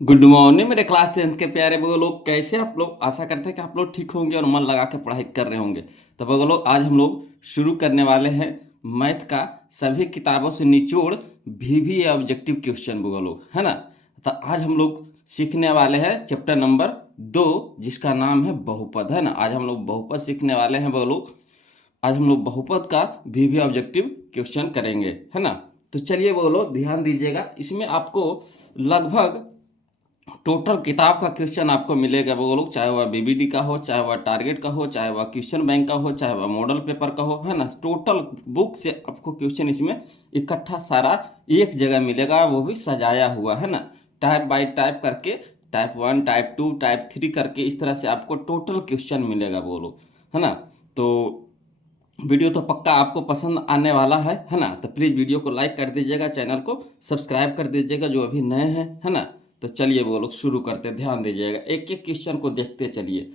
Good morning मेरे class 10th के प्यारे बगल लोग, कैसे आप लोग। आशा करते हैं कि आप लोग ठीक होंगे और मन लगा के पढ़ाई कर रहे होंगे। तो बगल लोग, आज हम लोग शुरू करने वाले हैं मैथ का सभी किताबों से निचोड़ वीवी ऑब्जेक्टिव क्वेश्चन बगल लोग, है ना। तो आज हम लोग सीखने वाले हैं चैप्टर नंबर 2, जिसका नाम है बहुपद, है ना। आज हम लोग बहुपद सीखने वाले हैं बगल लोग। आज हम लोग बहुपद का वीवी ऑब्जेक्टिव क्वेश्चन करेंगे, है ना। तो चलिए बोलो, ध्यान दीजिएगा। इसमें आपको लगभग टोटल किताब का क्वेश्चन आपको मिलेगा वो लोग, चाहे वह बीबीडी का हो, चाहे वह टारगेट का हो, चाहे वह क्वेश्चन बैंक का हो, चाहे वह मॉडल पेपर का हो, है ना। टोटल बुक से आपको क्वेश्चन इसमें इकट्ठा सारा एक जगह मिलेगा, वो भी सजाया हुआ, है ना। टाइप बाय टाइप करके, टाइप 1, टाइप 2, टाइप 3 करके, इस तरह से आपको टोटल क्वेश्चन मिलेगा वो लोग, है ना। तो वीडियो तो पक्का आपको पसंद आने वाला है ना। तो प्लीज़ वीडियो को लाइक कर दीजिएगा, चैनल को सब्सक्राइब कर दीजिएगा जो अभी नए हैं, है ना। तो चलिए वो लोग शुरू करते हैं, ध्यान दीजिएगा, एक एक क्वेश्चन को देखते चलिए।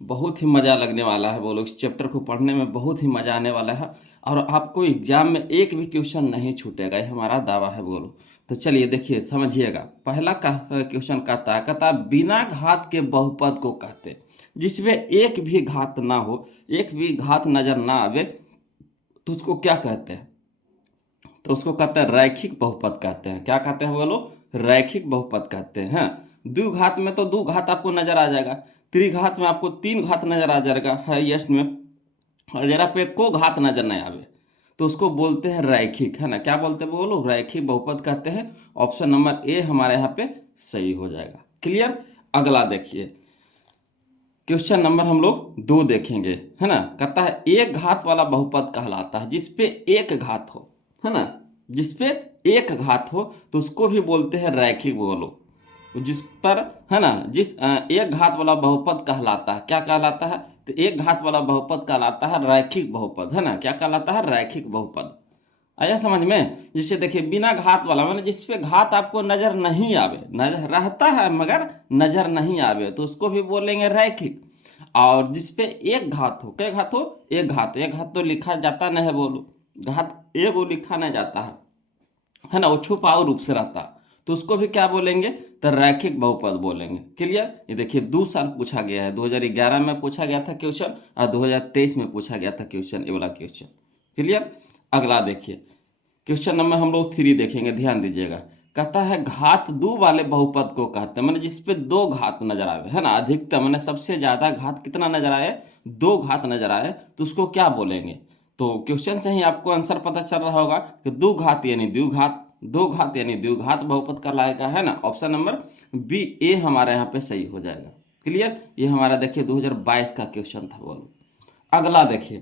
बहुत ही मज़ा लगने वाला है वो लोग, इस चैप्टर को पढ़ने में बहुत ही मज़ा आने वाला है। और आपको एग्जाम में एक भी क्वेश्चन नहीं छूटेगा, ये हमारा दावा है वो लोग। तो चलिए देखिए, समझिएगा। पहला क्वेश्चन कहता है बिना घात के बहुपद को कहते हैं जिसमें एक भी घात ना हो, एक भी घात नजर ना आवे, तो उसको क्या कहते हैं। तो उसको कहते हैं रैखिक बहुपद कहते हैं। क्या कहते हैं वो लोग? रैखिक बहुपद कहते हैं। द्विघात में तो दो घात आपको नजर आ जाएगा, त्रिघात में आपको तीन घात नजर आ जाएगा हाईएस्ट में, और जरा पे को घात नजर नहीं आवे, तो उसको बोलते हैं रैखिक, है ना। क्या बोलते हैं वो लोग? रैखिक बहुपद कहते हैं। ऑप्शन नंबर ए हमारे यहाँ पे सही हो जाएगा। क्लियर। अगला देखिए, क्वेश्चन नंबर हम लोग 2 देखेंगे, है ना। कहता है एक घात वाला बहुपद कहलाता है जिसपे एक घात हो, है ना। जिसपे एक घात हो तो उसको भी बोलते हैं रैखिक बोलो। जिस पर, है ना, एक घात वाला बहुपद कहलाता है, क्या कहलाता है? तो एक घात वाला बहुपद कहलाता है रैखिक बहुपद, है ना। क्या कहलाता है? रैखिक बहुपद। आया समझ में? जिससे देखिए बिना घात वाला, मैंने जिसपे घात आपको नजर नहीं आवे, नजर रहता है मगर नजर नहीं आवे, तो उसको भी बोलेंगे रैखिक। और जिसपे एक घात हो, क्या घात हो? एक घात। एक घात तो लिखा जाता नहीं है, बोलो। घात एगो लिखा नहीं जाता है ना, वो छुपाऊ रूप से रहता, तो उसको भी क्या बोलेंगे? तो रैखिक बहुपद बोलेंगे। क्लियर। ये देखिए 2 साल पूछा गया है, 2011 में पूछा गया था क्वेश्चन, और 2023 में पूछा गया था क्वेश्चन, ये वाला क्वेश्चन। क्लियर। अगला देखिए, क्वेश्चन नंबर हम लोग 3 देखेंगे, ध्यान दीजिएगा। कहता है घात दो वाले बहुपद को कहते हैं, मैंने जिसपे दो घात नजर आए, है ना, अधिकतम मैंने सबसे ज्यादा घात कितना नजर आए? 2 घात नजर आए, तो उसको क्या बोलेंगे? तो क्वेश्चन से ही आपको आंसर पता चल रहा होगा कि दो घात यानी द्विघात, दो घात यानी द्विघात बहुपद कहलाएगा, है ना। ऑप्शन नंबर बी ए हमारे यहाँ पे सही हो जाएगा। क्लियर। ये हमारा देखिए 2022 का क्वेश्चन था, बोलो। अगला देखिए,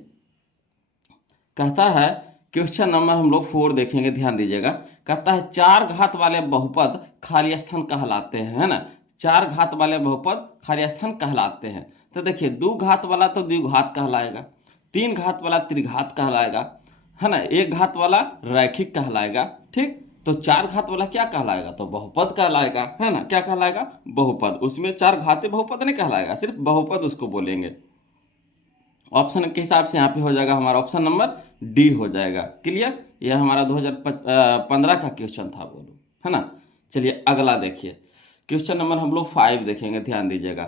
कहता है क्वेश्चन नंबर हम लोग 4 देखेंगे, ध्यान दीजिएगा। कहता है चार घात वाले बहुपद खाली स्थान कहलाते हैं, है ना। चार घात वाले बहुपद खाली स्थान कहलाते हैं। तो देखिए दो घात वाला तो द्विघात कहलाएगा, तीन घात वाला त्रिघात कहलाएगा, है ना। एक घात वाला रैखिक कहलाएगा, ठीक। तो चार घात वाला क्या कहलाएगा? तो बहुपद कहलाएगा, है ना। क्या कहलाएगा? बहुपद। उसमें चार घाते बहुपद नहीं कहलाएगा, सिर्फ बहुपद उसको बोलेंगे। ऑप्शन के हिसाब से यहाँ पे हो जाएगा हमारा ऑप्शन नंबर डी हो जाएगा। क्लियर। यह हमारा 2015 का क्वेश्चन था, बोलो, है ना। चलिए अगला देखिए, क्वेश्चन नंबर हम लोग 5 देखेंगे, ध्यान दीजिएगा।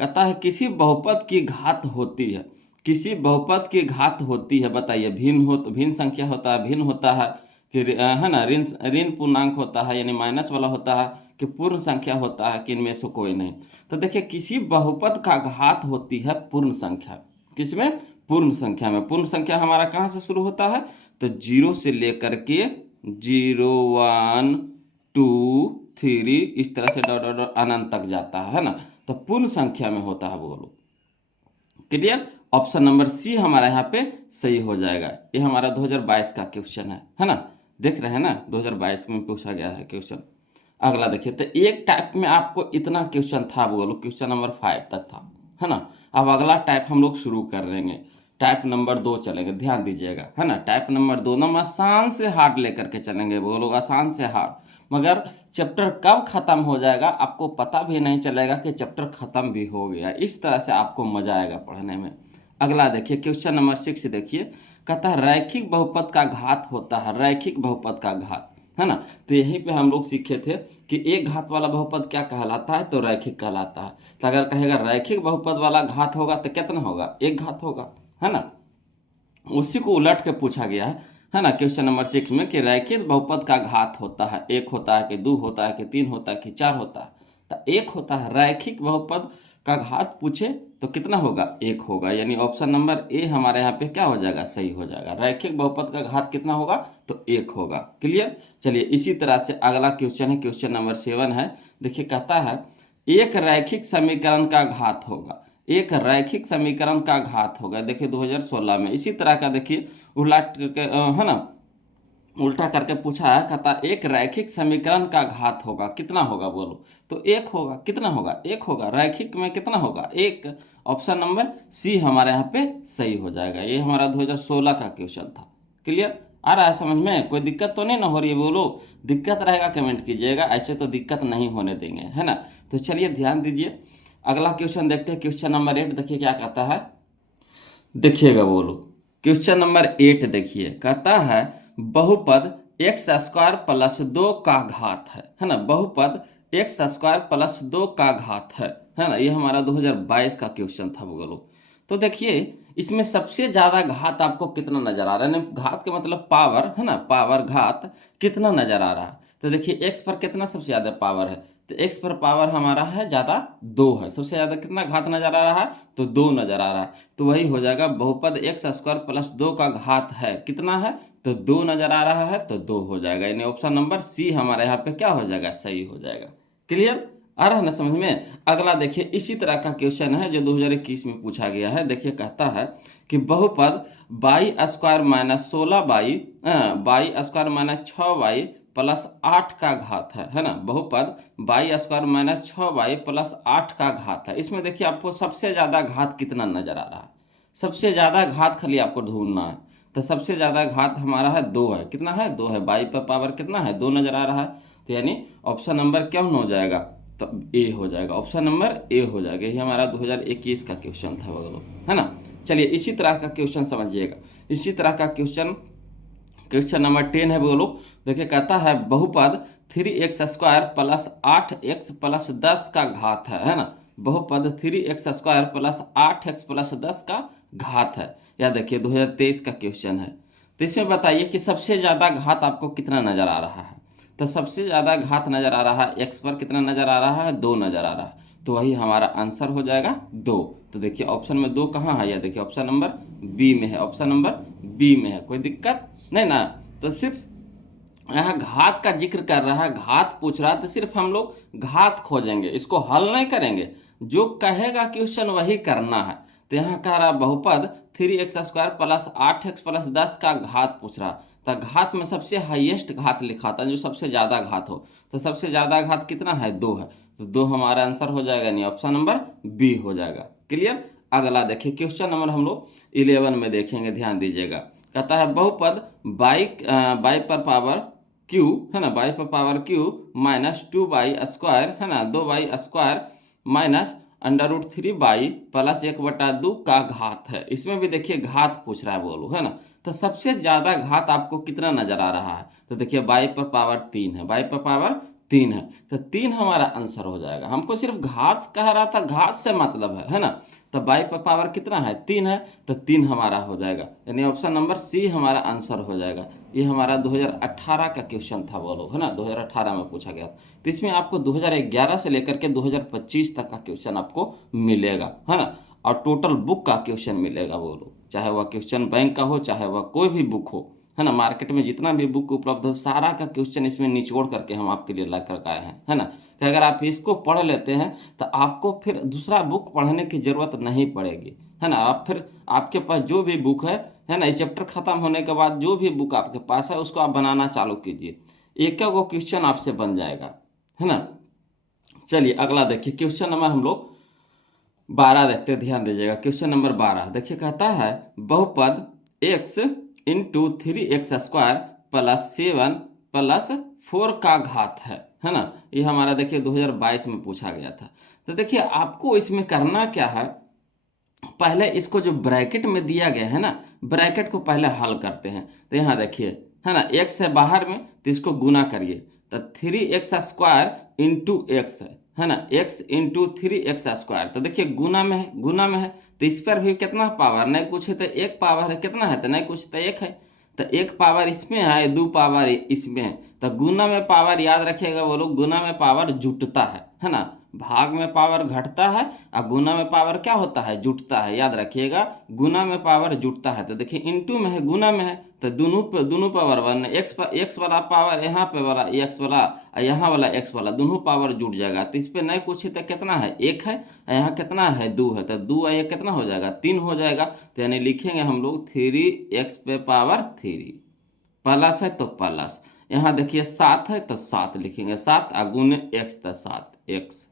कहता है किसी बहुपद की घात होती है, किसी बहुपद की घात होती है, बताइए। भिन्न हो तो भिन्न संख्या होता है, भिन्न होता है कि है ना, ऋण ऋण पूर्णांक होता है यानी माइनस वाला होता है, कि पूर्ण संख्या होता है, कि इनमें से कोई नहीं। तो देखिए किसी बहुपद का घात होती है पूर्ण संख्या, किसमें? पूर्ण संख्या में। पूर्ण संख्या हमारा कहाँ से शुरू होता है? तो 0 से लेकर के 0, 1, 2, 3, इस तरह से डॉट डॉट डॉट अनंत तक जाता है ना। तो पूर्ण संख्या में होता है, बोलो। क्लियर। ऑप्शन नंबर सी हमारा यहाँ पे सही हो जाएगा। ये हमारा 2022 का क्वेश्चन है ना। देख रहे हैं ना, 2022 में पूछा गया है क्वेश्चन। अगला देखिए, तो एक टाइप में आपको इतना क्वेश्चन था, बोलो, क्वेश्चन नंबर 5 तक था, है ना। अब अगला टाइप हम लोग शुरू कर लेंगे, टाइप नंबर 2 चलेंगे, ध्यान दीजिएगा, है ना। टाइप नंबर 2 नंबर आसान से हार्ड लेकर के चलेंगे, बोलो, आसान से हार्ड। मगर चैप्टर कब खत्म हो जाएगा आपको पता भी नहीं चलेगा कि चैप्टर खत्म भी हो गया, इस तरह से आपको मजा आएगा पढ़ने में। अगला देखिए, क्वेश्चन नंबर 6 देखिए। कहता है रैखिक बहुपद का घात होता है, रैखिक बहुपद का घात, है ना। तो यहीं पे हम लोग सीखे थे कि एक घात वाला बहुपद क्या कहलाता है, तो रैखिक कहलाता है। तो अगर कहेगा रैखिक बहुपद वाला घात होगा तो कितना होगा, एक घात होगा, है ना। उसी को उलट के पूछा गया है ना, क्वेश्चन नंबर 6 में कि रैखिक बहुपद का घात होता है, एक होता है कि दो होता है कि तीन होता है कि चार होता है। तो एक होता है, रैखिक बहुपद का घात पूछे तो कितना होगा, एक होगा। यानी ऑप्शन नंबर ए हमारे यहाँ पे क्या हो जाएगा, सही हो जाएगा। रैखिक बहुपद का घात कितना होगा, तो एक होगा। क्लियर। चलिए इसी तरह से अगला क्वेश्चन है, क्वेश्चन नंबर 7 है। देखिए कहता है एक रैखिक समीकरण का घात होगा, एक रैखिक समीकरण का घात होगा। देखिए 2016 में इसी तरह का देखिए उलट करके है ना, उल्टा करके पूछा है। कहता एक रैखिक समीकरण का घात होगा, कितना होगा बोलो, तो एक होगा। कितना होगा, एक होगा। रैखिक में कितना होगा, एक। ऑप्शन नंबर सी हमारे यहाँ पे सही हो जाएगा। ये हमारा 2016 का क्वेश्चन था। क्लियर, आ रहा है समझ में, कोई दिक्कत तो नहीं ना हो रही है बोलो। दिक्कत रहेगा कमेंट कीजिएगा, ऐसे तो दिक्कत नहीं होने देंगे, है ना। तो चलिए ध्यान दीजिए, अगला क्वेश्चन देखते हैं। क्वेश्चन नंबर 8 देखिए क्या कहता है, देखिएगा बोलो। क्वेश्चन नंबर 8 देखिए, कहता है बहुपद एक्स स्क्वायर प्लस 2 का घात है ना। बहुपद एक्स स्क्वायर प्लस 2 का घात है ना। ये हमारा 2022 का क्वेश्चन था बोलो। तो देखिए इसमें सबसे ज़्यादा घात आपको कितना नजर आ रहा है, घात का मतलब पावर है ना, पावर घात कितना नजर आ रहा है। तो देखिए एक्स पर कितना सबसे ज़्यादा पावर है, तो एक्स पर पावर हमारा है ज़्यादा 2 है। सबसे ज़्यादा कितना घात नजर आ रहा है, तो 2 नजर आ रहा है। तो वही हो जाएगा, बहुपद एक्स स्क्वायर प्लस 2 का घात है, कितना है, तो 2 नजर आ रहा है, तो 2 हो जाएगा। यानी ऑप्शन नंबर सी हमारे यहाँ पे क्या हो जाएगा, सही हो जाएगा। क्लियर, आ रहा है ना समझ में। अगला देखिए इसी तरह का क्वेश्चन है जो 2021 में पूछा गया है। देखिए कहता है कि बहुपद by square minus 16 by square minus 6 plus 8 का घात है ना। बहुपद बाई स्क्वायर माइनस 6 प्लस 8 का घात है। इसमें देखिए आपको सबसे ज़्यादा घात कितना नजर आ रहा है, सबसे ज़्यादा घात खाली आपको ढूंढना है। तो सबसे ज़्यादा घात हमारा है 2 है, कितना है, 2 है। बाई पर पावर कितना है, 2 नजर आ रहा है। तो यानी ऑप्शन नंबर क्या हो जाएगा, तो ए हो जाएगा। ऑप्शन नंबर ए हो जाएगा। ये हमारा 2021 का क्वेश्चन था बगलो, है ना। चलिए इसी तरह का क्वेश्चन समझिएगा। इसी तरह का क्वेश्चन, क्वेश्चन नंबर 10 है बोलो। देखिए कहता है बहुपद 3x square plus 8x plus 10 का घात है ना। बहुपद 3x square plus 8x plus 10 का घात है। या देखिए 2023 का क्वेश्चन है। तो इसमें बताइए कि सबसे ज़्यादा घात आपको कितना नज़र आ रहा है। तो सबसे ज़्यादा घात नज़र आ रहा है एक्स पर, कितना नज़र आ रहा है, 2 नज़र आ रहा है। तो वही हमारा आंसर हो जाएगा 2। तो देखिए ऑप्शन में 2 कहाँ है, यह देखिए ऑप्शन नंबर बी में है, ऑप्शन नंबर बी में है। कोई दिक्कत नहीं ना। तो सिर्फ यहाँ घात का जिक्र कर रहा है, घात पूछ रहा है, तो सिर्फ हम लोग घात खोजेंगे, इसको हल नहीं करेंगे। जो कहेगा क्वेश्चन वही करना है। तो यहाँ कह रहा बहुपद 3x square plus 8x plus 10 का घात पूछ रहा। तो घात में सबसे हाईएस्ट घात लिखा था, जो सबसे ज़्यादा घात हो। तो सबसे ज़्यादा घात कितना है, 2 है। तो 2 हमारा आंसर हो जाएगा, नहीं ऑप्शन नंबर बी हो जाएगा। क्लियर। अगला देखिए क्वेश्चन नंबर हम लोग 11 में देखेंगे, ध्यान दीजिएगा। कहता है बहुपद बाई पर पावर क्यू है ना, बाई पर power Q minus 2 by square है ना, 2 बाई स्क्वायर माइनस √3 प्लस 1/2 का घात है। इसमें भी देखिए घात पूछ रहा है बोलो, है ना। तो सबसे ज़्यादा घात आपको कितना नजर आ रहा है, तो देखिए बाई पर पावर 3 है, बाई पर पावर 3 है। तो 3 हमारा आंसर हो जाएगा। हमको सिर्फ घात कह रहा था, घात से मतलब है ना। तो बाई पर पावर कितना है, 3 है। तो 3 हमारा हो जाएगा, यानी ऑप्शन नंबर सी हमारा आंसर हो जाएगा। ये हमारा 2018 का क्वेश्चन था बोलो, है ना, 2018 में पूछा गया। तो इसमें आपको 2011 से लेकर के 2025 तक का क्वेश्चन आपको मिलेगा, है ना। और टोटल बुक का क्वेश्चन मिलेगा बोलो, चाहे वह क्वेश्चन बैंक का हो, चाहे वह कोई भी बुक हो, है ना। मार्केट में जितना भी बुक उपलब्ध हो, सारा का क्वेश्चन इसमें निचोड़ करके हम आपके लिए ला कर आए हैं, है ना। कि अगर आप इसको पढ़ लेते हैं तो आपको फिर दूसरा बुक पढ़ने की ज़रूरत नहीं पड़ेगी, है ना। आप फिर आपके पास जो भी बुक है ना, इस चैप्टर खत्म होने के बाद जो भी बुक आपके पास है उसको आप बनाना चालू कीजिए, एक वो क्वेश्चन आपसे बन जाएगा, है ना। चलिए अगला देखिए, क्वेश्चन नंबर हम लोग 12 देखते हैं, ध्यान दीजिएगा। क्वेश्चन नंबर 12 देखिए, कहता है बहुपद x into 3x square plus 7 plus 4 का घात है ना। ये हमारा देखिए 2022 में पूछा गया था। तो देखिए आपको इसमें करना क्या है, पहले इसको जो ब्रैकेट में दिया गया है ना, ब्रैकेट को पहले हल करते हैं। तो यहाँ देखिए है ना, x है बाहर में तो इसको गुना करिए, तो 3x² इंटू एक्स है ना, x इंटू 3x²। तो देखिए गुना में है, गुना में है तो इस पर भी कितना पावर, नहीं कुछ है तो एक पावर है, कितना है तो नहीं कुछ तो एक है, तो एक पावर इसमें है, दो पावर इसमें है। तो गुना में पावर याद रखिएगा वो लोग, गुना में पावर जुटता है ना, भाग में पावर घटता है और गुना में पावर क्या होता है, जुटता है। याद रखिएगा गुना में पावर जुटता है। तो देखिए इनटू में है, गुना में है, तो दोनों पावर वन, एक्स वाला पावर यहाँ पे वाला एक्स वाला और यहाँ वाला एक्स वाला दोनों पावर जुट जाएगा। तो इस पे नहीं कुछ है तो कितना है, एक है, यहाँ कितना है, दो है, तो दो ये कितना हो जाएगा, 3 हो जाएगा। तो यानी लिखेंगे हम लोग 3x पे पावर 3, प्लस है तो प्लस, यहाँ देखिए 7 है तो 7 लिखेंगे, 7 और गुने एक्स तो 7x,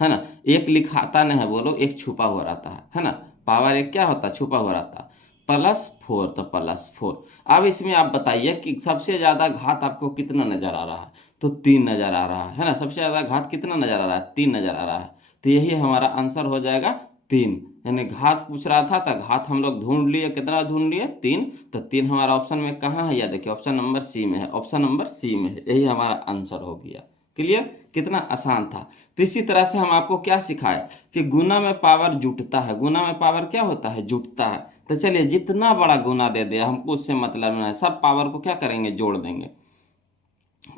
है ना। एक लिखाता नहीं है बोलो, एक छुपा हुआ रहता है ना, पावर एक क्या होता है, छुपा हुआ रहता है। +4 तो +4। अब इसमें आप बताइए कि सबसे ज़्यादा घात आपको कितना नज़र आ रहा है, तो 3 नज़र आ रहा है ना, सबसे ज़्यादा घात कितना नज़र आ रहा है, 3 नज़र आ रहा है। तो यही हमारा आंसर हो जाएगा 3। यानी घात पूछ रहा था तो घात हम लोग ढूंढ लिए, कितना ढूंढ लिए, 3। तो 3 हमारा ऑप्शन में कहाँ है, या देखिए ऑप्शन नंबर सी में है, ऑप्शन नंबर सी में है, यही हमारा आंसर हो गया। क्लियर, कितना आसान था। तो इसी तरह से हम आपको क्या सिखाए कि गुना में पावर जुटता है, गुना में पावर क्या होता है, जुटता है। तो चलिए जितना बड़ा गुना दे दिया हमको उससे मतलब नहीं है, सब पावर को क्या करेंगे, जोड़ देंगे।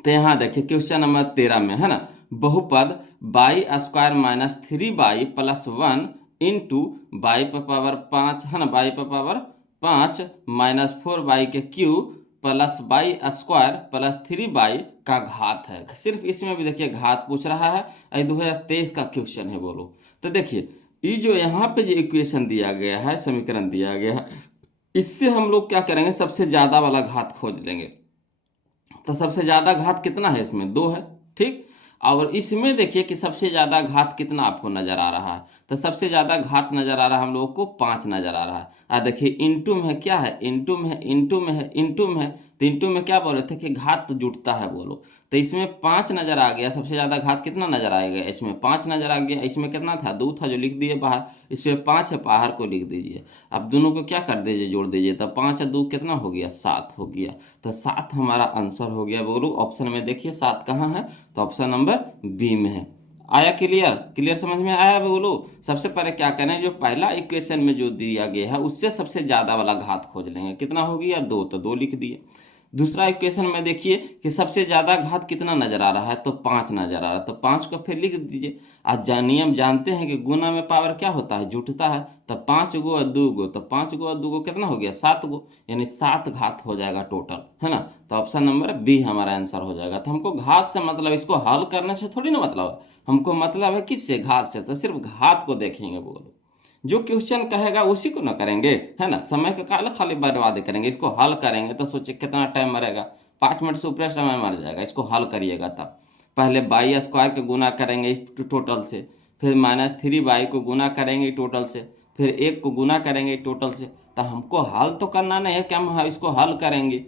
तो यहाँ देखिए क्वेश्चन नंबर 13 में है ना, बहुपद y² minus 3y plus 1 into y पर पावर 5 है ना, y पर पावर 5 माइनस 4y के cube plus y² plus 3y का घात है। सिर्फ इसमें भी देखिए घात पूछ रहा है, ये 2023 का क्वेश्चन है बोलो। तो देखिए ये जो यहाँ पे जो इक्वेशन दिया गया है, समीकरण दिया गया है, इससे हम लोग क्या करेंगे, सबसे ज़्यादा वाला घात खोज लेंगे। तो सबसे ज़्यादा घात कितना है, इसमें 2 है, ठीक। और इसमें देखिए कि सबसे ज़्यादा घात कितना आपको नज़र आ रहा है, तो सबसे ज़्यादा घात नज़र आ रहा है हम लोगों को 5 नज़र आ रहा है। देखिए इंटू में है, क्या है, इंटू में है, इंटू में है, इंटू में है। तो इंटू में क्या बोले थे कि घात तो जुटता है बोलो, तो इसमें 5 नज़र आ गया। सबसे ज़्यादा घात कितना नज़र आएगा, इसमें 5 नज़र आ गया। इसमें कितना था, 2 था जो लिख दिए बाहर, इसमें 5 है, बाहर को लिख दीजिए। अब दोनों को क्या कर दीजिए, जोड़ दीजिए, तो 5 और 2 कितना हो गया, 7 हो गया। तो 7 हमारा आंसर हो गया बोलो। ऑप्शन में देखिए 7 कहाँ है, तो ऑप्शन नंबर बी में है। आया क्लियर, क्लियर समझ में आया बोलो। सबसे पहले क्या करें, जो पहला इक्वेशन में जो दिया गया है उससे सबसे ज़्यादा वाला घात खोज लेंगे, कितना हो गया, 2, तो 2 लिख दिए। दूसरा इक्वेशन में देखिए कि सबसे ज़्यादा घात कितना नज़र आ रहा है, तो 5 नज़र आ रहा है, तो 5 को फिर लिख दीजिए। आज नियम जानते हैं कि गुना में पावर क्या होता है, जुटता है। तो 5 गो और 2 गो, तो 5 गो और 2 गो कितना हो गया, 7 गो, यानी 7 घात हो जाएगा टोटल, है ना। तो ऑप्शन नंबर बी हमारा आंसर हो जाएगा। तो हमको घात से मतलब, इसको हल करने से थोड़ी ना मतलब है, हमको मतलब है किससे, घात से। तो सिर्फ घात को देखेंगे बोलो, जो क्वेश्चन कहेगा उसी को ना करेंगे, है ना। समय का काल खाली बर्बाद करेंगे, इसको हल करेंगे तो सोचिए कितना टाइम मरेगा, 5 मिनट से ऊपर समय मर जाएगा। इसको हल करिएगा तब पहले y² को गुना करेंगे टोटल से, फिर -3y को गुना करेंगे टोटल से, फिर 1 को गुना करेंगे टोटल से। तो हमको हल तो करना नहीं है कि हम इसको हल करेंगे,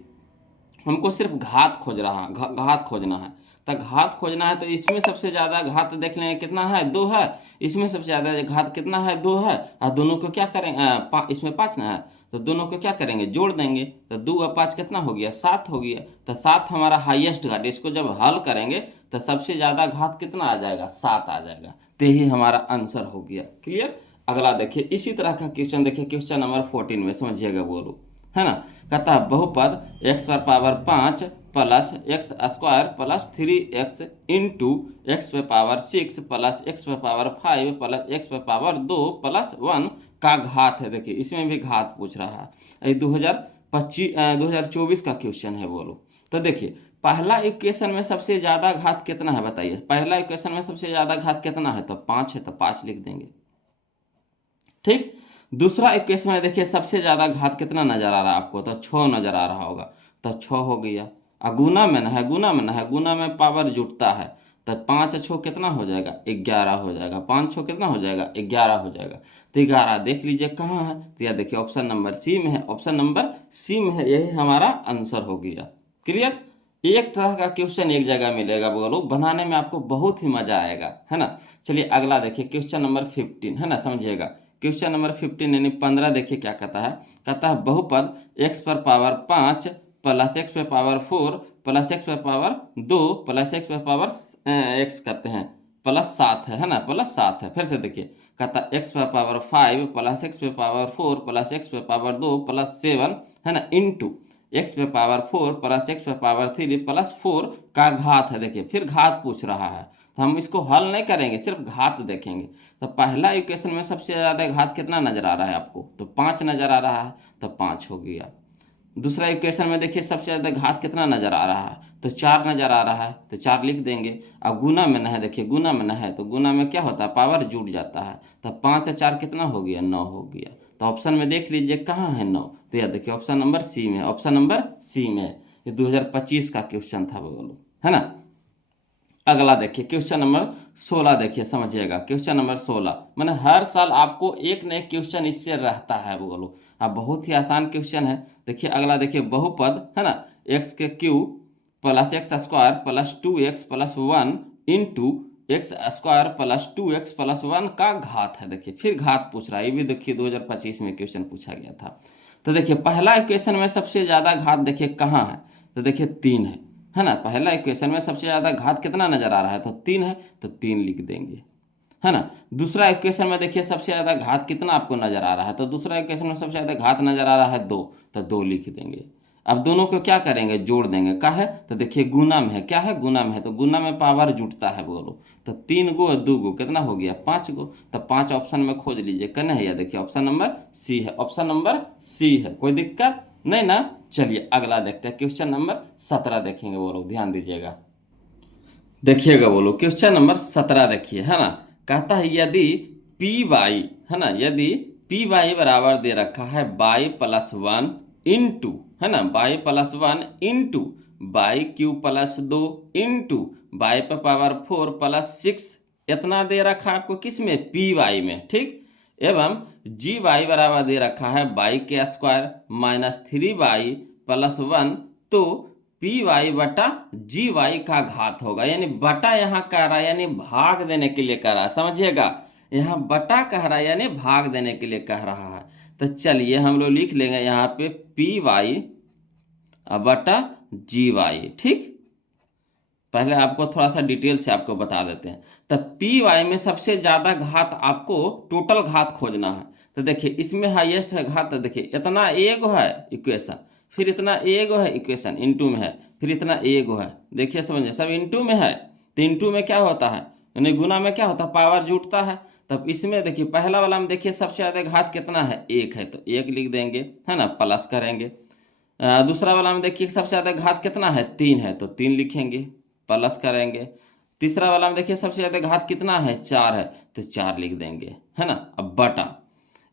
हमको सिर्फ घात खोज रहा, घात खोजना है। तो घात खोजना है तो इसमें सबसे ज़्यादा घात देख लेंगे कितना है, 2 है। इसमें सबसे ज़्यादा घात कितना है, 2 है। और दोनों को क्या करेंगे, इसमें 5 ना है, तो दोनों को क्या करेंगे, जोड़ देंगे। तो 2 और 5 कितना हो गया, 7 हो गया। तो 7 हमारा हाईएस्ट घात, इसको जब हल करेंगे तो सबसे ज़्यादा घात कितना आ जाएगा, 7 आ जाएगा। तो यही हमारा आंसर हो गया। क्लियर। अगला देखिए इसी तरह का क्वेश्चन देखिए, क्वेश्चन नंबर 14 में समझिएगा बोलो, है ना। कहता है बहुपद x पर power 5 plus x² plus 3x into x पे पावर 6 प्लस x पे पावर 5 प्लस x पे पावर 2 प्लस 1 का घात है। देखिए इसमें भी घात पूछ रहा है, ये 2024 का क्वेश्चन है बोलो। तो देखिए पहला इक्वेशन में सबसे ज़्यादा घात कितना है बताइए, पहला इक्वेशन में सबसे ज़्यादा घात कितना है, तो 5 है, तो 5 लिख देंगे, ठीक। दूसरा इक्वेशन में देखिए सबसे ज़्यादा घात कितना नज़र आ रहा है आपको, तो 6 नज़र आ रहा होगा, तो 6 हो गया। और गुना में ना है, गुना में ना है, गुना में पावर जुटता है। तो 5 6 कितना हो जाएगा, 11 हो जाएगा। 5 6 कितना हो जाएगा, 11 हो जाएगा। तो 11 देख लीजिए कहाँ है, तो यह देखिए ऑप्शन नंबर सी में है, ऑप्शन नंबर सी में है, यही हमारा आंसर हो गया। क्लियर। एक तरह का क्वेश्चन एक जगह मिलेगा बोलो, बनाने में आपको बहुत ही मजा आएगा, है ना। चलिए अगला देखिए क्वेश्चन नंबर 15, है ना, समझिएगा। क्वेश्चन नंबर 15 यानी 15 देखिए क्या कहता है, कहता है बहुपद x पर पावर 5 प्लस एक्स पे पावर 4 प्लस एक्स पे पावर 2 प्लस एक्स पे पावर एक्स करते हैं प्लस 7 है ना, प्लस 7 है। फिर से देखिए, कहता एक्स पे पावर 5 प्लस एक्स पे पावर 4 प्लस एक्स पे पावर 2 प्लस 7 है ना, इंटू एक्स पे पावर 4 प्लस एक्स पे पावर 3 प्लस 4 का घात है। देखिए फिर घात पूछ रहा है, तो हम इसको हल नहीं करेंगे, सिर्फ घात देखेंगे। तो पहला इक्वेशन में सबसे ज़्यादा घात कितना नज़र आ रहा है आपको, तो 5 नज़र आ रहा है, तो 5 हो गया। दूसरा इक्वेशन में देखिए सबसे ज़्यादा घात कितना नज़र आ रहा है, तो 4 नज़र आ रहा है, तो 4 लिख देंगे। अब गुना में न है, देखिए गुना में न है, तो गुना में क्या होता है, पावर जुड़ जाता है, तो 5 और 4 कितना हो गया, 9 हो गया। तो ऑप्शन में देख लीजिए कहाँ है 9, तो यह देखिए ऑप्शन नंबर सी में, ऑप्शन नंबर सी में। ये 2025 का क्वेश्चन था बोलो, है ना। अगला देखिए क्वेश्चन नंबर 16, देखिए समझिएगा क्वेश्चन नंबर 16, मैंने हर साल आपको एक न एक क्वेश्चन इससे रहता है बोलो। अब बहुत ही आसान क्वेश्चन है। देखिए अगला देखिए बहुपद है ना, एक्स के cube plus x square plus 2x plus 1 into x square plus 2x plus 1 का घात है। देखिए फिर घात पूछ रहा है, ये भी देखिए 2025 में क्वेश्चन पूछा गया था। तो देखिए पहला इक्वेशन में सबसे ज़्यादा घात देखिए कहाँ है, तो देखिए 3 है ना। पहला इक्वेशन में सबसे ज़्यादा घात कितना नज़र आ रहा है, तो 3 है, तो 3 लिख देंगे, है ना। दूसरा इक्वेशन में देखिए सबसे ज़्यादा घात कितना आपको नज़र आ रहा है, तो दूसरा इक्वेशन में सबसे ज़्यादा घात नज़र आ रहा है 2, तो 2 लिख देंगे। अब दोनों को क्या करेंगे, जोड़ देंगे। क्या है, तो देखिए गुना में है, क्या है गुना में है, तो गुना में पावर जुटता है बोलो। तो 3 गो और 2 गो कितना हो गया, 5 गो। तो 5 ऑप्शन में खोज लीजिए, कन्ने है, या देखिए ऑप्शन नंबर सी है, ऑप्शन नंबर सी है, कोई दिक्कत नहीं ना। चलिए अगला देखते हैं, क्वेश्चन नंबर 17 देखेंगे बोलो, ध्यान दीजिएगा, देखिएगा बोलो क्वेश्चन नंबर 17 देखिए, है ना। कहता है यदि पी वाई, है ना, यदि पी वाई बराबर दे रखा है बाई प्लस 1 इंटू, है ना, by plus 1 into by Q plus 2 into by पे पावर 4 प्लस 6, इतना दे रखा है आपको किस में, पी वाई में, ठीक। एवं जी वाई बराबर दे रखा है बाई के स्क्वायर माइनस 3 वाई प्लस 1, तो पी वाई बटा जी वाई का घात होगा। यानी बटा यहाँ कह रहा है, यानी भाग देने के लिए कह रहा है, समझिएगा। यहाँ बटा कह रहा है यानी भाग देने के लिए कह रहा है। तो चलिए हम लोग लिख लेंगे यहाँ पे पी वाई बटा जी वाई, ठीक। पहले आपको थोड़ा सा डिटेल से आपको बता देते हैं। तो पी वाई में सबसे ज़्यादा घात आपको टोटल घात खोजना है। तो देखिए इसमें हाईएस्ट है घात, तो देखिए इतना एगो है इक्वेशन, फिर इतना एगो है इक्वेशन इंटू में है, फिर इतना एगो है, देखिए समझिए सब इंटू में है। तो इंटू में क्या होता है, यानी गुना में क्या होता है, पावर जुटता है। तब इसमें देखिए पहला वाला में देखिए सबसे ज़्यादा घात कितना है, 1 है, तो 1 लिख देंगे, है ना, प्लस करेंगे। दूसरा वाला में देखिए सबसे ज़्यादा घात कितना है, 3 है, तो 3 लिखेंगे, प्लस करेंगे। तीसरा वाला में देखिए सबसे ज़्यादा घात कितना है, 4 है, तो 4 लिख देंगे, है ना। अब बटा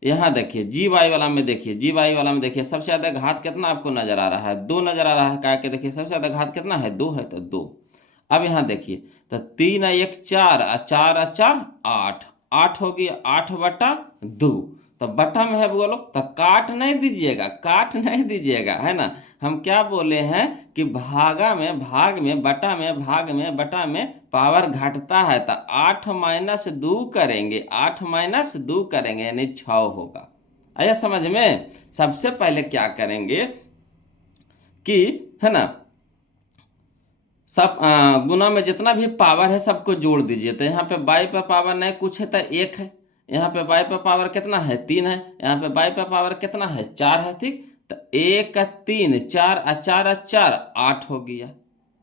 यहाँ देखिए जी वाई वाला में, देखिए जी वाई वाला में देखिए सबसे ज़्यादा घात कितना आपको नज़र आ रहा है, 2 नज़र आ रहा है, क्या कि देखिए सबसे ज़्यादा घात कितना है, 2 है, तो 2। अब यहाँ देखिए तो 3 और 1 4 और 4 और 4 8, 8 हो गया, 8 बटा 2। तो बटा में है बोलो, तो काट नहीं दीजिएगा, काट नहीं दीजिएगा, है ना। हम क्या बोले हैं कि भागा में, भाग में, बटा में, भाग में, बटा में पावर घटता है, तो 8 माइनस 2 करेंगे, 8 माइनस 2 करेंगे यानी 6 होगा। आया समझ में। सबसे पहले क्या करेंगे कि, है ना, सब गुना में जितना भी पावर है सबको जोड़ दीजिए। तो यहाँ पे बाई पे पावर नहीं कुछ है, तो 1 है। यहाँ पे बाई पे पावर कितना है, 3 है। यहाँ पे बाई पे पावर कितना है, 4 है, ठीक। तो 1 3 4 और 4 और 4 8 हो गया,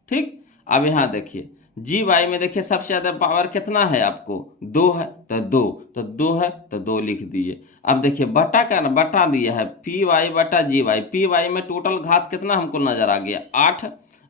ठीक। अब यहाँ देखिए जी वाई में देखिए सबसे ज़्यादा पावर कितना है आपको, 2 है, तो 2, तो 2 है, तो 2 लिख दिए। अब देखिए बटा का ना, बटा दिया है पी वाई बटा जी वाई। पी वाई में टोटल घात कितना हमको नजर आ गया, 8,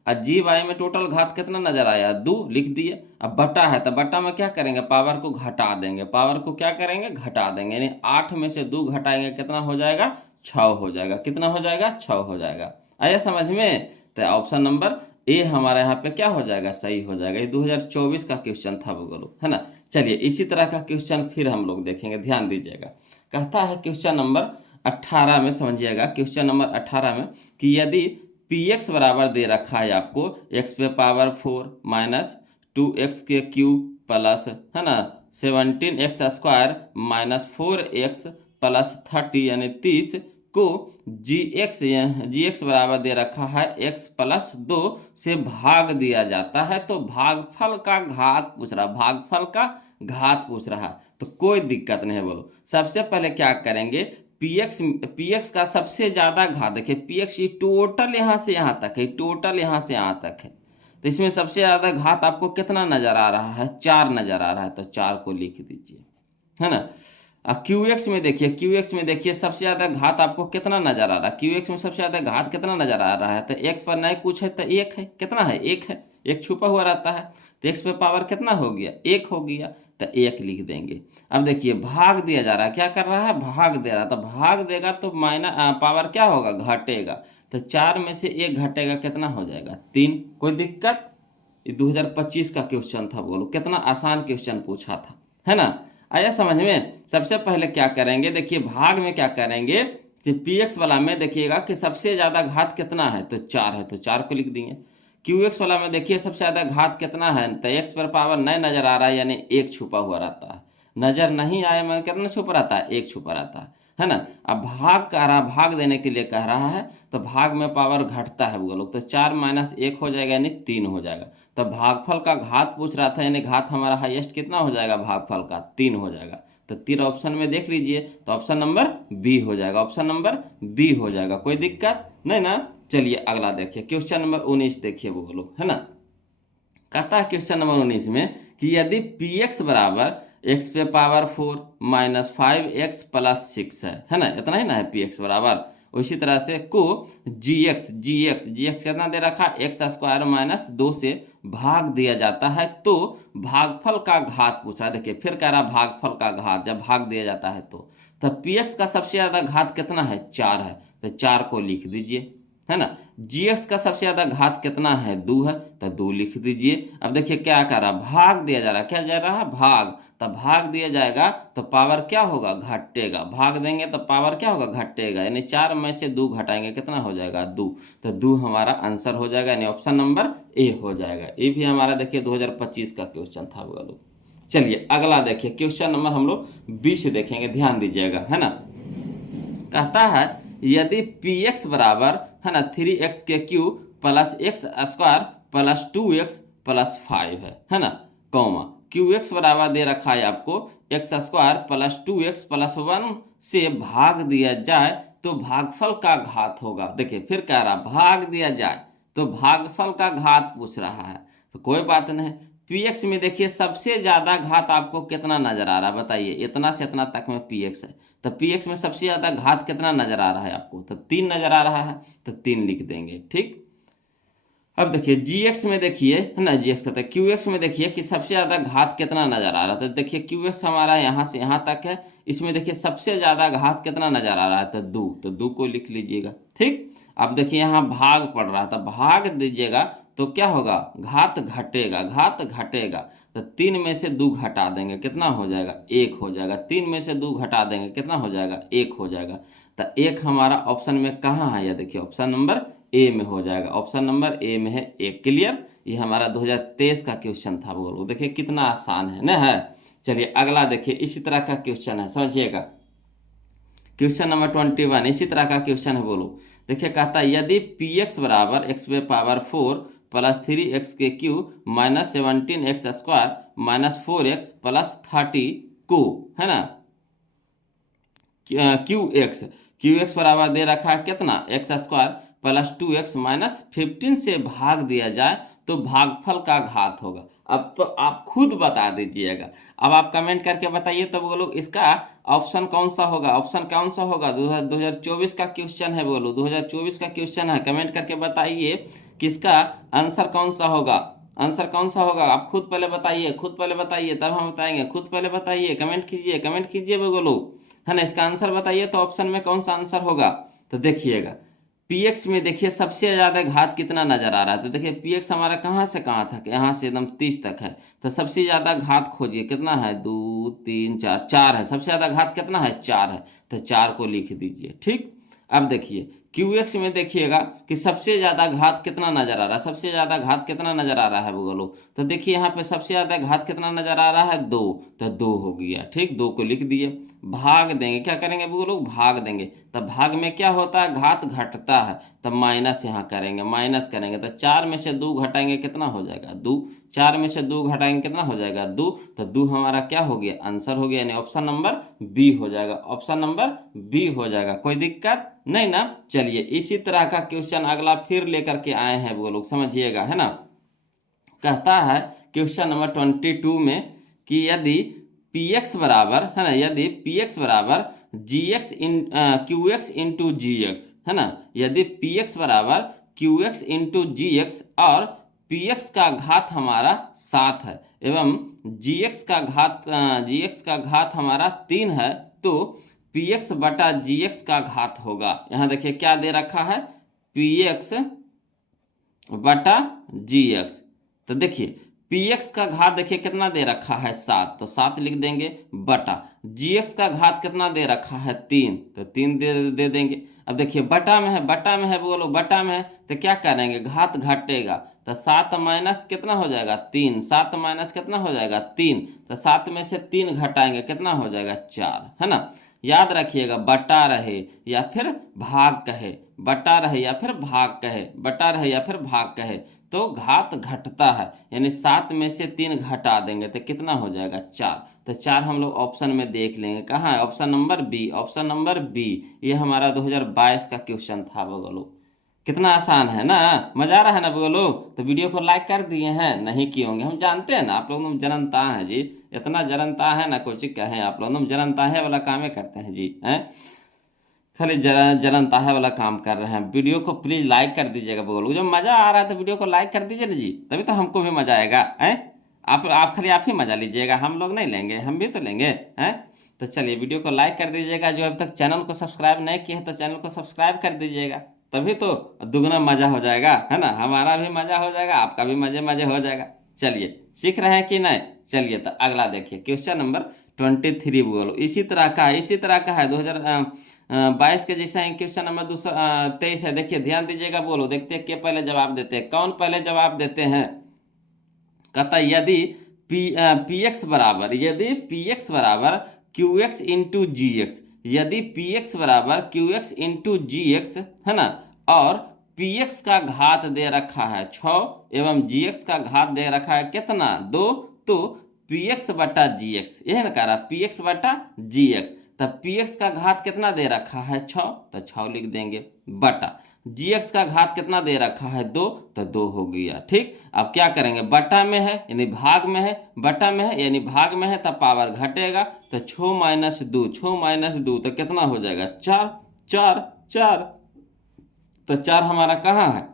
और जी वाई में टोटल घात कितना नजर आया, 2 लिख दिए। अब बटा है, तो बटा में क्या करेंगे, पावर को घटा देंगे, पावर को क्या करेंगे, घटा देंगे, यानी 8 में से 2 घटाएंगे, कितना हो जाएगा, 6 हो जाएगा। कितना हो जाएगा, 6 हो जाएगा। आया समझ में। तो ऑप्शन नंबर ए हमारा यहाँ पे क्या हो जाएगा, सही हो जाएगा। ये 2024 का क्वेश्चन था बोलो, है ना। चलिए इसी तरह का क्वेश्चन फिर हम लोग देखेंगे, ध्यान दीजिएगा। कहता है क्वेश्चन नंबर 18 में, समझिएगा क्वेश्चन नंबर 18 में, कि यदि पी एक्स बराबर दे रखा है आपको एक्स पे पावर 4 माइनस 2x के क्यूब प्लस, है ना, 17x square minus 4x plus 30 यानी 30 को जी एक्स बराबर दे रखा है x प्लस 2 से भाग दिया जाता है, तो भागफल का घात पूछ रहा, भागफल का घात पूछ रहा है, तो कोई दिक्कत नहीं है। बोलो सबसे पहले क्या करेंगे, पीएक्स का सबसे ज्यादा घात, देखिए पीएक्स ये टोटल यहाँ से यहाँ तक है, टोटल यहाँ से यहाँ तक है, तो इसमें सबसे ज्यादा घात आपको कितना नजर आ रहा है, 4 नजर आ रहा है, तो 4 को लिख दीजिए, है ना। क्यू एक्स में देखिए, क्यू एक्स में देखिए सबसे ज्यादा घात आपको कितना नजर आ रहा है, क्यू एक्स में सबसे ज्यादा घात कितना नजर आ रहा है, तो एक्स पर नहीं कुछ है तो एक है, कितना है, एक है, एक छुपा हुआ रहता है, तो एक्स पे पावर कितना हो गया, एक हो गया, तो एक लिख देंगे। अब देखिए भाग दिया जा रहा है, क्या कर रहा है, भाग दे रहा है, तो भाग देगा तो पावर क्या होगा, घटेगा, तो 4 में से 1 घटेगा, कितना हो जाएगा, 3। कोई दिक्कत, ये 2025 का क्वेश्चन था, बोलो कितना आसान क्वेश्चन पूछा था, है ना। आया समझ में। सबसे पहले क्या करेंगे, देखिए भाग में क्या करेंगे कि पीएक्स वाला में देखिएगा कि सबसे ज्यादा घात कितना है, तो 4 है, तो 4 को लिख देंगे। क्यू एक्स वाला में देखिए सबसे ज्यादा घात कितना है, तो एक्स पर पावर नहीं नजर आ रहा है, यानी 1 छुपा हुआ रहता है, नजर नहीं आए में कितना छुपा रहता है, 1 छुपा रहता है ना। अब भाग कह रहा, भाग देने के लिए कह रहा है, तो भाग में पावर घटता है वो लोग, तो 4 - 1 हो जाएगा, यानी 3 हो जाएगा। तो भागफल का घात पूछ रहा था, यानी घात हमारा हाईएस्ट कितना हो जाएगा, भागफल का 3 हो जाएगा। तो 3 ऑप्शन में देख लीजिए, तो ऑप्शन नंबर बी हो जाएगा, ऑप्शन नंबर बी हो जाएगा, कोई दिक्कत नहीं ना। चलिए अगला देखिए, क्वेश्चन नंबर 19 देखिए वो लोग, है ना। कहता है क्वेश्चन नंबर 19 में कि यदि पी एक्स बराबर एक्स पे पावर 4 - 5x + 6 है ना, इतना ही ना है पी एक्स बराबर। उसी तरह से को जी एक्स कितना दे रखा, x² - 2 से भाग दिया जाता है, तो भागफल का घात पूछा। देखिए फिर कह रहा भागफल का घात, जब भाग दिया जाता है तो पी एक्स का सबसे ज्यादा घात कितना है, 4 है, तो 4 को लिख दीजिए, है ना। जीएक्स का सबसे ज्यादा घात कितना है, 2 है, तो 2 लिख दीजिए। अब देखिए क्या कर रहा, भाग दिया जा रहा है, क्या जा रहा है, भाग, तब भाग दिया जाएगा तो पावर क्या होगा, घटेगा, भाग देंगे तो पावर क्या होगा, घटेगा, यानी 4 में से 2 घटाएंगे, कितना हो जाएगा, 2, तो 2 हमारा आंसर हो जाएगा, यानी ऑप्शन नंबर ए हो जाएगा। ये भी हमारा देखिए 2025 का क्वेश्चन था वो लोग। चलिए अगला देखिए, क्वेश्चन नंबर हम लोग 20 देखेंगे, ध्यान दीजिएगा, है ना। कहता है यदि पी एक्स बराबर, है ना, 3x के cube plus x² plus 2x plus 5 है ना, कॉमा क्यू एक्स बराबर दे रखा है आपको x² प्लस 2x प्लस 1 से भाग दिया जाए तो भागफल का घात होगा। देखिए फिर कह रहा भाग दिया जाए तो भागफल का घात पूछ रहा है, तो कोई बात नहीं। पीएक्स में देखिए सबसे ज्यादा घात आपको कितना नजर आ रहा है, बताइए, इतना से इतना तक में पीएक्स है, तो पीएक्स में सबसे ज्यादा घात कितना नजर आ रहा है आपको, तो 3 नजर आ रहा है, तो 3 लिख देंगे, ठीक। अब देखिए जीएक्स में देखिए, है ना, जीएक्स कहते हैं, क्यूएक्स में देखिए कि सबसे ज्यादा घात कितना नजर आ रहा है, तो देखिए क्यूएक्स हमारा यहाँ से यहाँ तक है, इसमें देखिए सबसे ज्यादा घात कितना नजर आ रहा है, तो 2, तो 2 को लिख लीजिएगा, ठीक। अब देखिए यहाँ भाग पड़ रहा था, भाग दीजिएगा तो क्या होगा, घात घटेगा, घात घटेगा, तो 3 में से 2 घटा देंगे, कितना हो जाएगा, 1 हो जाएगा, 3 में से 2 घटा देंगे, कितना हो जाएगा, 1 हो जाएगा। तो 1 हमारा ऑप्शन में कहाँ है, यह देखिए ऑप्शन नंबर ए में हो जाएगा, ऑप्शन नंबर ए में है 1। क्लियर, ये हमारा 2023 का क्वेश्चन था, बोलो देखिए कितना आसान है ना, है। चलिए अगला देखिए, इसी तरह का क्वेश्चन है, समझिएगा, क्वेश्चन नंबर 21 इसी तरह का क्वेश्चन है, बोलो। देखिए कहता है यदि पी एक्स बराबर एक्स पे पावर 4 प्लस 3x के cube minus 17x² minus 4x plus 30 को, है ना, क्यू एक्स बराबर दे रखा है कितना, x² प्लस 2x माइनस 15 से भाग दिया जाए तो भागफल का घात होगा। अब तो आप खुद बता दीजिएगा, अब आप कमेंट करके बताइए, तब बोलो इसका ऑप्शन कौन सा होगा, ऑप्शन कौन सा होगा। 2024 का क्वेश्चन है, बोलो 2024 का क्वेश्चन है, कमेंट करके बताइए कि इसका आंसर कौन सा होगा, आंसर कौन सा होगा, आप खुद पहले बताइए, खुद पहले बताइए तब हम बताएंगे, खुद पहले बताइए, कमेंट कीजिए, कमेंट कीजिए बोलो, है ना, इसका आंसर बताइए, तो ऑप्शन में कौन सा आंसर होगा। तो देखिएगा पीएक्स में देखिए सबसे ज्यादा घात कितना नजर आ रहा है, तो देखिए पीएक्स हमारा कहाँ से कहाँ तक, यहाँ से एकदम 30 तक है, तो सबसे ज्यादा घात खोजिए, कितना है, 2 3 4 4 है, सबसे ज्यादा घात कितना है, 4 है, तो 4 को लिख दीजिए, ठीक। अब देखिए QX में देखिएगा कि सबसे ज़्यादा घात कितना नज़र आ रहा है, सबसे ज़्यादा घात कितना नज़र आ रहा है बोलो। तो देखिए यहाँ पे सबसे ज़्यादा घात कितना नज़र आ रहा है 2, तो 2 हो गया। ठीक, 2 को लिख दिए। भाग देंगे, क्या करेंगे बोलो, भाग देंगे। तब भाग में क्या होता है, घात घटता है, तब माइनस यहाँ करेंगे, माइनस करेंगे तो 4 में से 2 घटाएंगे कितना हो जाएगा 2, 4 में से 2 घटाएंगे कितना हो जाएगा 2, तो 2 हमारा क्या हो गया, आंसर हो गया, यानी ऑप्शन नंबर बी हो जाएगा, ऑप्शन नंबर बी हो जाएगा। कोई दिक्कत नहीं ना। चलिए इसी तरह का क्वेश्चन अगला फिर लेकर के आए हैं वो लोग, समझिएगा, है ना। कहता है क्वेश्चन नंबर 22 में कि यदि px बराबर, है ना, यदि px बराबर gx इन qx इंटू जी एक्स, है ना, यदि px बराबर qx इंटू जी एक्स और px का घात हमारा 7 है एवं gx का घात हमारा 3 है, तो px बटा gx का घात होगा। यहाँ देखिए क्या दे रखा है, px बटा gx। तो देखिए px का घात देखिए कितना दे रखा है 7, तो 7 लिख देंगे, बटा gx का घात कितना दे रखा है 3, तो 3 दे देंगे। अब देखिए बटा में है, बटा में है बोलो, बटा में है तो क्या करेंगे, घात घटेगा, तो 7 माइनस कितना हो जाएगा 3, 7 माइनस कितना हो जाएगा 3, तो 7 में से 3 घटाएंगे कितना हो जाएगा 4, है ना। याद रखिएगा, बटा रहे या फिर भाग कहे, बटा रहे या फिर भाग कहे, बटा रहे या फिर भाग कहे तो घात घटता है, यानी 7 में से 3 घटा देंगे तो कितना हो जाएगा 4, तो 4 हम लोग ऑप्शन में देख लेंगे, कहाँ है, option number B, option number B. ये हमारा 2022 का क्वेश्चन था बोलो। कितना आसान है ना, मजा आ रहा है ना बोलो। तो वीडियो को लाइक कर दिए हैं, नहीं किए होंगे, हम जानते हैं ना आप लोग जनता हैं जी, इतना जनता है ना, कुछ कहें आप लोग जनता है वाला काम करते हैं जी, हैं खाली जनता है वाला काम कर रहे हैं। वीडियो को प्लीज लाइक कर दीजिएगा बोलो, जब मजा आ रहा है तो वीडियो को लाइक कर दीजिए ना जी, तभी तो हमको भी मजा आएगा, हैं। आप खाली आप ही मजा लीजिएगा, हम लोग नहीं लेंगे, हम भी तो लेंगे, हैं। तो चलिए वीडियो को लाइक कर दीजिएगा, जो अभी तक चैनल को सब्सक्राइब नहीं किया है तो चैनल को सब्सक्राइब कर दीजिएगा, तभी तो दुगना मजा हो जाएगा, है ना, हमारा भी मजा हो जाएगा, आपका भी मजे मजे हो जाएगा। चलिए सीख रहे हैं कि नहीं। चलिए तो अगला देखिए क्वेश्चन नंबर 23 बोलो, इसी तरह का है 2022 के जैसा ही क्वेश्चन नंबर 23 है। देखिए ध्यान दीजिएगा बोलो, देखते हैं के पहले जवाब देते हैं, कौन पहले जवाब देते हैं। कहता यदि px बराबर, यदि px बराबर qx इंटू जी एक्स, यदि px बराबर qx इंटू जी एक्स, है ना, और px का घात दे रखा है 6 एवं gx का घात दे रखा है कितना 2, तो px बटा gx, यह ना कह रहा px बटा gx, तब px का घात कितना दे रखा है 6, तो 6 लिख देंगे, बटा gx का घात कितना दे रखा है 2, तो 2 हो गया। ठीक, अब क्या करेंगे, बटा में है यानी भाग में है, बटा में है यानी भाग में है, तब पावर घटेगा, तो 6 माइनस 2, 6 माइनस 2 तो कितना हो जाएगा 4, 4 4, तो 4 हमारा कहाँ है,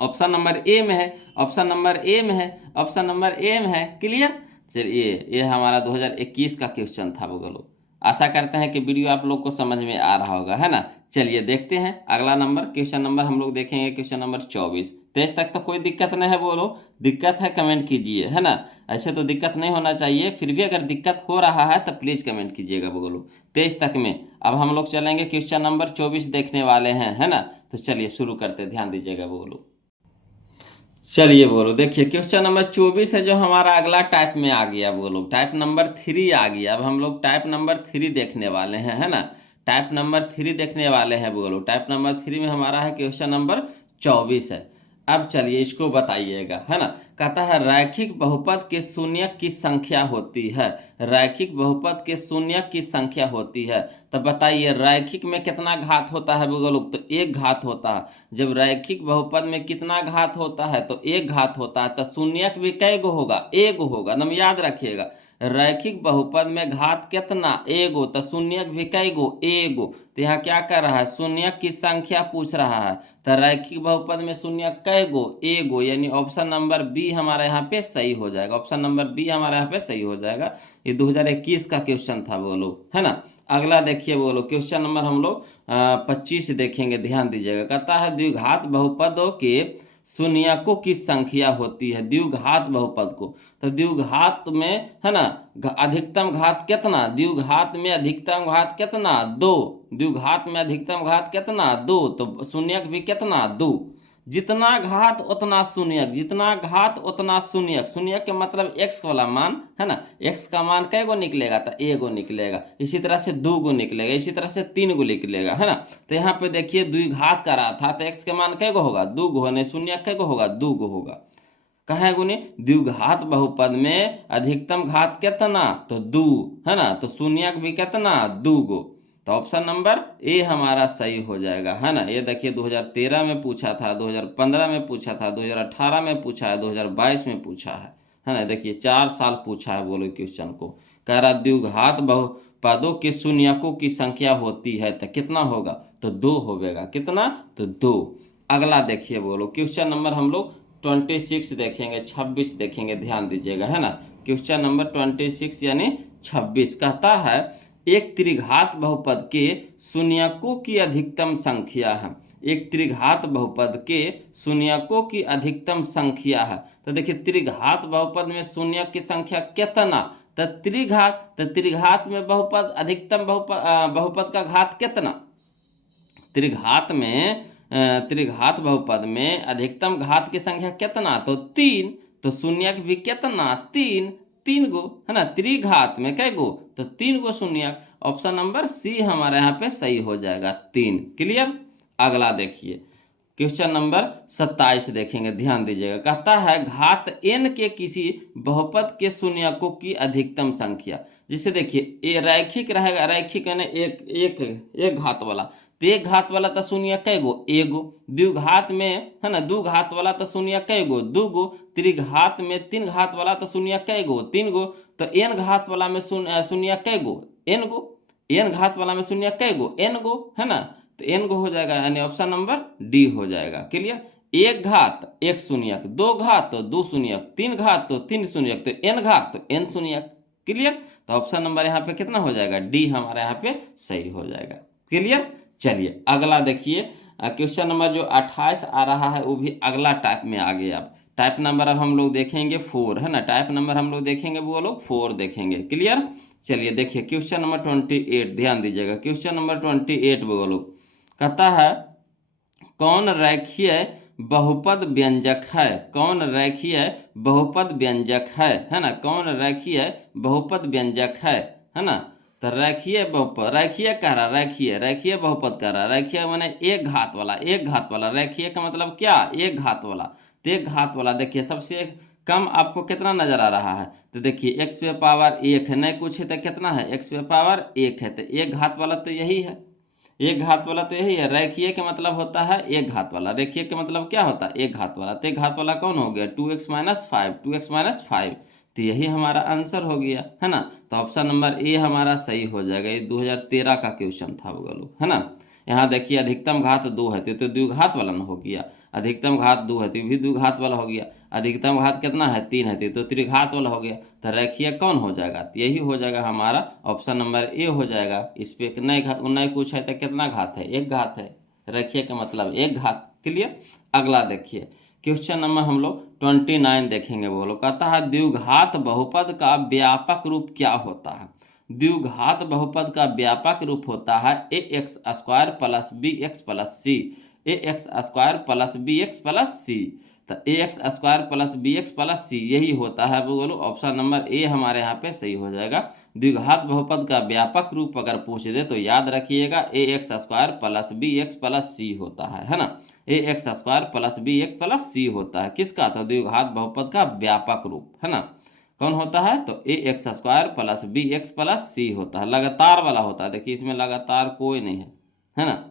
ऑप्शन नंबर ए में है, ऑप्शन नंबर ए में है, ऑप्शन नंबर ए में है। क्लियर। चलिए ये हमारा 2021 का क्वेश्चन था बोलो। आशा करते हैं कि वीडियो आप लोग को समझ में आ रहा होगा, है ना। चलिए देखते हैं अगला नंबर, क्वेश्चन नंबर हम लोग देखेंगे क्वेश्चन नंबर 24। 23 तक तो कोई दिक्कत नहीं है बोलो, दिक्कत है कमेंट कीजिए, है ना। ऐसे तो दिक्कत नहीं होना चाहिए, फिर भी अगर दिक्कत हो रहा है तो प्लीज़ कमेंट कीजिएगा बोलो 23 तक में। अब हम लोग चलेंगे क्वेश्चन नंबर 24 देखने वाले हैं, है ना। तो चलिए शुरू करते, ध्यान दीजिएगा बोलो। चलिए बोलो, देखिए क्वेश्चन नंबर 24 है जो हमारा अगला टाइप में आ गया बोलो, टाइप नंबर 3 आ गया। अब हम लोग टाइप नंबर 3 देखने वाले हैं, है ना, टाइप नंबर 3 देखने वाले हैं बोलो। टाइप नंबर 3 में हमारा है क्वेश्चन नंबर 24 है। अब चलिए इसको बताइएगा, है ना। कहता है रैखिक बहुपद के शून्यक की संख्या होती है, रैखिक बहुपद के शून्यक की संख्या होती है। तो बताइए रैखिक में कितना घात होता है बोलो, तो 1 घात होता है। जब रैखिक बहुपद में कितना घात होता है, तो 1 घात होता है, तो शून्यक भी कै गो होगा, 1 होगा, नम याद रखिएगा। रैखिक बहुपद में घात कितना, 1, तो शून्यक भी कै गो, 1। तो यहाँ क्या कर रहा है, शून्यक की संख्या पूछ रहा है, तो रैखिक बहुपद में शून्यक कै गो, 1, यानी ऑप्शन नंबर बी हमारा यहाँ पे सही हो जाएगा, ऑप्शन नंबर बी हमारा यहाँ पे सही हो जाएगा। ये 2021 का क्वेश्चन था बोलो, है ना। अगला देखिए बोलो, क्वेश्चन नंबर हम लोग 25 देखेंगे, ध्यान दीजिएगा। कहता है द्विघात बहुपदों के शून्यकों की संख्या होती है, द्विघात बहुपद को। तो द्विघात में है ना अधिकतम घात कितना, द्विघात में अधिकतम घात कितना, 2, द्विघात में अधिकतम घात कितना, 2, तो शून्यक भी कितना, 2। जितना घात उतना शून्यक, जितना घात उतना शून्यक, शून्यक के मतलब x वाला मान है ना, x का मान कै गो निकलेगा, तो a गो निकलेगा, इसी तरह से 2 गो निकलेगा, इसी तरह से 3 गो निकलेगा, है ना। तो यहाँ पे देखिए द्विघात का रहा था तो x के मान कै गो होगा, 2 गो, होने शून्यक कै गो होगा, 2 गो होगा। कहे गुनी द्विघात बहुपद में अधिकतम घात कितना, तो 2, है ना, तो शून्यक भी कितना, 2 गो। तो ऑप्शन नंबर ए हमारा सही हो जाएगा, है ना। ये देखिए 2013 में पूछा था, 2015 में पूछा था, 2018 में पूछा है, 2022 में पूछा है ना। देखिए 4 साल पूछा है बोलो क्वेश्चन को। कह रहा द्विघात बहुपदों के शून्यकों की संख्या होती है तो कितना होगा, तो 2 होगा, कितना, तो 2। अगला देखिए बोलो क्वेश्चन नंबर हम लोग 26 देखेंगे, 26 देखेंगे, ध्यान दीजिएगा, है ना। क्वेश्चन नंबर 26 यानी 26 कहता है एक त्रिघात बहुपद के शून्यकों की अधिकतम संख्या है, एक त्रिघात बहुपद के शून्यकों की अधिकतम संख्या है। तो देखिए त्रिघात बहुपद में शून्यक की संख्या कितना, तो त्रिघात में बहुपद अधिकतम बहुपद का घात कितना, त्रिघात बहुपद में अधिकतम घात की संख्या कितना, तो 3, तो शून्यक भी कितना, 3, 3 गो, है ना। त्रिघात में कै गो, तो 3 गो शून्यक। ऑप्शन नंबर सी हमारे यहाँ पे सही हो जाएगा, 3। क्लियर। अगला देखिए क्वेश्चन नंबर 27 देखेंगे, ध्यान दीजिएगा। कहता है घात n के किसी बहुपद के शून्यकों की अधिकतम संख्या। जिसे देखिए ये रैखिक रहेगा, रैखिक यानी एक घात वाला, तो एक घात वाला तो शून्य कै गो, एगो। द्विघात में है ना 2 घात वाला तो शून्य कै गो, 2 गो। त्रिघात में 3 घात वाला तो शून्य कै गो, 3 गो। तो n घात वाला में शून्य कै गो, n गो। n घात वाला में शून्य कै गो, n गो, है ना। तो n गो हो जाएगा, यानी ऑप्शन नंबर डी हो जाएगा। क्लियर। एक घात एक शून्यक, 2 घात तो 2 शून्यक, 3 घात तो 3 शून्यक, तो n घात तो n शून्यक। क्लियर। तो ऑप्शन नंबर यहाँ पे कितना हो जाएगा, डी हमारे यहाँ पे सही हो जाएगा। क्लियर। चलिए अगला देखिए क्वेश्चन नंबर जो 28 आ रहा है वो भी अगला टाइप में आ गया। अब टाइप नंबर अब हम लोग देखेंगे 4, है ना। टाइप नंबर हम लोग देखेंगे वो लोग 4 देखेंगे। क्लियर। चलिए देखिए क्वेश्चन नंबर 28, ध्यान दीजिएगा। क्वेश्चन नंबर 28 वो लोग कहता है कौन रेखीय बहुपद व्यंजक है, कौन रेखीय बहुपद व्यंजक है ना। कौन रेखीय बहुपद व्यंजक है ना। तो रेखीय बहुपद, रेखीय कह रहा, रेखीय बहुपद कह रहा। रेखीय माने एक घात वाला, एक घात वाला। रेखीय का मतलब क्या, एक घात वाला। तो एक घात वाला देखिए सबसे कम आपको कितना नजर आ रहा है, तो देखिए x पे पावर 1 है, नहीं कुछ है तो कितना है, x पे पावर 1 है। तो एक घात वाला तो यही है, एक घात वाला तो यही है। रेखीय का मतलब होता है एक घात वाला, रेखीय का मतलब क्या होता है, एक घात वाला। तो एक घात वाला कौन हो गया, 2x - 5, 2x - 5। तो यही हमारा आंसर हो गया, है ना। तो ऑप्शन नंबर ए हमारा सही हो जाएगा। ये 2013 का क्वेश्चन था वो लोग, है ना। यहाँ देखिए अधिकतम घात 2 है तो द्विघात वाला ना हो गया, अधिकतम घात 2 है तो भी द्विघात वाला हो गया। अधिकतम घात कितना है, 3 है तो त्रिघात वाला हो गया। तो रेखीय कौन हो जाएगा, तो यही हो जाएगा हमारा ऑप्शन नंबर ए हो जाएगा। इस पे नहीं कुछ है तो कितना घात है, एक घात है। रेखीय का मतलब एक घात। क्लियर। अगला देखिए क्वेश्चन नंबर हम लोग 29 देखेंगे। वो लोग कहता है द्विघात बहुपद का व्यापक रूप क्या होता है। द्विघात बहुपद का व्यापक रूप होता है ax² + bx + c, ax² + bx + c। तो ax² + bx + c यही होता है बोलो। ऑप्शन नंबर ए हमारे यहाँ पे सही हो जाएगा। द्विघात बहुपद का व्यापक रूप अगर पूछ दे तो याद रखिएगा ax² + bx + c होता है ना। ax² + bx + c होता है किसका, तो द्विघात बहुपद का व्यापक रूप, है ना। कौन होता है, तो ax² + bx + c होता है, लगातार वाला होता है। देखिए इसमें लगातार कोई नहीं है ना।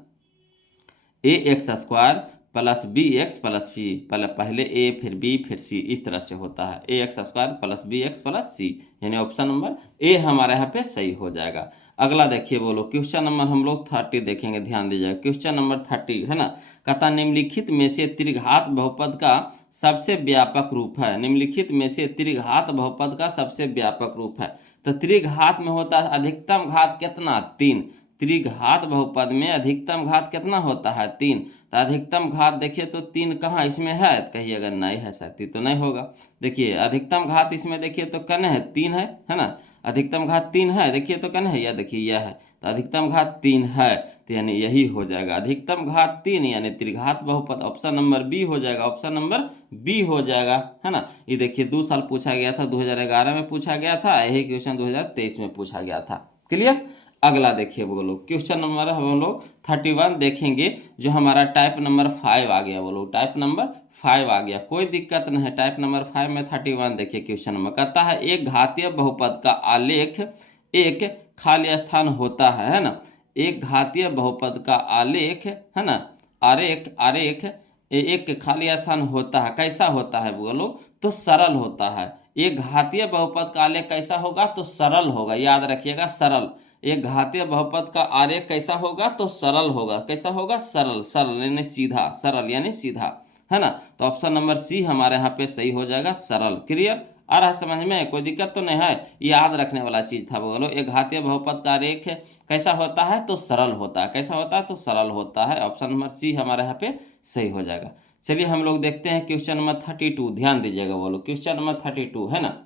ax² + bx + c, पहले a फिर b फिर c, इस तरह से होता है ax² + bx + c, यानी ऑप्शन नंबर ए हमारे यहाँ पे सही हो जाएगा। अगला देखिए बोलो क्वेश्चन नंबर हम लोग 30 देखेंगे, ध्यान दीजिएगा। क्वेश्चन नंबर 30 है ना। कहता निम्नलिखित में से त्रिघात बहुपद का सबसे व्यापक रूप है, निम्नलिखित में से त्रिघात बहुपद का सबसे व्यापक रूप है। तो त्रिघात में होता है अधिकतम घात कितना, 3। त्रिघात बहुपद में अधिकतम घात कितना होता है 3। तो अधिकतम घात देखिए तो 3 कहाँ इसमें है, कहिए अगर नहीं है साथी तो नहीं होगा। देखिए अधिकतम घात इसमें देखिए तो कन है 3 है ना, अधिकतम घात 3 है, देखिए तो कन है, यह देखिए यह है, तो अधिकतम घात 3 है, तो यानी यही हो जाएगा अधिकतम घात 3 यानी त्रिघात बहुपद। ऑप्शन नंबर बी हो जाएगा, ऑप्शन नंबर बी हो जाएगा, है ना। ये देखिए 2 साल पूछा गया था, 2011 में पूछा गया था, यही क्वेश्चन 2023 में पूछा गया था। क्लियर। अगला देखिए बोलो क्वेश्चन नंबर हम लोग 31 देखेंगे, जो हमारा टाइप नंबर 5 आ गया। बोलो टाइप नंबर 5 आ गया, कोई दिक्कत नहीं है। टाइप नंबर 5 में 31 देखिए क्वेश्चन नंबर कहता है एक घातीय बहुपद का आलेख एक खाली स्थान होता है ना। एक घातीय बहुपद का आलेख है ना, आरेख आरेख एक खाली स्थान होता है, कैसा होता है बोलो, तो सरल होता है। एक घातीय बहुपद का आलेख कैसा होगा, तो सरल होगा, याद रखिएगा सरल। एक घातीय बहुपद का आरेख कैसा होगा, तो सरल होगा, कैसा होगा, सरल, सरल यानी सीधा, सरल यानी सीधा, है ना। तो ऑप्शन नंबर सी हमारे यहाँ पे सही हो जाएगा, सरल। क्लियर, आ रहा समझ में, कोई दिक्कत तो नहीं है, याद रखने वाला चीज था। बोलो एक घातीय बहुपद का आरेख कैसा होता है, तो सरल होता है, कैसा होता है, तो सरल होता है। ऑप्शन नंबर सी हमारे यहाँ पे सही हो जाएगा। चलिए हम लोग देखते हैं क्वेश्चन नंबर 32, ध्यान दीजिएगा। बोलो क्वेश्चन नंबर 32 है ना।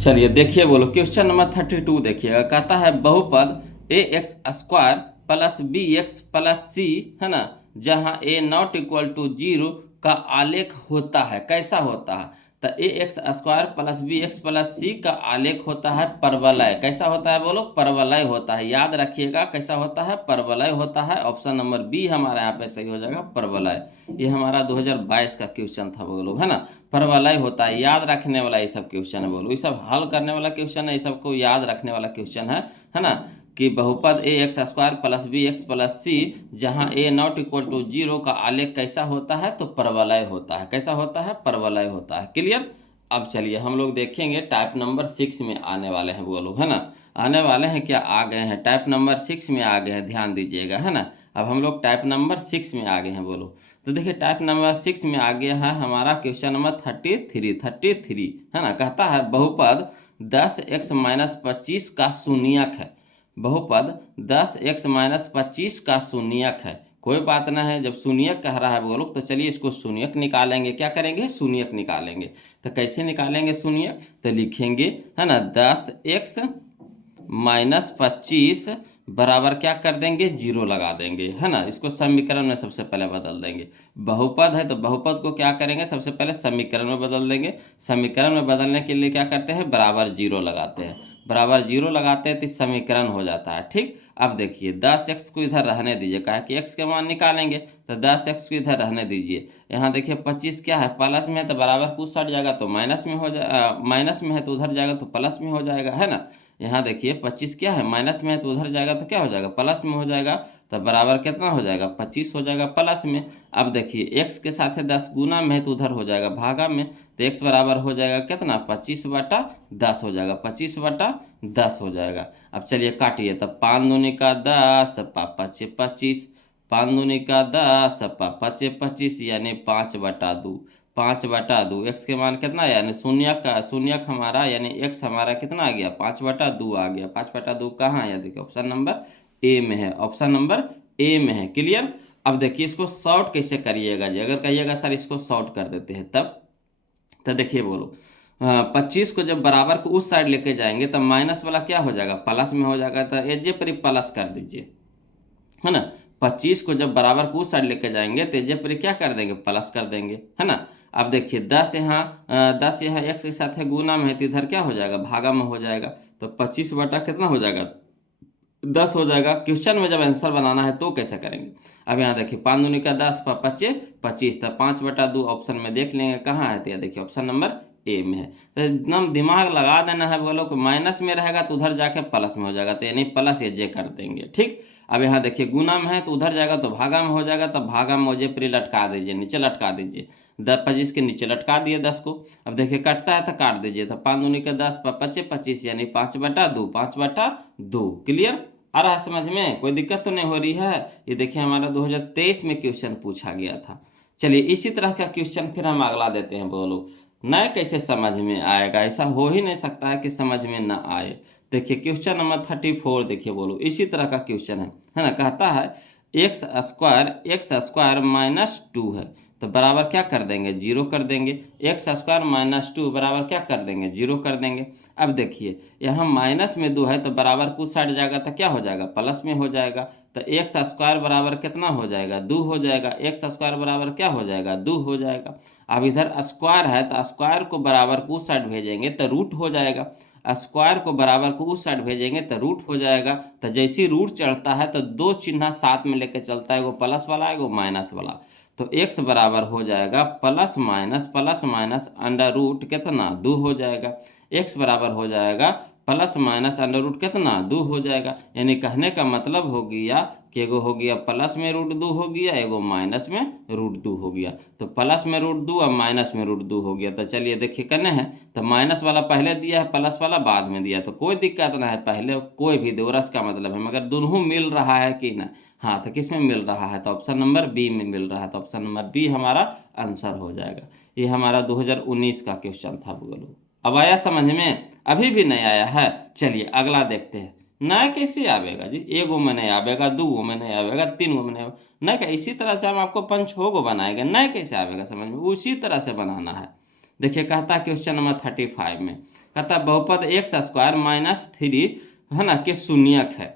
चलिए देखिए बोलो क्वेश्चन नंबर 32 देखिएगा, कहता है बहुपद a x square plus b x plus c, है ना, जहाँ ए नॉट इक्वल टू 0 का आलेख होता है, कैसा होता है, तो a x square plus b x plus c का आलेख होता है परवलय, कैसा होता है बोलो, परवलय होता है, याद रखिएगा कैसा होता है, परवलय होता है। ऑप्शन नंबर बी हमारा यहाँ पे सही हो जाएगा, परवलय। ये हमारा 2022 का क्वेश्चन था बोलो, है ना, परवलय होता है, याद रखने वाला ये सब क्वेश्चन है। बोलो ये सब हल करने वाला क्वेश्चन है, ये सबको याद रखने वाला क्वेश्चन है ना, कि बहुपद a x square plus b x plus c जहाँ ए नॉट इक्वल टू 0 का आलेख कैसा होता है, तो परवलय होता है, कैसा होता है, परवलय होता है। क्लियर। अब चलिए हम लोग देखेंगे टाइप नंबर 6 में आने वाले हैं बोलो, है ना, आने वाले हैं क्या, आ गए हैं, टाइप नंबर 6 में आ गए हैं, ध्यान दीजिएगा, है ना। अब हम लोग टाइप नंबर 6 में आ गए हैं बोलो। तो देखिए टाइप नंबर 6 में आ गया है हमारा क्वेश्चन नंबर 33 है ना। कहता है बहुपद 10x-25 का शून्यक है, बहुपद 10x-25 का शून्यक है। कोई बात ना है, जब शून्यक कह रहा है वो लोग, तो चलिए इसको शून्यक निकालेंगे, क्या करेंगे, शून्यक निकालेंगे। तो कैसे निकालेंगे शून्यक, तो लिखेंगे, है ना, 10x-25 बराबर क्या कर देंगे, 0 लगा देंगे, है ना। इसको समीकरण में सबसे पहले बदल देंगे, बहुपद है तो बहुपद को क्या करेंगे, सबसे पहले समीकरण में बदल देंगे। समीकरण में बदलने के लिए क्या करते हैं, बराबर 0 लगाते हैं, बराबर 0 लगाते हैं तो समीकरण हो जाता है। ठीक, अब देखिए 10x को इधर रहने दीजिए, कहा कि x के मान निकालेंगे, तो 10x को इधर रहने दीजिए। यहाँ देखिए 25 क्या है, प्लस में है तो बराबर कुछ सट जाएगा तो माइनस में हो जाए, माइनस में है तो उधर जाएगा तो प्लस में हो जाएगा, है ना। यहाँ देखिए 25 क्या है, माइनस में है तो उधर जाएगा तो क्या हो जाएगा, प्लस में हो जाएगा, तो बराबर कितना हो जाएगा, 25 हो जाएगा प्लस में। अब देखिए x के साथ 10 गुना में है तो उधर हो जाएगा भागा में, तो x बराबर हो जाएगा कितना, 25/10 हो जाएगा, 25/10 हो जाएगा। अब चलिए काटिए, तब 5 दूनी का 10 5 25, 5 दूनी का 10 5 25 यानी 5/2, 5/2। x के मान कितना है, यानी शून्यक हमारा यानी x हमारा कितना आ गया, 5/2 आ गया। 5/2 कहाँ है, देखिए ऑप्शन नंबर ए में है, ऑप्शन नंबर ए में है। क्लियर। अब देखिए इसको शॉर्ट कैसे करिएगा जी, अगर कहिएगा सर इसको शॉर्ट कर देते हैं तब, तो देखिए बोलो 25 को जब बराबर को उस साइड लेके जाएंगे तब माइनस वाला क्या हो जाएगा, प्लस में हो जाएगा, तो एजे पर प्लस कर दीजिए, है ना। 25 को जब बराबर को उस साइड लेके जाएंगे तो एजे पर क्या कर देंगे, प्लस कर देंगे, है ना। अब देखिए 10 यहाँ x के साथ है गुना में है तो इधर क्या हो जाएगा, भागा में हो जाएगा, तो 25 बटा कितना हो जाएगा, 10 हो जाएगा। क्वेश्चन में जब आंसर बनाना है तो कैसे करेंगे, अब यहाँ देखिए 5 दूनी का 10 25 25, तो 5/2 ऑप्शन में देख लेंगे कहाँ है, तो देखिए ऑप्शन नंबर ए में है। तो एकदम दिमाग लगा देना है, बोलो कि माइनस में रहेगा तो उधर जाके प्लस में हो जाएगा, तो यानी प्लस ये जे कर देंगे। ठीक, अब यहाँ देखिए गुना में है तो उधर जाएगा तो भागा में हो जाएगा, तो भागा में ओजे पर लटका दीजिए, नीचे लटका दीजिए, 25 के नीचे लटका दिए 10 को। अब देखिए कटता है तो काट दीजिए, तो 5 दूनी का 10 25 25 यानी 5/2, 5/2। क्लियर, आ रहा समझ में, कोई दिक्कत तो नहीं हो रही है। ये देखिए हमारा 2023 में क्वेश्चन पूछा गया था। चलिए इसी तरह का क्वेश्चन फिर हम अगला देते हैं। बोलो नए कैसे समझ में आएगा, ऐसा हो ही नहीं सकता है कि समझ में ना आए। देखिए क्वेश्चन नंबर 34 देखिए, बोलो इसी तरह का क्वेश्चन है ना। कहता है x² -2 है, तो बराबर क्या कर देंगे, जीरो कर देंगे। x² -2 बराबर क्या कर देंगे, जीरो कर देंगे। अब देखिए यहाँ माइनस में 2 है तो बराबर कुछ साइड जाएगा तो क्या हो जाएगा, प्लस में हो जाएगा। तो x² बराबर कितना हो जाएगा, 2 हो जाएगा। x² बराबर क्या हो जाएगा, 2 हो जाएगा। अब इधर स्क्वायर है तो स्क्वायर को बराबर को उस साइड भेजेंगे तो रूट हो जाएगा। स्क्वायर को बराबर को उस साइड भेजेंगे तो रूट हो जाएगा। तो जैसे ही रूट चढ़ता है तो दो चिन्ह साथ में लेके चलता है, एगो प्लस वाला एगो माइनस वाला। तो x बराबर हो जाएगा प्लस माइनस अंडर रूट कितना, 2 हो जाएगा। x बराबर हो जाएगा प्लस माइनस अंडर रूट कितना, 2 हो जाएगा। यानी कहने का मतलब हो गया कि एगो हो गया प्लस में √2 हो गया, एगो माइनस में √2 हो गया। तो प्लस में √2 और माइनस में √2 हो गया। तो चलिए देखिए करने हैं, तो माइनस वाला पहले दिया है, प्लस वाला बाद में दिया, तो कोई दिक्कत ना है, पहले कोई भी दो, रस का मतलब है। मगर दोनों मिल रहा है कि ना, हाँ तो किस में मिल रहा है, तो ऑप्शन नंबर बी में मिल रहा है। तो ऑप्शन नंबर बी हमारा आंसर हो जाएगा। ये हमारा 2019 का क्वेश्चन था बोलो। अब आया समझ में, अभी भी नहीं आया है। चलिए अगला देखते हैं। नया कैसे आवेगा जी, एगो में नहीं आवेगा, 2 में नहीं आवेगा, 3 में नहीं आवेगा, नया का इसी तरह से हम आपको 5 गो बनाएंगे। नया कैसे आवेगा समझ में, उसी तरह से बनाना है। देखिए कहता है क्वेश्चन नंबर 35 में, कहता है बहुपद x² -3 है ना के शून्यक है।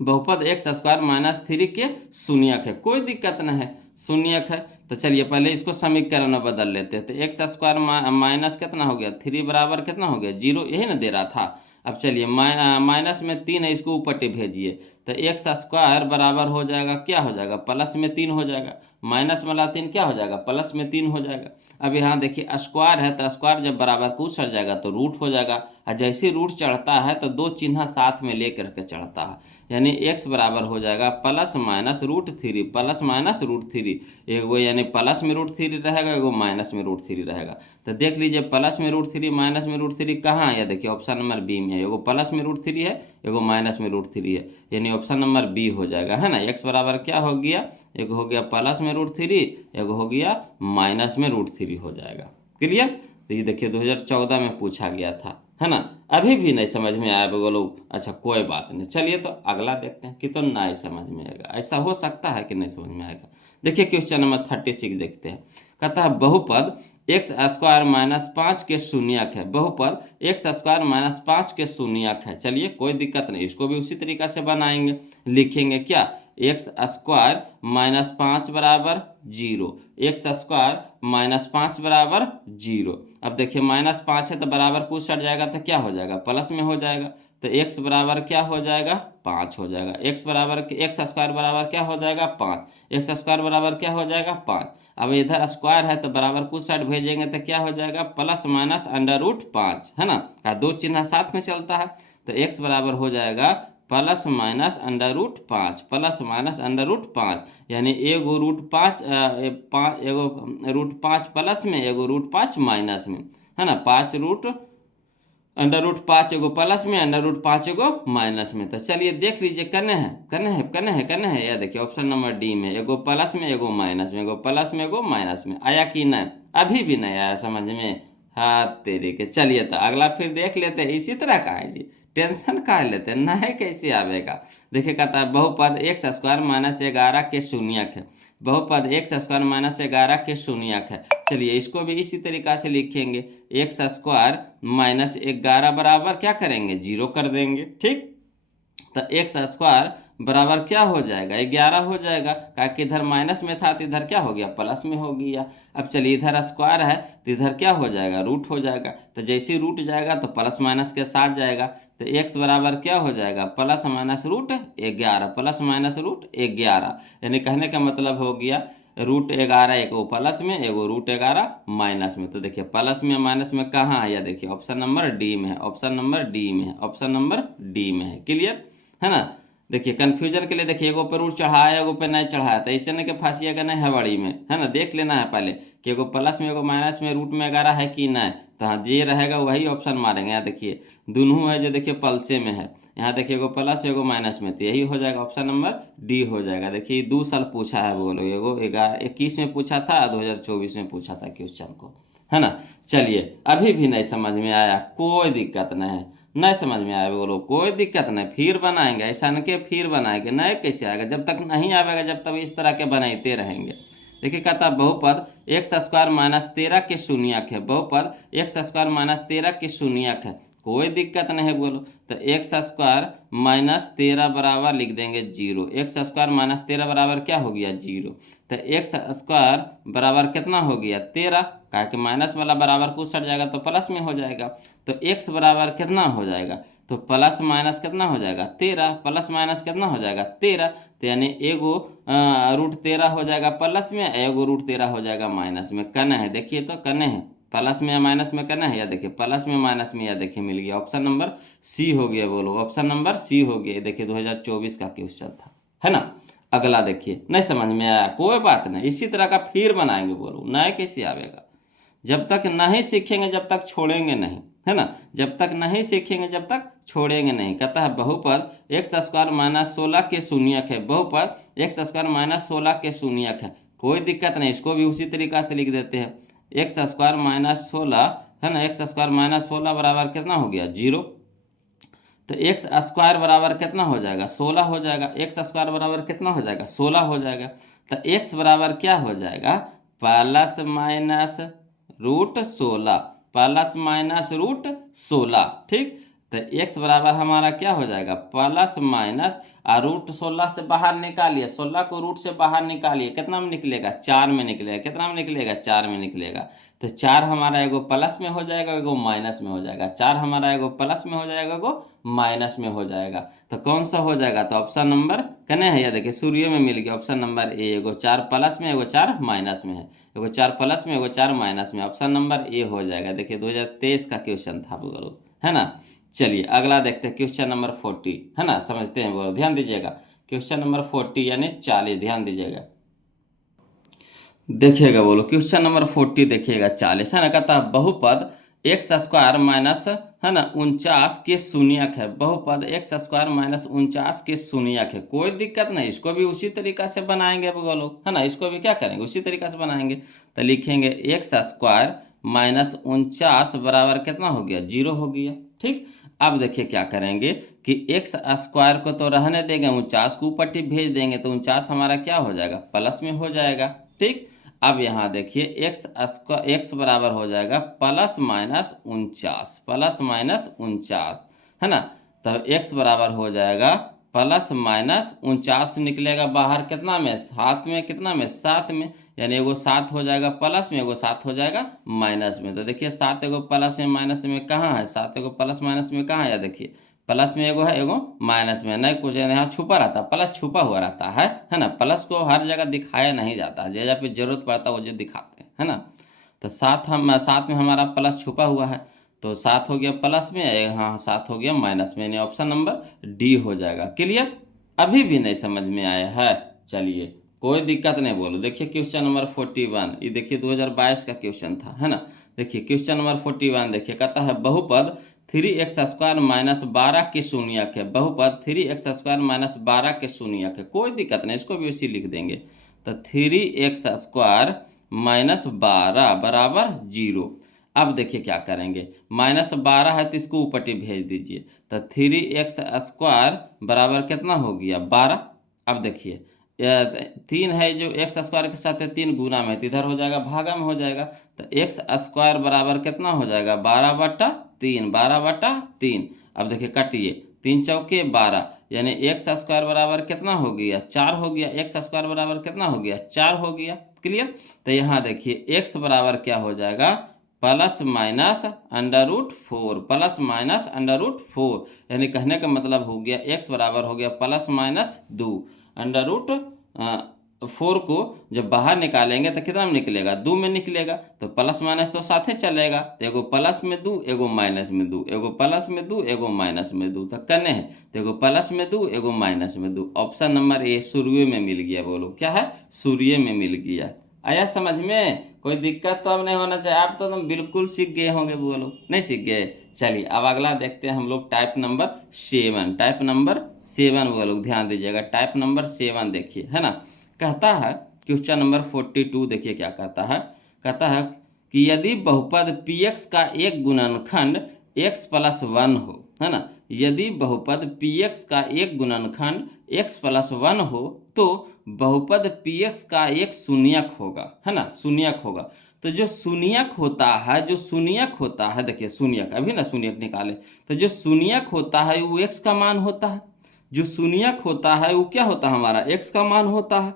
बहुपद x² -3 के शून्यक है, कोई दिक्कत नहीं है, शून्यक है। तो चलिए पहले इसको समीकरण में बदल लेते हैं। तो x² माइनस कितना हो गया, 3 बराबर कितना हो गया, 0, यही ना दे रहा था। अब चलिए माइनस में 3 है, इसको ऊपर भेजिए। तो x² बराबर हो जाएगा, क्या हो जाएगा, प्लस में 3 हो जाएगा। माइनस वाला 3 क्या हो जाएगा, प्लस में 3 हो जाएगा। अब यहाँ देखिए स्क्वायर है, तो स्क्वायर जब बराबर को चढ़ जाएगा तो रूट हो जाएगा। और जैसे रूट चढ़ता है तो दो चिन्ह साथ में लेकर के चढ़ता है। यानी x बराबर हो जाएगा प्लस माइनस √3, प्लस माइनस √3। एगो यानी प्लस में √3 रहेगा, एगो माइनस में √3 रहेगा। तो देख लीजिए प्लस में √3 माइनस में √3 कहाँ है, देखिए ऑप्शन नंबर बी में है। एगो प्लस में √3 है, एगो माइनस में √3 है, यानी ऑप्शन नंबर बी हो जाएगा, है ना। x बराबर क्या हो गया, एगो हो गया प्लस में √3, एगो हो गया माइनस में √3 हो जाएगा। क्लियर। तो ये देखिए 2014 में पूछा गया था, है ना। अभी भी नहीं समझ में आया बोलो, अच्छा कोई बात नहीं। चलिए तो अगला देखते हैं कि तो नहीं समझ में आएगा, ऐसा हो सकता है कि नहीं समझ में आएगा। देखिए क्वेश्चन नंबर 36 देखते हैं। कहता है बहुपद x² -5 के शून्यक है। बहुपद x² -5 के शून्यक है। चलिए कोई दिक्कत नहीं, इसको भी उसी तरीका से बनाएंगे, लिखेंगे क्या, x² -5 बराबर 0, x² -5 बराबर 0। अब देखिए -5 है तो बराबर कुछ हट जाएगा तो क्या हो जाएगा, प्लस में हो जाएगा। तो x बराबर क्या हो जाएगा, 5 हो जाएगा। x बराबर क्या हो जाएगा, 5। x² बराबर क्या हो जाएगा, 5। अब इधर स्क्वायर है तो बराबर कुछ साइड भेजेंगे तो क्या हो जाएगा, प्लस माइनस √5, है ना। का दो चिन्ह साथ में चलता है। तो x बराबर हो जाएगा प्लस माइनस √5, प्लस माइनस √5, यानी एगो √5 एगो √5 प्लस में, एगो √5 माइनस में, है ना। 5 √5 एगो प्लस में, √5 एगो माइनस में। तो चलिए देख लीजिए, करने हैं। यह देखिए ऑप्शन नंबर डी में, एगो प्लस में एगो माइनस में, एगो प्लस में एगो माइनस में। आया कि नहीं, अभी भी नहीं आया समझ में, हाँ तेरे के। चलिए तो अगला फिर देख लेते हैं। इसी तरह का है जी, टेंशन का लेते हैं, नहीं कैसे आवेगा। देखिए कहता है बहुपद x² -11 के शून्यक है। बहुपद x² -11 के शून्यक है। चलिए इसको भी इसी तरीका से लिखेंगे, x² -11 बराबर क्या करेंगे, 0 कर देंगे, ठीक। तो x² बराबर क्या हो जाएगा, 11 हो जाएगा। क्या कि इधर माइनस में था तो इधर क्या हो गया, प्लस में हो गया। अब चलिए इधर स्क्वायर है तो इधर क्या हो जाएगा, रूट हो जाएगा। तो जैसे ही रूट जाएगा तो प्लस माइनस के साथ जाएगा। तो x बराबर क्या हो जाएगा, प्लस माइनस √11, प्लस माइनस √11। यानी कहने का मतलब हो गया √11 एगो प्लस में, एगो √11 माइनस में। तो देखिए प्लस में माइनस में कहाँ आया, देखिए ऑप्शन नंबर डी में है, ऑप्शन नंबर डी में है, ऑप्शन नंबर डी में है। क्लियर है ना। देखिए कन्फ्यूजन के लिए देखिए, एगो पे रूट चढ़ाया, एगो पे नहीं चढ़ाया, तो ऐसे नहीं कि फांसिएगा नहीं हवाड़ी में, है ना। देख लेना है पहले कि एगो प्लस में एगो माइनस में रूट में 11 है कि नहीं। तो हाँ ये रहेगा वही ऑप्शन मारेंगे। यहाँ देखिए दोनों है जो देखिए पल्से में है। यहाँ देखिए एगो प्लस एगो माइनस में, तो यही हो जाएगा ऑप्शन नंबर डी हो जाएगा। देखिए 2 साल पूछा है बोलो, एगो 21 में पूछा था, 2024 में पूछा था क्वेश्चन को, है ना। चलिए, अभी भी नहीं समझ में आया, कोई दिक्कत नहीं है, नहीं समझ में आया बोलो, कोई दिक्कत नहीं, फिर बनाएंगे, ऐसा न के फिर बनाएंगे, नहीं कैसे आएगा, जब तक नहीं आएगा जब तक इस तरह के बनाते रहेंगे। देखिए कहता है बहुपद एक्स स्क्वायर माइनस 13 के शून्यक है, बहुपद एक्स स्क्वायर माइनस 13 के शून्यक है, कोई दिक्कत नहीं है बोलो। तो एक्स स्क्वायर माइनस 13 बराबर लिख देंगे 0, एक्स स्क्वायर माइनस 13 बराबर क्या हो गया 0। तो एक्स स्क्वायर बराबर कितना हो गया 13, कहा कि माइनस वाला बराबर कुछ सट जाएगा तो प्लस में हो जाएगा। तो एक्स बराबर कितना हो जाएगा, तो प्लस माइनस कितना हो जाएगा 13, प्लस माइनस कितना हो जाएगा 13, तो यानी एगो √13 हो जाएगा प्लस में, एगो √13 हो जाएगा माइनस में। कन है, देखिए तो कन है, प्लस में या माइनस में करना है, या देखिए प्लस में माइनस में, या देखिए मिल गया, ऑप्शन नंबर सी हो गया बोलो, ऑप्शन नंबर सी हो गया। देखिए 2024 का क्वेश्चन था, है ना। अगला देखिए, नहीं समझ में आया कोई बात नहीं, इसी तरह का फिर बनाएंगे बोलो, नया कैसे आवेगा, जब तक नहीं सीखेंगे जब तक छोड़ेंगे नहीं, है ना, जब तक नहीं सीखेंगे जब तक छोड़ेंगे नहीं। कहता है बहुपद एक्स स्क्वायर माइनस 16 के शून्यक है, बहुपद एक्स स्क्वायर माइनस 16 के शून्यक है, कोई दिक्कत नहीं, इसको भी उसी तरीका से लिख देते हैं, एक्स स्क्वायर माइनस 16, है ना, एक्स स्क्वायर माइनस 16 बराबर कितना हो गया 0। तो एक्स स्क्वायर बराबर कितना हो जाएगा 16 हो जाएगा, एक्स स्क्वायर बराबर कितना हो जाएगा 16 हो जाएगा। तो एक्स बराबर क्या हो जाएगा प्लस माइनस √16, प्लस माइनस √16, ठीक। तो एक्स बराबर हमारा क्या हो जाएगा प्लस माइनस, और √16 से बाहर निकालिए, 16 को रूट से बाहर निकालिए, कितना में निकलेगा 4 में निकलेगा, कितना में निकलेगा 4 में निकलेगा। तो 4 हमारा एगो प्लस में हो जाएगा, एगो माइनस में हो जाएगा, 4 हमारा एगो प्लस में हो जाएगा, एगो माइनस में हो जाएगा। तो कौन सा हो जाएगा, तो ऑप्शन नंबर कने है, या देखिए सूर्य में मिल गया, ऑप्शन नंबर ए, एगो 4 प्लस में एगो 4 माइनस में है, एगो 4 प्लस में एगो 4 माइनस में, ऑप्शन नंबर ए हो जाएगा। देखिए 2023 का क्वेश्चन था बोलो, है ना। चलिए अगला देखते हैं क्वेश्चन नंबर 40, है ना, समझते हैं बोलो, ध्यान दीजिएगा, क्वेश्चन नंबर 40 यानी 40, ध्यान दीजिएगा, देखिएगा बोलो, क्वेश्चन नंबर 40 देखिएगा 40, है ना। कहता है बहुपद एक्स स्क्वायर माइनस, है ना, 49 के शून्यक है, बहुपद एक्स स्क्वायर माइनस 49 के शून्यक है, कोई दिक्कत नहीं, इसको भी उसी तरीका से बनाएंगे बोलो, है ना, इसको भी क्या करेंगे उसी तरीका से बनाएंगे। तो लिखेंगे एक्स स्क्वायर माइनस 49 बराबर कितना हो गया 0 हो गया, ठीक। अब देखिए क्या करेंगे कि एक्स स्क्वायर को तो रहने देंगे, 49 को ऊपर भेज देंगे, तो 49 हमारा क्या हो जाएगा प्लस में हो जाएगा, ठीक। अब यहाँ देखिए एक्स बराबर हो जाएगा प्लस माइनस 49, प्लस माइनस 49, है ना। तब एक्स बराबर हो जाएगा प्लस माइनस 49 निकलेगा बाहर कितना में 7 में, कितना में 7 में, यानी एगो 7 हो जाएगा प्लस में, एगो 7 हो जाएगा माइनस में। तो देखिए 7 एगो प्लस में माइनस में कहाँ है, 7 एगो प्लस माइनस में कहाँ है, या देखिए प्लस में एगो है एगो माइनस में, नहीं कुछ यहाँ छुपा रहता है, प्लस छुपा हुआ रहता है ना, प्लस को हर जगह दिखाया नहीं जाता है, जगह पे जरूरत पड़ता है वो जो दिखाते हैं, है ना। तो 7 में हमारा प्लस छुपा हुआ है, तो 7 हो गया प्लस में, हाँ 7 हो गया माइनस में, यानी ऑप्शन नंबर डी हो जाएगा। क्लियर, अभी भी नहीं समझ में आया है, चलिए कोई दिक्कत नहीं बोलो। देखिए क्वेश्चन नंबर 41, ये देखिए 2022 का क्वेश्चन था, है ना। देखिए क्वेश्चन नंबर 41 देखिए, कहता है बहुपद 3x स्क्वायर माइनस 12 के शून्यक है, बहुपद 3x स्क्वायर माइनस 12 के शून्यक है, कोई दिक्कत नहीं, इसको भी उसी लिख देंगे। तो 3x स्क्वायर माइनस 12 बराबर 0। अब देखिए क्या करेंगे, माइनस 12 है तो इसको ऊपर भेज दीजिए, तो 3x स्क्वायर बराबर कितना हो गया 12। अब देखिए 3 है जो एक्स स्क्वायर के साथ है 3 गुना में, तो इधर हो जाएगा भागा में हो जाएगा, तो एक्स स्क्वायर बराबर कितना हो जाएगा 12/3, 12/3। अब देखिए काटिए, 3 चौके 12, यानी एक्स स्क्वायर बराबर कितना हो गया 4 हो गया, एक्स स्क्वायर बराबर कितना हो गया 4 हो गया। क्लियर, तो यहाँ देखिए एक्स बराबर क्या हो जाएगा प्लस माइनस √4, प्लस माइनस √4, यानी कहने का मतलब हो गया एक्स बराबर हो गया प्लस माइनस 2, √4 को जब बाहर निकालेंगे तो कितना में निकलेगा 2 में निकलेगा, तो प्लस माइनस तो साथ ही चलेगा, तो एगो प्लस में 2 एगो माइनस में 2, एगो प्लस में 2 एगो माइनस में 2, तो कने है, तो एगो प्लस में 2 एगो माइनस में 2, ऑप्शन नंबर ए सूर्य में मिल गया, बोलो क्या है सूर्य में मिल गया। आया समझ में, कोई दिक्कत तो अब नहीं होना चाहिए, आप तो तुम बिल्कुल सीख गए होंगे, बोलो नहीं सीख गए। चलिए अब अगला देखते हैं हम लोग टाइप नंबर 7, टाइप नंबर 7 बोलो, ध्यान दीजिएगा, टाइप नंबर 7 देखिए, है ना। कहता है क्वेश्चन नंबर 42 देखिए क्या कहता है, कहता है कि यदि बहुपद px का एक गुणनखंड x प्लस 1 हो, है ना, यदि बहुपद px का एक गुणनखंड x प्लस 1 हो तो बहुपद px का एक शून्यक होगा, है ना, शून्यक होगा। तो जो शून्यक होता है, जो शून्यक होता है, देखिए शून्यक, अभी ना शून्यक निकाले, तो जो शून्यक होता है वो x का मान होता है। जो शून्यक होता है वो क्या होता है, हमारा x का मान होता है।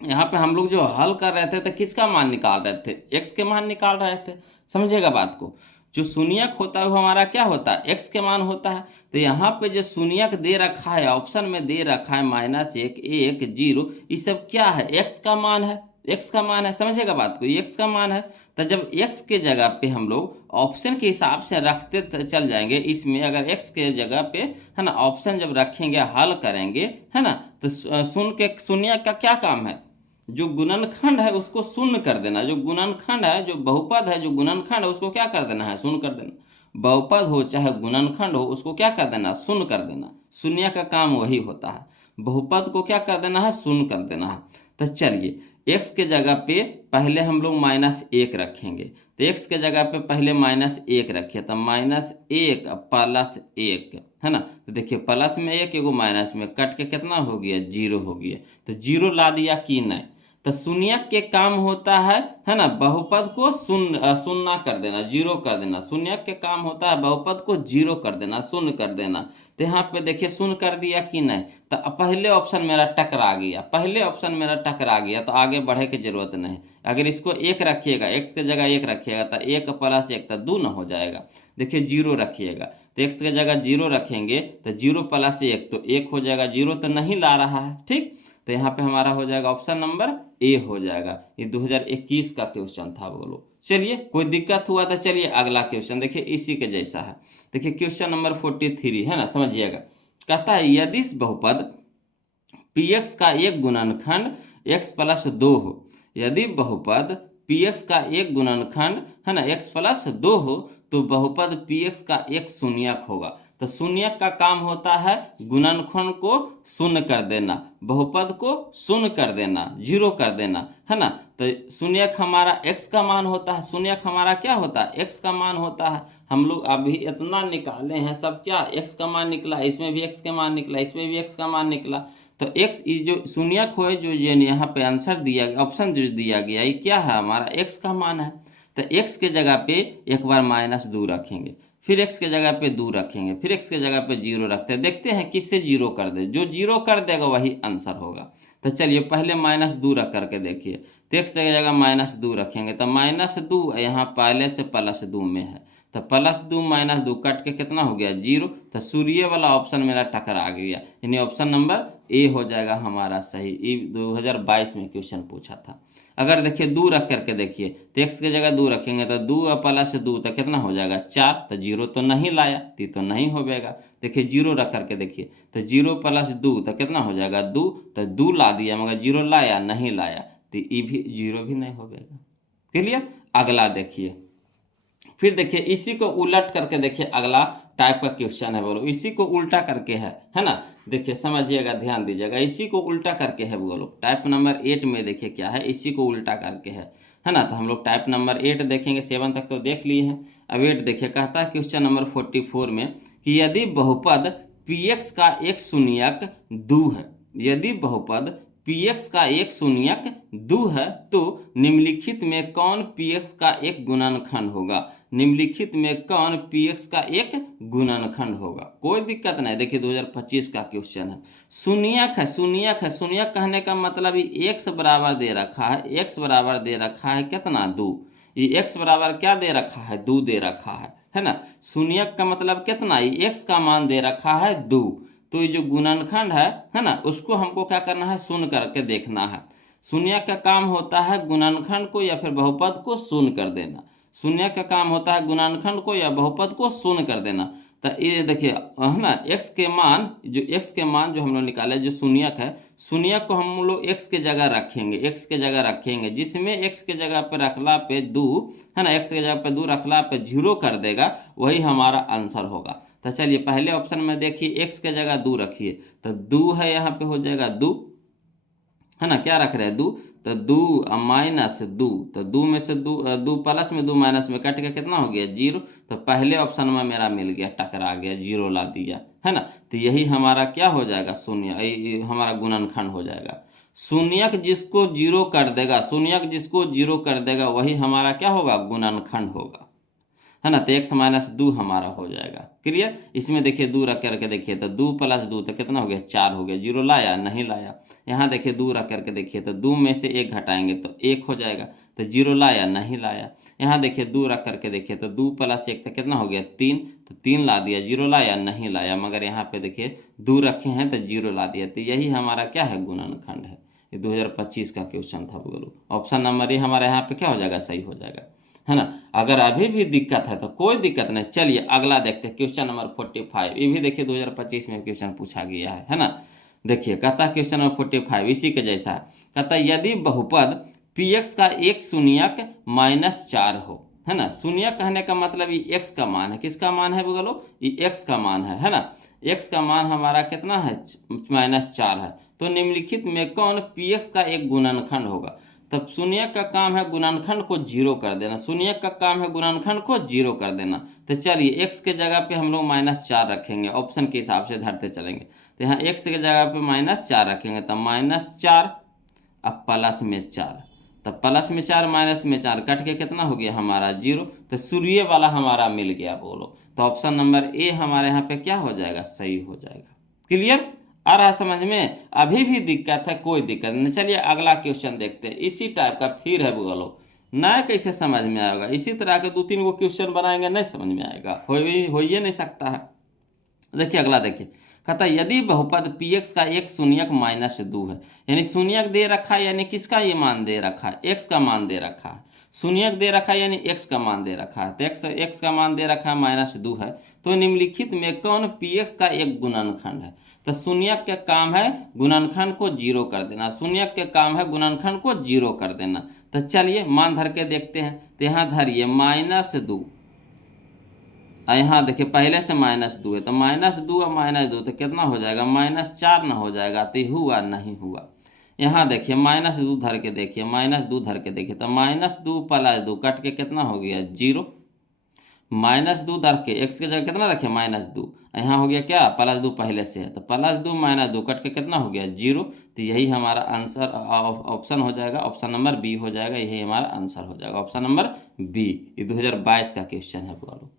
यहाँ पे हम लोग जो हल कर रहे थे तो किसका मान निकाल रहे थे, x के मान निकाल रहे थे, समझिएगा बात को। जो शून्यक होता है वो हमारा क्या होता है, x के मान होता है। तो यहाँ पे जो शून्यक दे रखा है, ऑप्शन में दे रखा है -1 1 0, ये सब क्या है, x का मान है, x का मान है, समझिएगा बात को, x का मान है। तो जब x के जगह पे हम लोग ऑप्शन के हिसाब से रखते चल जाएंगे, इसमें अगर x के जगह पे, है ना, ऑप्शन जब रखेंगे, हल करेंगे, है ना, तो शून्य का क्या काम है, जो गुणनखंड है उसको शून्य कर देना। जो गुणनखंड है, जो बहुपद है, जो गुणनखंड है उसको क्या कर देना है, शून्य कर देना। बहुपद हो चाहे गुणनखंड हो, उसको क्या कर देना, शून्य कर देना। शून्य का काम वही होता है, बहुपद को क्या कर देना है, शून्य कर देना है। तो चलिए x के जगह पे पहले हम लोग -1 रखेंगे। तो x के जगह पे पहले -1 रखे, तो -1 प्लस 1, है ना। तो देखिए प्लस में 1 एगो माइनस में कट के कितना हो गया, 0 हो गया। तो 0 ला दिया कि नहीं। तो शून्यक के काम होता है ना, बहुपद को शून्य कर देना, 0 कर देना। शून्यक के काम होता है बहुपद को 0 कर देना, शून्य कर देना। तो यहाँ पे देखिए शून्य कर दिया कि नहीं। तो पहले ऑप्शन मेरा टकरा गया, पहले ऑप्शन मेरा टकरा गया, तो आगे बढ़े की जरूरत नहीं। अगर इसको 1 रखिएगा, x के जगह 1 रखिएगा, तो 1 प्लस 1 तो 2 न हो जाएगा। देखिए 0 रखिएगा, तो x के जगह 0 रखेंगे तो 0 प्लस 1 तो 1 हो जाएगा, 0 तो नहीं ला रहा है, ठीक। तो यहाँ पे हमारा हो जाएगा ऑप्शन नंबर ए हो जाएगा। ये 2021 का क्वेश्चन था, बोलो। चलिए कोई दिक्कत हुआ तो चलिए अगला क्वेश्चन देखिए, इसी के जैसा है। देखिए क्वेश्चन नंबर 43 है ना, समझिएगा। कहता है यदि बहुपद px का एक गुणनखंड x प्लस 2 हो, यदि बहुपद px का एक गुणनखंड, है ना, x प्लस 2 हो तो बहुपद px का एक शून्यक होगा। तो शून्यक का काम होता है गुणनखंड को शून्य कर देना, बहुपद को शून्य कर देना, 0 कर देना, है ना। तो शून्यक हमारा x का मान होता है, शून्यक हमारा क्या होता है, x का मान होता है। हम लोग अभी इतना निकाले हैं सब, क्या x का मान निकला, इसमें भी x का मान निकला, इसमें भी x का मान निकला। तो x जो शून्यक हो, जो यहाँ पे आंसर दिया गया, ऑप्शन जो दिया गया, ये क्या है, हमारा x का मान है। तो x के जगह पे एक बार -2 रखेंगे, फिर x के जगह पे 2 रखेंगे, फिर x के जगह पे 0 रखते हैं। देखते हैं किससे 0 कर दे, जो 0 कर देगा वही आंसर होगा। तो चलिए पहले -2 रख करके देखिए। तो x की जगह -2 रखेंगे, तो -2 यहाँ पहले से +2 में है, तो +2 -2 कट के कितना हो गया, 0। तो सूर्य वाला ऑप्शन मेरा टकरा गया, यानी ऑप्शन नंबर ए हो जाएगा हमारा सही। ये 2022 में क्वेश्चन पूछा था। अगर देखिए 2 रख करके देखिए, तो x की जगह 2 रखेंगे, तो 2 + 2 तो कितना हो जाएगा, 4। तो 0 तो नहीं लाया, तो नहीं होगा। देखिए 0 रख करके देखिए, तो 0 + 2 तो कितना हो जाएगा, 2। तो 2 ला दिया, मगर 0 लाया नहीं लाया, तो ये भी 0 भी नहीं होगा। क्लियर। अगला देखिए, फिर देखिए इसी को उलट करके देखिए, अगला टाइप का क्वेश्चन है, बोलो। इसी को उल्टा करके है ना। देखिए समझिएगा, ध्यान दीजिएगा, इसी को उल्टा करके है, बोलो। टाइप नंबर 8 में देखिए क्या है, इसी को उल्टा करके है ना। तो हम लोग टाइप नंबर 8 देखेंगे, 7 तक तो देख लिए हैं। अब 8 देखिए, कहता है क्वेश्चन नंबर 44 में कि यदि बहुपद px का एक शून्यक 2 है, यदि बहुपद px का एक शून्यक 2 है तो निम्नलिखित में कौन px का एक गुणनखंड होगा। निम्नलिखित में कौन px का एक गुणनखंड होगा। कोई दिक्कत नहीं। देखिए 2025 का क्वेश्चन है, शून्यक है, शून्यक है। शून्यक कहने का मतलब ये x बराबर दे रखा है, x बराबर दे रखा है कितना, 2। ये x बराबर क्या दे रखा है, 2 दे रखा है ना। शून्यक का मतलब कितना, ये x का मान दे रखा है 2। तो ये जो गुणनखंड है ना, उसको हमको क्या करना है, शून्य करके देखना है। शून्य का काम होता है गुणनखंड को या फिर बहुपद को शून्य कर देना। शून्य का काम होता है गुणनखंड को या बहुपद को शून्य कर देना। तो ये देखिए है ना, x के मान जो हम लोग निकाले, जो शून्यक है, शून्यक को हम लोग x के जगह रखेंगे, x के जगह रखेंगे, जिसमें x के जगह पे रखला पे 2, है ना, x के जगह पे 2 रखला पे 0 कर देगा, वही हमारा आंसर होगा। तो चलिए पहले ऑप्शन में देखिए, x के जगह 2 रखिए, तो 2 है, यहाँ पे हो जाएगा 2, है ना, क्या रख रहे हैं, दो, तो दो माइनस दो, तो दो में से दो, दो प्लस में दो माइनस में कट के कितना हो गया, जीरो। तो पहले ऑप्शन में मेरा मिल गया, टकरा गया, जीरो ला दिया, है ना। तो यही हमारा क्या हो जाएगा, शून्य, ये हमारा गुणनखंड हो जाएगा। शून्यक जिसको जीरो कर देगा, शून्यक जिसको जीरो कर देगा वही हमारा क्या होगा, गुणनखंड होगा, है ना। तो एक्स माइनस दो हमारा हो जाएगा। क्लियर। इसमें देखिए दो रख करके देखिए, तो दो प्लस दो तो कितना हो गया, चार हो गया। जीरो लाया, नहीं लाया। यहाँ देखिए दो रख करके देखिए, तो दो में से एक घटाएंगे तो एक हो जाएगा। तो जीरो लाया, नहीं लाया। यहाँ देखिए दो रख करके देखिए, तो दो प्लस एक तो कितना हो गया, तीन, तो तीन ला दिया। जीरो लाया, नहीं लाया। मगर यहाँ पे देखिए दो रखे हैं तो जीरो ला दिया। तो यही हमारा क्या है, गुणनखंड है। ये 2025 का क्वेश्चन था बोलो। ऑप्शन नंबर ये हमारे यहाँ पे क्या हो जाएगा, सही हो जाएगा, है ना। अगर अभी भी दिक्कत है तो कोई दिक्कत नहीं, चलिए अगला देखते हैं, क्वेश्चन नंबर 45। ये भी देखिए 2025 में क्वेश्चन पूछा गया है ना। देखिए कहता क्वेश्चन नंबर 45 इसी के जैसा है। कहता यदि बहुपद px का एक शून्यक -4 हो, है ना। शून्यक कहने का मतलब ये x का मान है, किसका मान है बोलो, ये x का मान है ना। x का मान हमारा कितना है, -4 है। तो निम्नलिखित में कौन px का एक गुणनखंड होगा। तब शून्य का काम है गुणनखंड को जीरो कर देना, शून्य का काम है गुणनखंड को जीरो कर देना। तो चलिए x के जगह पे हम लोग -4 रखेंगे, ऑप्शन के हिसाब से धरते चलेंगे। तो यहाँ x के जगह पे -4 रखेंगे, तब -4 अब प्लस में 4, तब प्लस में 4 माइनस में 4 कट के कितना हो गया हमारा, जीरो। तो सूर्य वाला हमारा मिल गया बोलो। तो ऑप्शन नंबर ए हमारे यहाँ पे क्या हो जाएगा, सही हो जाएगा। क्लियर, आ रहा है समझ में। अभी भी दिक्कत है, कोई दिक्कत नहीं। चलिए अगला क्वेश्चन देखते हैं, इसी टाइप का फिर है बोलो। नया कैसे समझ में आएगा, इसी तरह के 2-3 गो क्वेश्चन बनाएंगे, नहीं समझ में आएगा, हो ही नहीं सकता है। देखिए अगला देखिए, कहता यदि बहुपद px का एक शून्यक -2 है, यानी शून्यक दे रखा है, यानी किसका ये मान दे रखा है, x का मान दे रखा है। शून्यक दे रखा है यानी x का मान दे रखा है, तो x का मान दे रखा है -2 है। तो निम्नलिखित में कौन px का एक गुणनखंड है। तो शून्यक के काम है गुणनखंड को जीरो कर देना, शून्यक के काम है गुणनखंड को जीरो कर देना। तो चलिए मान धर के देखते हैं। तो यहाँ धरिए -2, यहाँ देखिए पहले से -2 है, तो -2 और -2 तो कितना हो जाएगा, -4 ना हो जाएगा। तो हुआ नहीं हुआ। यहाँ देखिए -2 धर के देखिए, -2 धर के देखिए, तो -2 + 2 कट के कितना हो गया, जीरो। -2 धर के x के जगह कितना रखे, -2, यहाँ हो गया क्या, +2 पहले से है, तो +2 -2 कट के कितना हो गया, जीरो। तो यही हमारा आंसर ऑप्शन हो जाएगा, ऑप्शन नंबर बी हो जाएगा, यही हमारा आंसर हो जाएगा, ऑप्शन नंबर बी। ये 2022 का क्वेश्चन है बोलो,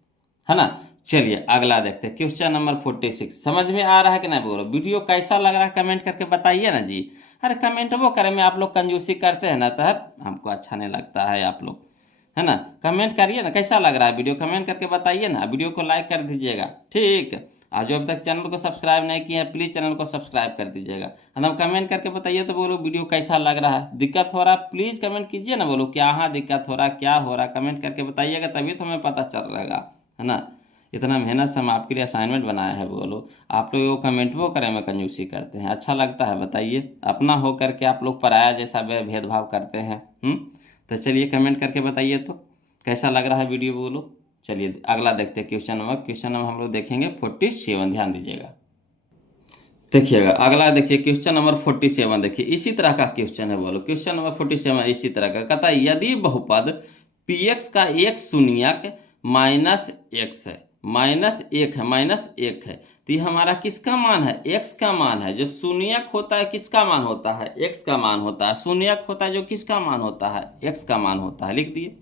है ना। चलिए अगला देखते हैं, क्वेश्चन नंबर 46। समझ में आ रहा है कि नहीं बोलो। वीडियो कैसा लग रहा है कमेंट करके बताइए ना जी। अरे कमेंट वो करें में आप लोग कंजूसी करते हैं ना, तो हमको अच्छा नहीं लगता है आप लोग, है ना। कमेंट करिए ना, कैसा लग रहा है वीडियो, कमेंट करके बताइए ना। वीडियो को लाइक कर दीजिएगा, ठीक। आज जो अब तक चैनल को सब्सक्राइब नहीं किया है प्लीज़ चैनल को सब्सक्राइब कर दीजिएगा। है कमेंट करके बताइए तो बोलो वीडियो कैसा लग रहा है, दिक्कत हो रहा है प्लीज़ कमेंट कीजिए ना, बोलो क्या हाँ दिक्कत हो रहा है, क्या हो रहा है, कमेंट करके बताइएगा, तभी तो हमें पता चल रहेगा, है ना। इतना मेहनत से हम आपके लिए असाइनमेंट बनाया है बोलो, आप लोग वो कमेंट वो करें में कंजूसी करते हैं, अच्छा लगता है बताइए। अपना हो करके आप लोग पराया जैसा भेदभाव करते हैं। तो चलिए कमेंट करके बताइए तो कैसा लग रहा है वीडियो बोलो। चलिए अगला देखते हैं क्वेश्चन नंबर हम लोग देखेंगे 47, ध्यान दीजिएगा। देखिएगा अगला देखिए क्वेश्चन नंबर 47। देखिए इसी तरह का क्वेश्चन है बोलो। क्वेश्चन नंबर 47 इसी तरह का कहता है यदि बहुपद px का एक शून्यक -x है, -1 है, तो ये हमारा किसका मान है, x का मान है। जो शून्यक होता है किसका मान होता है, x का मान होता है। शून्यक होता है जो किसका मान होता है, x का मान होता है, लिख दिए।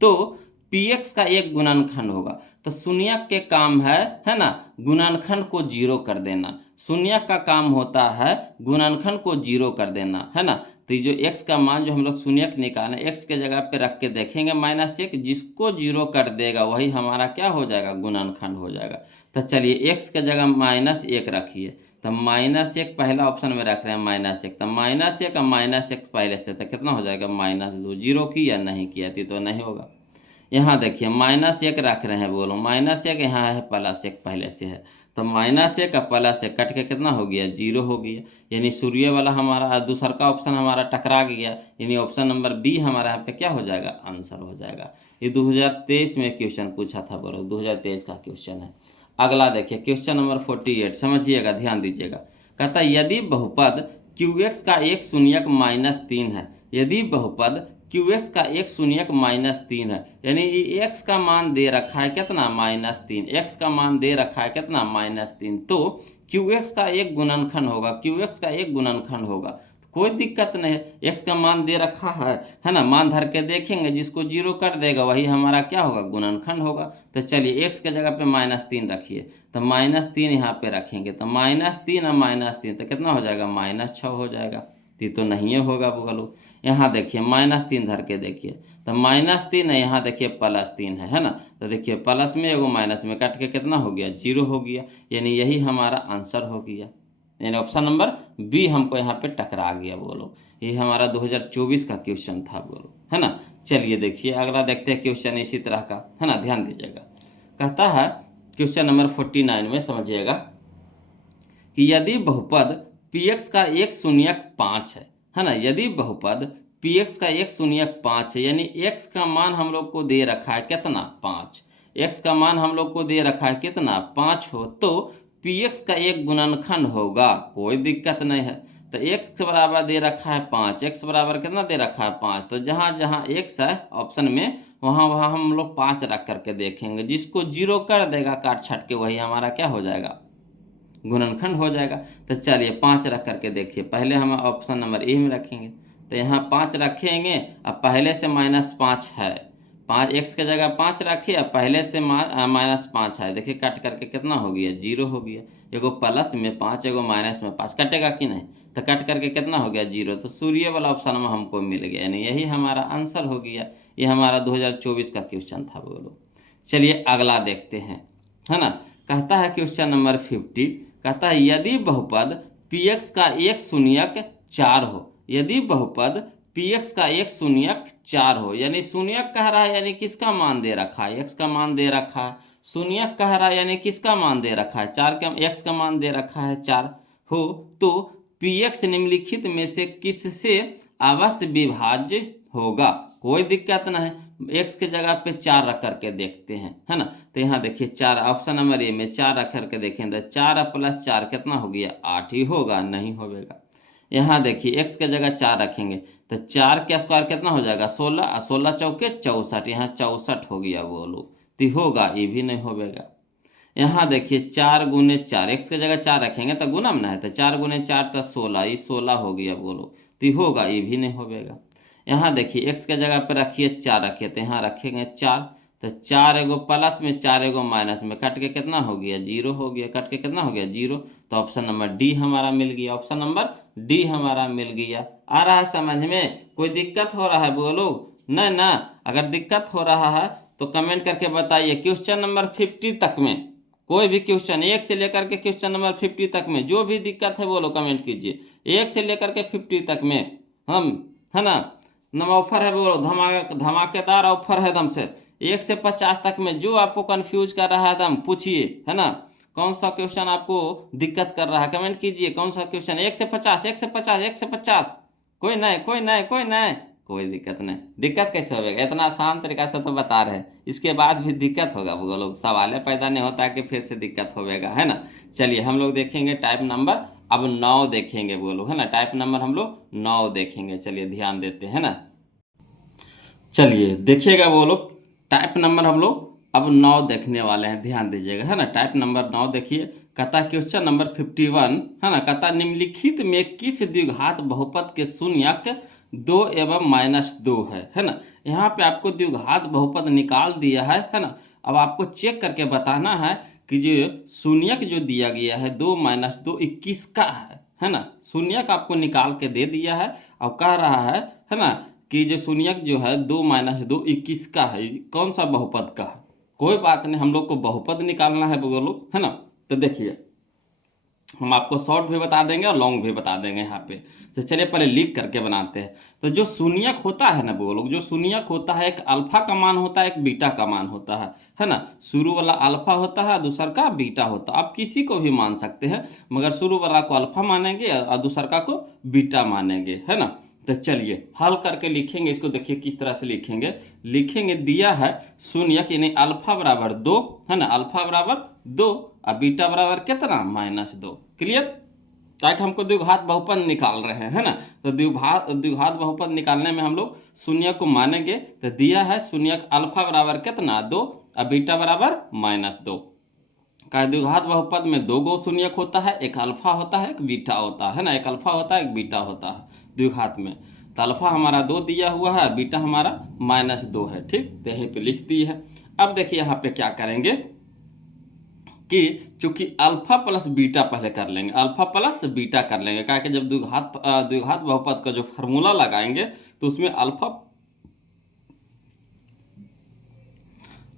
तो px का एक गुणनखंड होगा। तो शून्यक के काम है ना, गुणनखंड को जीरो कर देना। शून्यक का काम होता है गुणनखंड को जीरो कर देना, है ना। तो जो x का मान जो हम लोग शून्यक निकालें, x के जगह पे रख के देखेंगे -1, जिसको जीरो कर देगा वही हमारा क्या हो जाएगा, गुणनखंड हो जाएगा। तो चलिए x के जगह -1 रखिए, तो -1 पहला ऑप्शन में रख रहे हैं -1, तो -1 और -1 पहले से, तो कितना हो जाएगा, -2। जीरो किया नहीं किया थी तो नहीं होगा। यहाँ देखिए -1 रख रहे हैं बोलो, -1 यहाँ है +1 पहले से है, तो -1 और +1 कट के कितना हो गया, जीरो हो गया। यानी सूर्य वाला हमारा दूसरा का ऑप्शन हमारा टकरा गया, यानी ऑप्शन नंबर बी हमारा यहाँ पे क्या हो जाएगा, आंसर हो जाएगा। ये 2023 में क्वेश्चन पूछा था बोलो, 2023 का क्वेश्चन है। अगला देखिए क्वेश्चन नंबर 48, समझिएगा ध्यान दीजिएगा। कहता है यदि बहुपद QX का एक शून्यक -3 है, यदि बहुपद QX का एक शून्यक -3 है, यानी x का मान दे रखा है कितना -3, x का मान दे रखा है कितना -3, तो QX का एक गुणनखंड होगा, QX का एक गुणनखंड होगा, कोई दिक्कत नहीं है। x का मान दे रखा है ना, मान धर के देखेंगे, जिसको जीरो कर देगा वही हमारा क्या होगा, गुणनखंड होगा। तो चलिए x के जगह पे -3 रखिए, तो -3 यहाँ पे रखेंगे, तो -3 और -3 तो कितना हो जाएगा, -6 हो जाएगा। तो नहीं होगा बोलो। यहाँ देखिए -3 धर के देखिए, तो -3 है, यहाँ देखिए +3 है ना, तो देखिए प्लस में एगो माइनस में कट के कितना हो गया, 0 हो गया, यानी यही हमारा आंसर हो गया। यानी ऑप्शन नंबर बी हमको यहाँ पे टकरा गया बोलो। ये हमारा 2024 का क्वेश्चन था बोलो, है ना। चलिए देखिए अगला देखते हैं क्वेश्चन इसी तरह का, है ना, ध्यान दीजिएगा। कहता है क्वेश्चन नंबर 49 में समझिएगा कि यदि बहुपद px का एक शून्यक 5 है ना, यदि बहुपद px का एक शून्यक 5 है, यानी x का मान हम लोग को दे रखा है कितना 5, x का मान हम लोग को दे रखा है कितना 5 हो, तो px का एक गुणनखंड होगा, कोई दिक्कत नहीं है। तो x बराबर दे रखा है 5, x बराबर कितना दे रखा है 5, तो जहाँ जहाँ x है ऑप्शन में वहाँ वहाँ हम लोग 5 रख करके देखेंगे, जिसको 0 कर देगा काट छाट के वही हमारा क्या हो जाएगा, गुणनखंड हो जाएगा। तो चलिए 5 रख करके देखिए, पहले हम ऑप्शन नंबर ए में रखेंगे, तो यहाँ 5 रखेंगे, अब पहले से -5 है, 5 x के जगह 5 रखिए, अब पहले से -5 है, देखिए कट करके कितना हो गया, 0 हो गया, एगो प्लस में 5 एगो माइनस में 5, कटेगा कि नहीं, तो कट करके कितना हो गया 0, तो सूर्य वाला ऑप्शन में हमको मिल गया, यानी यही हमारा आंसर हो गया। ये हमारा 2024 का क्वेश्चन था बोलो। चलिए अगला देखते हैं, है ना। कहता है क्वेश्चन नंबर 50, कहता है यदि बहुपद px का एक शून्यक 4 हो, यदि बहुपद px का एक शून्यक 4 हो, यानी शून्यक कह रहा है, यानी किसका मान दे रखा है, x का मान दे रखा है, शून्यक कह रहा है यानी किसका मान दे रखा है, 4 का, x का मान दे रखा है 4 हो, तो px निम्नलिखित में से किससे अवश्य विभाज्य होगा, कोई दिक्कत नहीं, x के जगह पे 4 रख करके देखते हैं, है ना। तो यहाँ देखिए 4 ऑप्शन नंबर ए में 4 रख करके देखें, तो 4 + 4 कितना हो गया, 8 ही होगा, नहीं होगा। यहाँ देखिए x के जगह 4 रखेंगे, तो 4 का स्क्वायर कितना हो जाएगा 16, और 16 चौके 64, यहाँ 64 हो गया बोलो, तो होगा, ये भी नहीं होगा। यहाँ देखिए 4 × 4, x के जगह 4 रखेंगे तो गुणा में है, तो 4 × 4 तो 16, ये 16 हो गया बोलो, तो होगा, ये भी नहीं होगा। यहाँ देखिए x के जगह पर रखिए 4 रखिए, तो यहाँ रखेंगे 4, तो 4 एगो प्लस में 4 एगो माइनस में कट के कितना हो गया 0 हो गया, कट के कितना हो गया 0, तो ऑप्शन नंबर डी हमारा मिल गया, ऑप्शन नंबर डी हमारा मिल गया। आ रहा है समझ में, कोई दिक्कत हो रहा है बोलो, न ना, अगर दिक्कत हो रहा है तो कमेंट करके बताइए। क्वेश्चन नंबर 50 तक में कोई भी क्वेश्चन 1 से लेकर के क्वेश्चन नंबर 50 तक में जो भी दिक्कत है बोलो कमेंट कीजिए, 1 से लेकर के 50 तक में हम, है ना, ऑफर है बोलो, धमाकेदार ऑफर है एकदम से, 1 से 50 तक में जो आपको कंफ्यूज कर रहा है एकदम पूछिए, है ना, कौन सा क्वेश्चन आपको दिक्कत कर रहा है कमेंट कीजिए, कौन सा क्वेश्चन 1 से 50, 1 से 50, 1 से 50, कोई नहीं, कोई नहीं, कोई नहीं, कोई दिक्कत नहीं। दिक्कत कैसे होगा, इतना आसान तरीका से तो बता रहे हैं, इसके बाद भी दिक्कत होगा वो लोग, सवाल पैदा नहीं होता कि फिर से दिक्कत होगा, है ना। चलिए हम लोग देखेंगे टाइप नंबर अब 9 देखेंगे वो लोग, है ना, टाइप नंबर हम लोग 9 देखेंगे। चलिए ध्यान देते हैं ना, चलिए देखिएगा वो लोग, टाइप नंबर हम लोग अब 9 देखने वाले हैं, ध्यान दीजिएगा, है ना। टाइप नंबर 9 देखिए, कहता क्वेश्चन नंबर 51, है ना, कहता निम्नलिखित में किस द्विघात बहुपद के शून्यक 2 एवं -2 है ना। यहाँ पे आपको द्विघात बहुपद निकाल दिया है ना। अब आपको चेक करके बताना है कि जो शून्यक जो दिया गया है 2 - 2 किसका है ना। शून्यक आपको निकाल के दे दिया है और कह रहा है ना, कि जो शून्यक जो है 2 - 2 किसका है, कौन सा बहुपद का है। कोई बात नहीं, हम लोग को बहुपद निकालना है बोलो, है ना। तो देखिए हम आपको शॉर्ट भी बता देंगे और लॉन्ग भी बता देंगे यहाँ पे। तो चलिए पहले लिख करके बनाते हैं। तो जो शून्यक होता है ना वो लोग, जो शून्यक होता है, एक अल्फा का मान होता है, एक बीटा का मान होता है ना। शुरू वाला अल्फा होता है, दूसर का बीटा होता है। आप किसी को भी मान सकते हैं, मगर शुरू वाला को अल्फा मानेंगे और दूसर का को बीटा मानेंगे, है ना। तो चलिए हल करके लिखेंगे इसको, देखिए किस तरह से लिखेंगे दिया है शून्यक यानी अल्फा बराबर 2, है ना, अल्फा बराबर 2 और बीटा बराबर कितना -2, क्लियर। ताकि हमको द्विघात बहुपद निकाल रहे हैं, है ना। तो द्विघात बहुपद निकालने में हम लोग शून्य को मानेंगे। तो दिया है शून्य अल्फा बराबर कितना 2 और बीटा बराबर -2 का द्विघात बहुपद में 2 गो शून्यक होता है, एक अल्फा होता है, एक बीटा होता है ना, एक अल्फा होता है, एक बीटा होता है द्विघात में। तो अल्फा हमारा 2 दिया हुआ है, बीटा हमारा -2 है, ठीक। तो यहीं पे लिख दी है। अब देखिए यहाँ पे क्या करेंगे कि चूंकि अल्फा प्लस बीटा पहले कर लेंगे, अल्फा प्लस बीटा कर लेंगे, क्या कि जब द्विघात बहुपद का जो फार्मूला लगाएंगे तो उसमें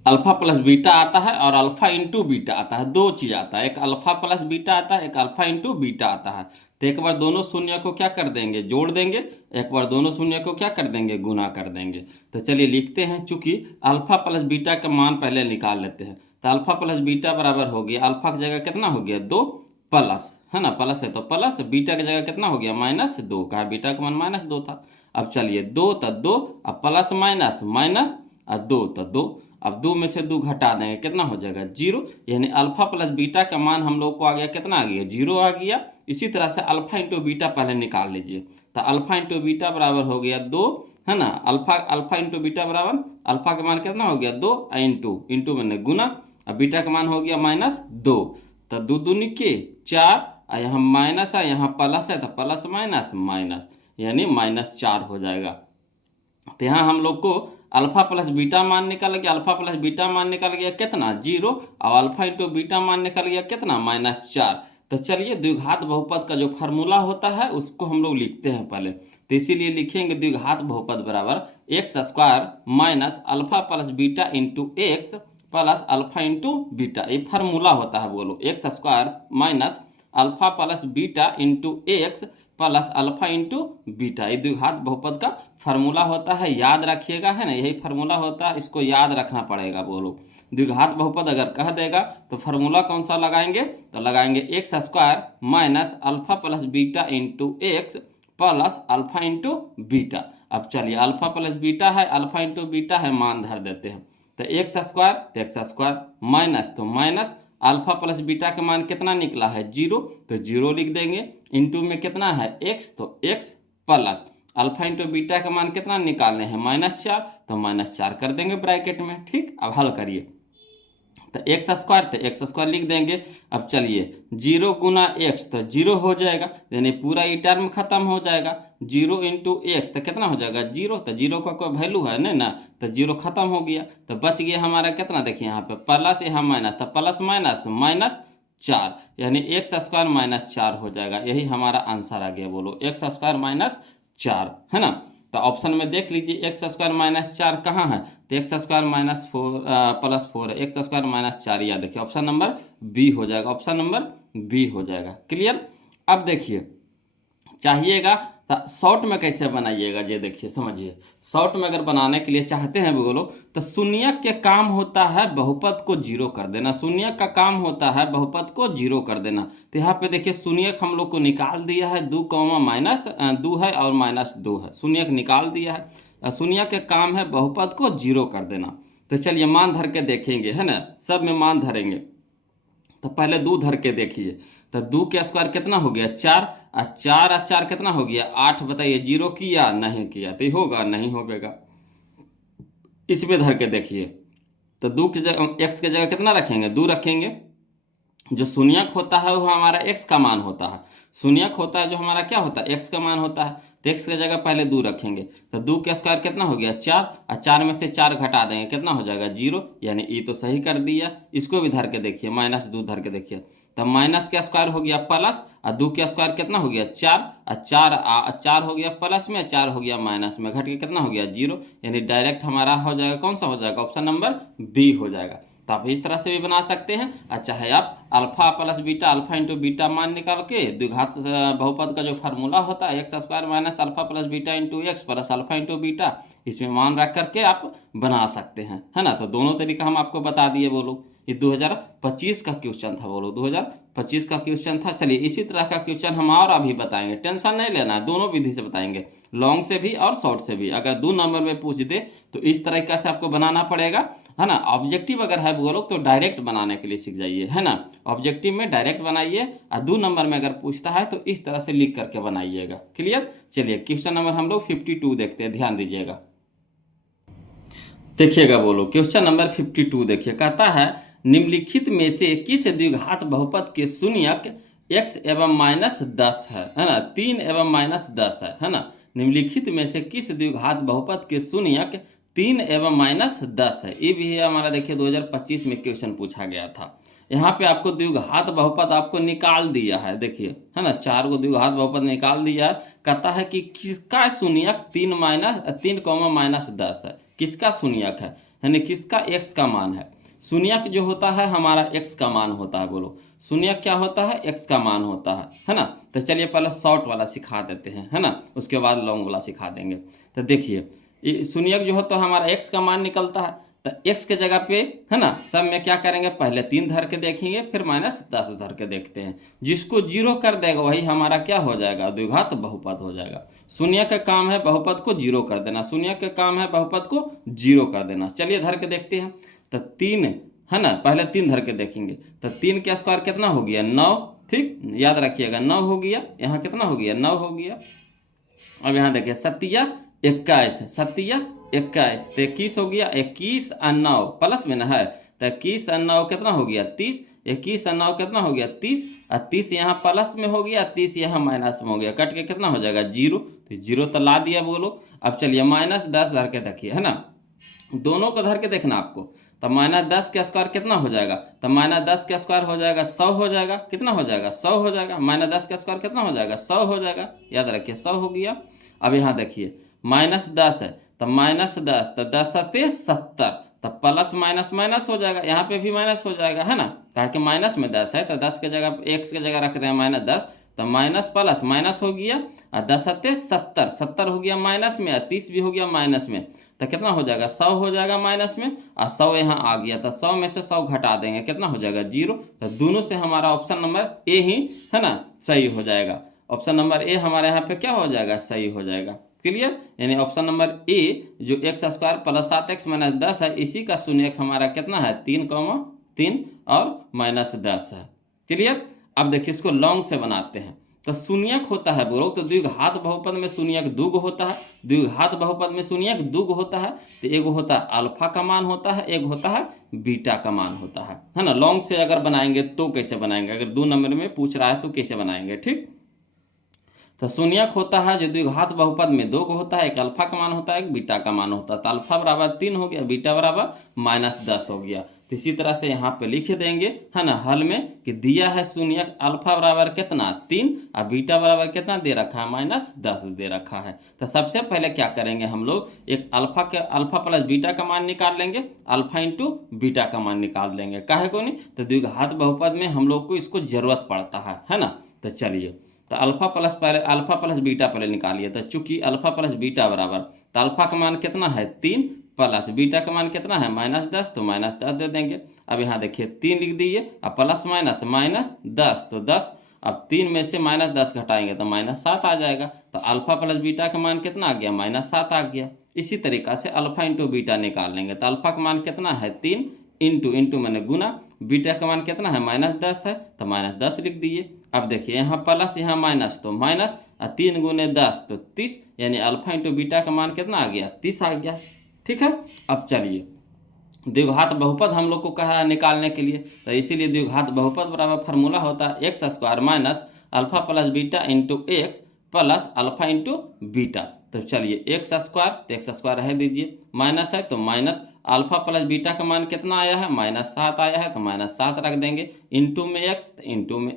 अल्फा प्लस बीटा आता है और अल्फा इंटू बीटा आता है, 2 चीज़ आता है, एक अल्फा प्लस बीटा आता है, एक अल्फा इंटू बीटा आता है। तो एक बार दोनों शून्य को क्या कर देंगे, जोड़ देंगे, एक बार दोनों शून्य को क्या कर देंगे, गुना कर देंगे। तो चलिए लिखते हैं, चूंकि अल्फा प्लस बीटा का मान पहले निकाल लेते हैं। तो अल्फा प्लस बीटा बराबर हो गया, अल्फा की जगह कितना हो गया 2 प्लस, है ना, प्लस है तो प्लस, बीटा की जगह कितना हो गया -2, कहा बीटा का मान -2 था। अब चलिए 2 तो 2, अब प्लस माइनस माइनस और 2 तो 2, अब 2 में से 2 घटा देंगे, कितना हो जाएगा 0, यानी अल्फा प्लस बीटा का मान हम लोग को आ गया, कितना आ गया 0 आ गया। इसी तरह से अल्फा इंटू बीटा पहले निकाल लीजिए। तो अल्फा इंटू बीटा बराबर हो गया 2, है ना, अल्फा इंटू बीटा बराबर अल्फा का मान कितना हो गया 2 इंटू मैंने गुना, अब बीटा का मान हो गया -2। तो 2 दूनी के 4, और यहाँ माइनस है, यहाँ प्लस है, तो प्लस माइनस माइनस, यानी -4 हो जाएगा। तो यहाँ हम लोग को अल्फा प्लस बीटा मान निकल गया, अल्फा प्लस बीटा मान निकल गया कितना 0, और अल्फा इंटू बीटा मान निकल गया कितना -4। तो चलिए द्विघात बहुपद का जो फार्मूला होता है उसको हम लोग लिखते हैं पहले। तो इसीलिए लिखेंगे द्विघात बहुपद बराबर x² minus alpha plus beta into x plus alpha into beta, ये फार्मूला होता है, बोलो x² minus alpha plus beta into x plus alpha into beta, ये द्विघात बहुपद का फार्मूला होता है, याद रखिएगा, है ना, यही फार्मूला होता है, इसको याद रखना पड़ेगा। बोलो द्विघात बहुपद अगर कह देगा तो फार्मूला कौन सा लगाएंगे, तो लगाएंगे x² minus alpha plus beta into x plus alpha into beta. अब चलिए अल्फा प्लस बीटा है, अल्फा इंटू बीटा है, मान धर देते हैं। तो x² माइनस तो माइनस अल्फा प्लस बीटा का मान कितना निकला है 0, तो 0 लिख देंगे, इंटू में कितना है x, तो x plus alpha into beta का मान कितना निकालने हैं -4, तो -4 कर देंगे ब्रैकेट में, ठीक। अब हल करिए, तो x² लिख देंगे। अब चलिए 0 गुना x तो 0 हो जाएगा, यानी पूरा ये टर्म खत्म हो जाएगा। 0 इंटू एक्स तो कितना हो जाएगा 0, तो 0 का कोई वैल्यू है नहीं ना, तो 0 खत्म हो गया। तो बच गया हमारा कितना, देखिए यहाँ पे प्लस, यहाँ माइनस, तो प्लस माइनस -4, यानी x² -4 हो जाएगा। यही हमारा आंसर आ गया, बोलो x² -4, है ना। तो ऑप्शन में देख लीजिए x² -4 कहाँ है, तो x² प्लस 4 है, x² -4, या देखिए ऑप्शन नंबर बी हो जाएगा, ऑप्शन नंबर बी हो जाएगा। क्लियर। अब देखिए चाहिएगा तो शॉर्ट में कैसे बनाइएगा, ये देखिए समझिए। शॉर्ट में अगर बनाने के लिए चाहते हैं बोलो, तो शून्यक के काम होता है बहुपद को 0 कर देना, शून्यक का काम होता है बहुपद को 0 कर देना। तो यहाँ पे देखिए शून्यक हम लोग को निकाल दिया है, 2 -2 है और -2 है, शून्यक निकाल दिया है। शून्यक के काम है बहुपद को 0 कर देना। तो चलिए मान धर के देखेंगे, है ना, सब में मान धरेंगे। तो पहले 2 धर के देखिए, तो 2 के स्क्वायर कितना हो गया 4, और 4 कितना हो गया 8, बताइए 0 किया नहीं किया, तो होगा नहीं होगा। इसमें धर के देखिए, तो 2 की जगह x की जगह कितना रखेंगे 2 रखेंगे। जो शून्यक होता है वो हमारा x का मान होता है, शून्यक होता है जो हमारा क्या होता है x का मान होता है। तो x की जगह पहले 2 रखेंगे, तो 2 के स्क्वायर कितना हो गया 4, और 4 में से 4 घटा देंगे, कितना हो जाएगा 0, यानी ये तो सही कर दिया। इसको भी धर के देखिए, -2 धर के देखिए, तो माइनस का स्क्वायर हो गया प्लस, और 2 का स्क्वायर कितना हो गया 4, और 4 हो गया प्लस में, 4 हो गया माइनस में, घट के कितना हो गया 0, यानी डायरेक्ट हमारा हो जाएगा कौन सा हो जाएगा, ऑप्शन नंबर बी हो जाएगा। तो आप इस तरह से भी बना सकते हैं। अच्छा है, आप alpha plus beta, alpha into beta मान निकाल के द्विघात बहुपद का जो फार्मूला होता है x² minus alpha plus beta into x plus alpha into beta, इसमें मान रख करके आप बना सकते हैं, है ना। तो दोनों तरीका हम आपको बता दिए, बोलो ये 2025 का क्वेश्चन था, बोलो 2025 का क्वेश्चन था। चलिए इसी तरह का क्वेश्चन हम और अभी बताएंगे, टेंशन नहीं लेना है, दोनों विधि से बताएंगे, लॉन्ग से भी और शॉर्ट से भी। अगर 2 नंबर में पूछ दे तो इस तरीका से आपको बनाना पड़ेगा, है ना। ऑब्जेक्टिव अगर है वो लोग तो डायरेक्ट बनाने के लिए सीख जाइए, है ना। ऑब्जेक्टिव में डायरेक्ट बनाइए और 2 नंबर में अगर पूछता है तो इस तरह से लिख करके बनाइएगा। क्लियर। चलिए क्वेश्चन नंबर हम लोग 52 देखते हैं, ध्यान दीजिएगा। देखिएगा बोलो क्वेश्चन नंबर 52 देखिए, कहता है निम्नलिखित में से किस द्विघात बहुपद के शून्यक x एवं -10 है ना, 3 एवं -10 है ना। निम्नलिखित में से किस द्विघात बहुपद के शून्यक 3 एवं -10 है। ये भी हमारा देखिए 2025 में क्वेश्चन पूछा गया था। यहाँ पे आपको द्विघात बहुपद आपको निकाल दिया है, देखिए, है ना, 4 को द्विघात बहुपद निकाल दिया है। कहता है कि किसका शून्यक 3 -10 है, किसका शून्यक है, यानी किसका x का मान है। शून्यक जो होता है हमारा x का मान होता है, बोलो शून्यक क्या होता है, x का मान होता है ना। तो चलिए पहले शॉर्ट वाला सिखा देते हैं, है ना, उसके बाद लॉन्ग वाला सिखा देंगे। तो देखिए शून्यक जो होता है हमारा x का मान निकलता है, तो x के जगह पे, है ना, सब में क्या करेंगे, पहले 3 धर के देखेंगे, फिर -10 धर के देखते हैं। जिसको 0 कर देगा वही हमारा क्या हो जाएगा, द्विघात बहुपद हो जाएगा। शून्य का काम है बहुपद को 0 कर देना, शून्य का काम है बहुपद को 0 कर देना। चलिए धर के देखते हैं। तो 3, है ना, पहले 3 धर के देखेंगे, तो 3 का स्क्वायर कितना हो गया, 9, ठीक, याद रखिएगा 9 हो गया। यहाँ कितना हो गया, 9 हो गया। अब यहाँ देखिए 7 21, 7 21, तो 21 हो गया। 21 और 9 प्लस में ना है, तो 21 और 9 कितना हो गया, 30। 21 और 9 कितना हो गया, 30, और 30 यहाँ प्लस में हो गया, 30 यहाँ माइनस में हो गया, कट के कितना हो जाएगा, 0। तो 0 तो ला दिया, बोलो। अब चलिए -10 धर के देखिए, है ना, दोनों को धर के देखना आपको। तो -10 का स्क्वायर कितना हो जाएगा, तो -10 का स्क्वायर हो जाएगा 100 हो जाएगा, कितना हो जाएगा, 100 हो जाएगा। -10 का स्क्वायर कितना हो जाएगा, 100 हो जाएगा, याद रखिए 100 हो गया। अब यहाँ देखिए -10 है, तो -10, तो 10 सत्ते 70, तो प्लस माइनस माइनस हो जाएगा, यहाँ पे भी माइनस हो जाएगा, है ना, कहा कि माइनस में 10 है, तो 10 के जगह x के जगह रख रहे हैं -10, तो माइनस प्लस माइनस हो गया, और 10 सत्ते 70, 70 हो गया माइनस में, और 30 भी हो गया माइनस में, तो कितना हो जाएगा, 100 हो जाएगा माइनस में, और 100 यहाँ आ गया, तो 100 में से 100 घटा देंगे, कितना हो जाएगा, 0। तो दोनों से हमारा ऑप्शन नंबर ए ही, है ना, सही हो जाएगा। ऑप्शन नंबर ए हमारे यहाँ पे क्या हो जाएगा, सही हो जाएगा। क्लियर। यानी ऑप्शन नंबर ए जो x² + 7x - 10 है, इसी का शून्यक हमारा कितना है, 3, और -10 है। क्लियर। अब देखिए इसको लॉन्ग से बनाते हैं। तो शून्यक होता है बोलो, तो द्विघात बहुपद में शून्यक दुग होता है, द्विघात बहुपद में शून्यक दुग होता है। तो एक होता है अल्फा का मान होता है, एक होता है बीटा का मान होता है ना। लॉन्ग से अगर बनाएंगे तो कैसे बनाएंगे, अगर 2 नंबर में पूछ रहा है तो कैसे बनाएंगे, ठीक। तो शून्यक होता है जो द्विघात बहुपद में 2 होता है, एक अल्फा का मान होता है, एक बीटा का मान होता है। तो अल्फा बराबर 3 हो गया, बीटा बराबर -10 हो गया। तो इसी तरह से यहाँ पे लिख देंगे, है ना, हल में कि दिया है शून्यक अल्फा बराबर कितना 3 और बीटा बराबर कितना दे रखा है, -10 दे रखा है। तो सबसे पहले क्या करेंगे हम लोग, एक अल्फा प्लस बीटा का मान निकाल लेंगे, अल्फा इंटू बीटा का मान निकाल लेंगे। काहे को नहीं, तो द्विघात बहुपद में हम लोग को इसको जरूरत पड़ता है ना। तो चलिए, तो अल्फा प्लस बीटा पहले निकालिए। तो चूंकि अल्फा प्लस बीटा बराबर, तो अल्फा का मान कितना है 3 प्लस बीटा का मान कितना है -10, तो -10 दे देंगे। अब यहाँ देखिए 3 लिख दीजिए, अब प्लस -10, तो 10। अब 3 में से -10 घटाएंगे तो -7 आ जाएगा। तो अल्फा प्लस बीटा का मान कितना आ गया, -7 आ गया। इसी तरीका से अल्फा इंटू बीटा निकाल लेंगे। तो अल्फा का मान कितना है 3, इंटू मैंने गुना, बीटा का मान कितना है -10 है, तो -10 लिख दीजिए। अब देखिए यहाँ प्लस यहाँ माइनस, तो माइनस, और 3 × 10 तो 30, यानी अल्फा इंटू बीटा का मान कितना आ गया, 30 आ गया। ठीक है। अब चलिए द्विघात बहुपद हम लोग को कहा है निकालने के लिए, तो इसीलिए द्विघात बहुपद बराबर फार्मूला होता है x² minus alpha plus beta into x plus alpha into beta. तो चलिए x², तो x² रह दीजिए, माइनस है तो माइनस अल्फा प्लस बीटा का मान कितना आया है, -7 आया है, तो -7 रख देंगे, इंटू में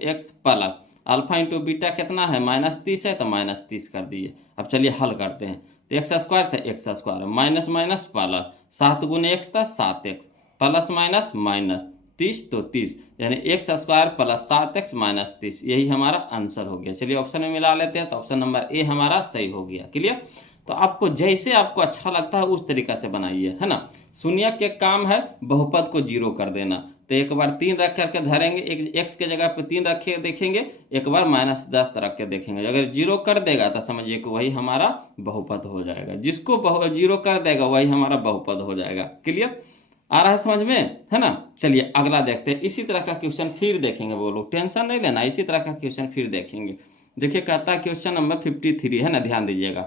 x plus alpha into beta कितना है -30 है, तो -30 कर दिए। अब चलिए हल करते हैं। तो x² था x² minus minus plus 7 × x था 7x प्लस माइनस माइनस 30 तो 30, यानी x² प्लस 7x माइनस 30, यही हमारा आंसर हो गया। चलिए ऑप्शन में मिला लेते हैं, तो ऑप्शन नंबर ए हमारा सही हो गया। क्लियर। तो आपको जैसे आपको अच्छा लगता है उस तरीका से बनाइए, है ना। शून्यक के काम है बहुपद को 0 कर देना, तो एक बार 3 रख करके धरेंगे, एक एक्स के जगह पे 3 रख के देखेंगे, एक बार -10 रख के देखेंगे। अगर 0 कर देगा तो समझिए कि वही हमारा बहुपद हो जाएगा। जिसको 0 कर देगा वही हमारा बहुपद हो जाएगा। क्लियर आ रहा है समझ में, है ना। चलिए अगला देखते हैं। इसी तरह का क्वेश्चन फिर देखेंगे, वो लोग टेंशन नहीं लेना, इसी तरह का क्वेश्चन फिर देखेंगे। देखिए कहता है क्वेश्चन नंबर 53 है ना, ध्यान दीजिएगा।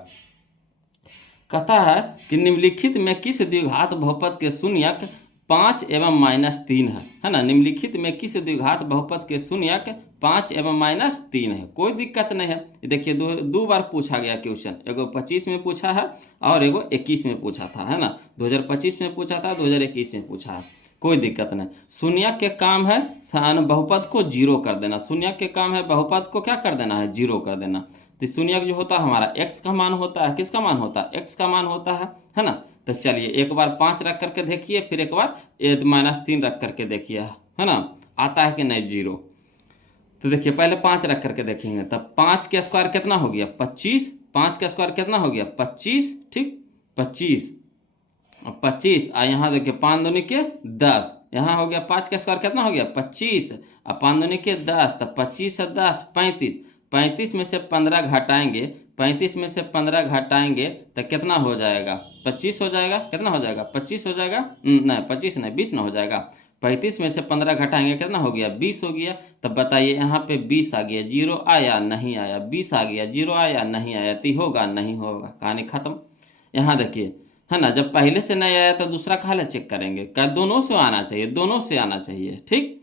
कहता है कि निम्नलिखित में किस द्विघात बहुपद के शून्यक 5 एवं -3 है ना। निम्नलिखित में किस द्विघात बहुपद के शून्यक 5 एवं -3 है। कोई दिक्कत नहीं है। देखिए दो बार पूछा गया क्वेश्चन, एगो 25 में पूछा है और एगो 21 में पूछा था, है ना। 2025 में पूछा था, 2021 में पूछा है, कोई दिक्कत नहीं। शून्यक के काम है बहुपद को 0 कर देना। शून्यक के काम है बहुपद को क्या कर देना है, 0 कर देना। तो शून्यक जो होता है हमारा x का मान होता है, किसका मान होता है, x का मान होता है ना। तो चलिए एक बार 5 रख करके देखिए, फिर एक बार -3 रख करके देखिए, है ना, आता है कि नहीं 0। तो देखिए पहले 5 रख करके देखेंगे, तब 5 के स्क्वायर कितना हो गया 25, 5 का स्क्वायर कितना हो गया 25, ठीक 25 और 25 और यहाँ देखिए 5 दूनी के 10, यहाँ हो गया 5 का स्क्वायर कितना हो गया 25 और 5 दूनी के 10, तब 25 से 10 35, 35 में से 15 घटाएंगे, 35 में से 15 घटाएंगे तो कितना हो जाएगा 25 हो जाएगा। कितना हो जाएगा 25 हो जाएगा, नहीं 25 नहीं 20 ना हो जाएगा। 35 में से 15 घटाएंगे कितना हो गया 20 हो गया। तब बताइए यहाँ पे 20 आ गया, 0 आया नहीं आया, 20 आ गया 0 आया नहीं आया, तो होगा नहीं होगा, कहानी खत्म। यहाँ देखिए है ना, जब पहले से नहीं आया तो दूसरा खाले चेक करेंगे, क्या दोनों से आना चाहिए, दोनों से आना चाहिए, ठीक।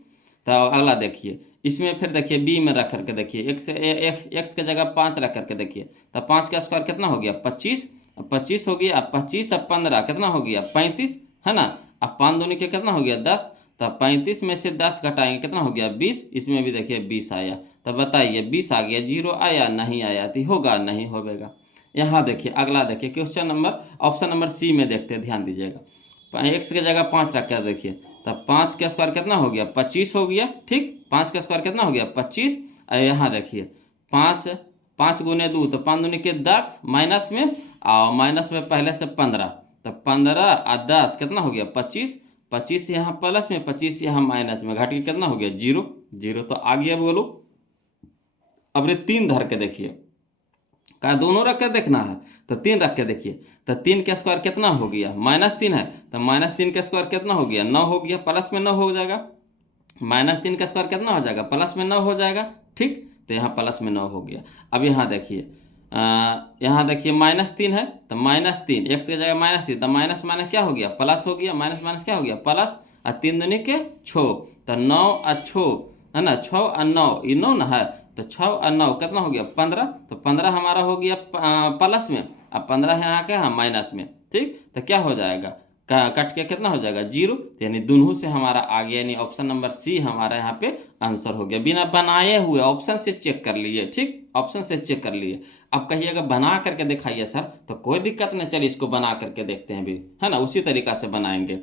तो अगला देखिए, इसमें फिर देखिए बी में रख करके देखिए, एक्स के जगह 5 रख करके देखिए, तब 5 का स्क्वायर कितना हो गया 25, 25 हो गया। अब 25 अब 15 कितना हो गया 35, है ना। अब 5 दूनी के कितना हो गया 10, तब 35 में से 10 घटाएंगे कितना हो गया 20, इसमें भी देखिए 20 आया। तब बताइए 20 आ गया, 0 आया नहीं आया, तो होगा नहीं होगा। यहाँ देखिए अगला देखिए question number option number C में देखते हैं, ध्यान दीजिएगा। एक्स के जगह 5 रख कर देखिए, तब 5 का स्क्वायर कितना हो गया 25 हो गया, ठीक। 5 का स्क्वायर कितना हो गया 25 और यहाँ देखिए 5 गुने 2 तो 5 दूनी के 10 माइनस में, और माइनस में पहले से 15, तब 15 और 10 कितना हो गया 25, 25 यहाँ प्लस में 25 यहाँ माइनस में, घट के कितना हो गया 0, 0 तो आ गया। बोलो अब 3 धर के देखिए, क्या दोनों रख के देखना है, तो 3 रख के देखिए, तो 3 का स्क्वायर कितना हो गया -3 है, तो -3 का स्क्वायर कितना हो गया 9 हो गया, प्लस में 9 हो जाएगा। -3 का स्क्वायर कितना हो जाएगा प्लस में 9 हो जाएगा, ठीक। तो यहाँ प्लस में 9 हो गया। अब यहाँ देखिए -3 है, तो -3 एक्स की जगह -3, तो माइनस माइनस क्या हो गया प्लस हो गया, माइनस माइनस क्या हो गया प्लस, और 3 दूनी के 6, तो 9 और 6 है ना, 6 और 9 ये 9 ना है, तो 6 और 9 कितना हो गया 15, तो 15 हमारा हो गया प्लस में, अब 15 यहाँ क्या है माइनस में, ठीक। तो क्या हो जाएगा कट के कितना हो जाएगा 0, तो यानी दोनों से हमारा आ गया, यानी ऑप्शन नंबर सी हमारा यहाँ पे आंसर हो गया। बिना बनाए हुए ऑप्शन से चेक कर लिए, ठीक, ऑप्शन से चेक कर लिए। अब कहिएगा बना करके दिखाइए सर, तो कोई दिक्कत नहीं, चलिए इसको बना करके देखते हैं भी, है ना, उसी तरीका से बनाएंगे।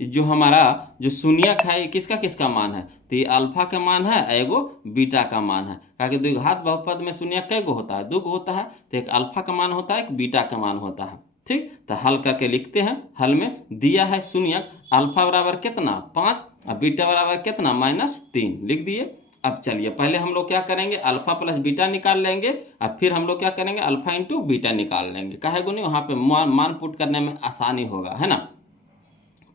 जो हमारा जो शून्यक है ये किसका किसका मान है, तो ये अल्फा का मान है, एगो बीटा का मान है। क्योंकि द्विघात बहुपद में शून्यक कै गो होता है 2 गो होता है, तो एक अल्फा का मान होता है, एक बीटा का मान होता है, ठीक। तो हल करके लिखते हैं। हल में दिया है शून्यक अल्फा बराबर कितना 5 और बीटा बराबर कितना -3 लिख दिए। अब चलिए पहले हम लोग क्या करेंगे अल्फा प्लस बीटा निकाल लेंगे, और फिर हम लोग क्या करेंगे अल्फा इंटू बीटा निकाल लेंगे। काहे को नहीं, वहाँ पे मान पुट करने में आसानी होगा, है ना।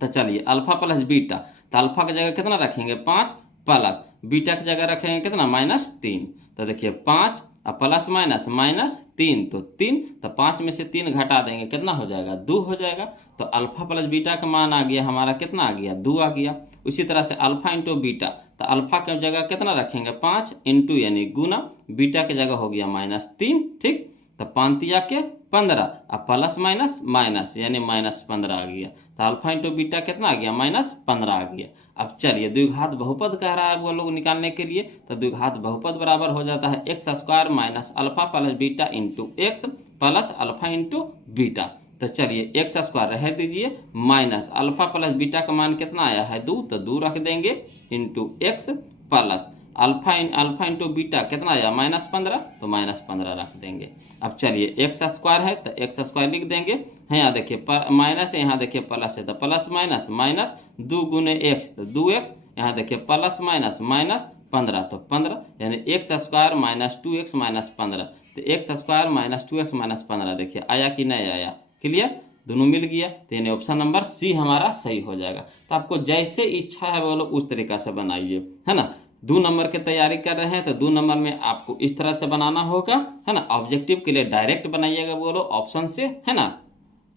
तो चलिए अल्फा प्लस बीटा, तो अल्फा की जगह कितना रखेंगे 5 प्लस बीटा की जगह रखेंगे कितना -3। तो देखिए 5 और प्लस माइनस -3 तो 3, तो 5 में से 3 घटा देंगे कितना हो जाएगा 2 हो जाएगा। तो अल्फा प्लस बीटा का मान आ गया हमारा कितना आ गया 2 आ गया। उसी तरह से अल्फा इंटू बीटा, तो अल्फा की जगह कितना रखेंगे 5 इंटू यानी गुना, बीटा की जगह हो गया -3, ठीक। तो 5 तिया के 15 और प्लस माइनस माइनस यानी -15 आ गया। तो अल्फा इंटू बीटा कितना आ गया -15 आ गया। अब चलिए द्विघात बहुपद कह रहा है वो लोग निकालने के लिए, तो द्विघात बहुपद बराबर हो जाता है x square minus alpha plus beta into x plus alpha into beta. तो चलिए x स्क्वायर रह दीजिए, माइनस अल्फा प्लस बीटा का मान कितना आया है 2, तो 2 रख देंगे into x plus alpha into beta कितना आया -15, तो -15 रख देंगे। अब चलिए एक्स स्क्वायर है तो एक्स स्क्वायर लिख देंगे, है यहाँ देखिए माइनस है, यहाँ देखिए प्लस है, तो प्लस माइनस माइनस 2 गुने एक्स, तो 2x यहाँ देखिए प्लस माइनस माइनस 15, तो 15 यानी x square minus 2x minus 15, तो x square minus 2x minus 15 देखिए आया कि नहीं आया, क्लियर, दोनों मिल गया, तो यानी ऑप्शन नंबर सी हमारा सही हो जाएगा। तो आपको जैसे इच्छा है बोलो उस तरीका से बनाइए, है ना। 2 नंबर की तैयारी कर रहे हैं तो 2 नंबर में आपको इस तरह से बनाना होगा, है ना। ऑब्जेक्टिव के लिए डायरेक्ट बनाइएगा बोलो ऑप्शन से, है ना।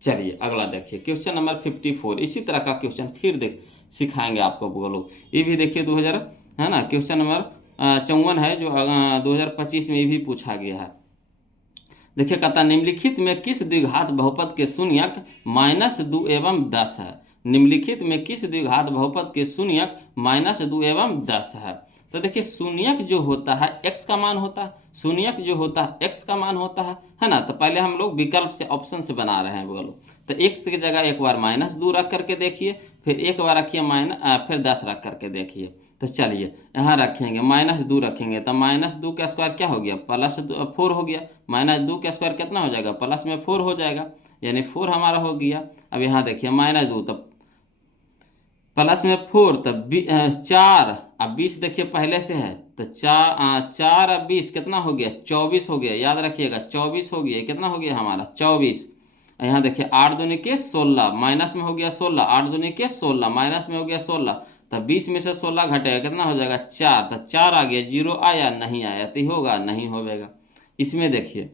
चलिए अगला देखिए क्वेश्चन नंबर 54, इसी तरह का क्वेश्चन फिर देख सिखाएंगे आपको बोलो। ये भी देखिए 2000, है ना, क्वेश्चन नंबर 54 है जो 2025 में ये भी पूछा गया है। देखिए कहता निम्नलिखित में किस द्विघात बहुपद के शून्यक -2 एवं 10 है। निम्नलिखित में किस द्विघात बहुपद के शून्यक -2 एवं 10 है। तो देखिए शून्यक जो होता है x का मान होता है, शून्यक जो होता है x का मान होता है ना। तो पहले हम लोग विकल्प से ऑप्शन से बना रहे हैं बोलो। तो x की जगह एक बार -2 रख करके देखिए, फिर एक बार रखिए फिर 10 रख करके देखिए। तो चलिए यहाँ रखेंगे -2 रखेंगे, तो -2 का स्क्वायर क्या हो गया +4 हो गया, -2 का स्क्वायर कितना हो जाएगा प्लस में 4 हो जाएगा, यानी 4 हमारा हो गया। अब यहाँ देखिए -2 तब प्लस में 4 तब 4, अब 20 देखिए पहले से है, तो 4 अब 20 कितना हो गया 24 हो गया, याद रखिएगा 24 हो गया, कितना हो गया हमारा 24। यहाँ देखिए 8 दूनी के 16, माइनस में हो गया 16, 8 दूनी के 16 माइनस में हो गया 16, तब 20 में से 16 घटेगा कितना हो जाएगा 4, तो 4 आ गया, 0 आया नहीं आया, तो होगा नहीं होगा। इसमें देखिए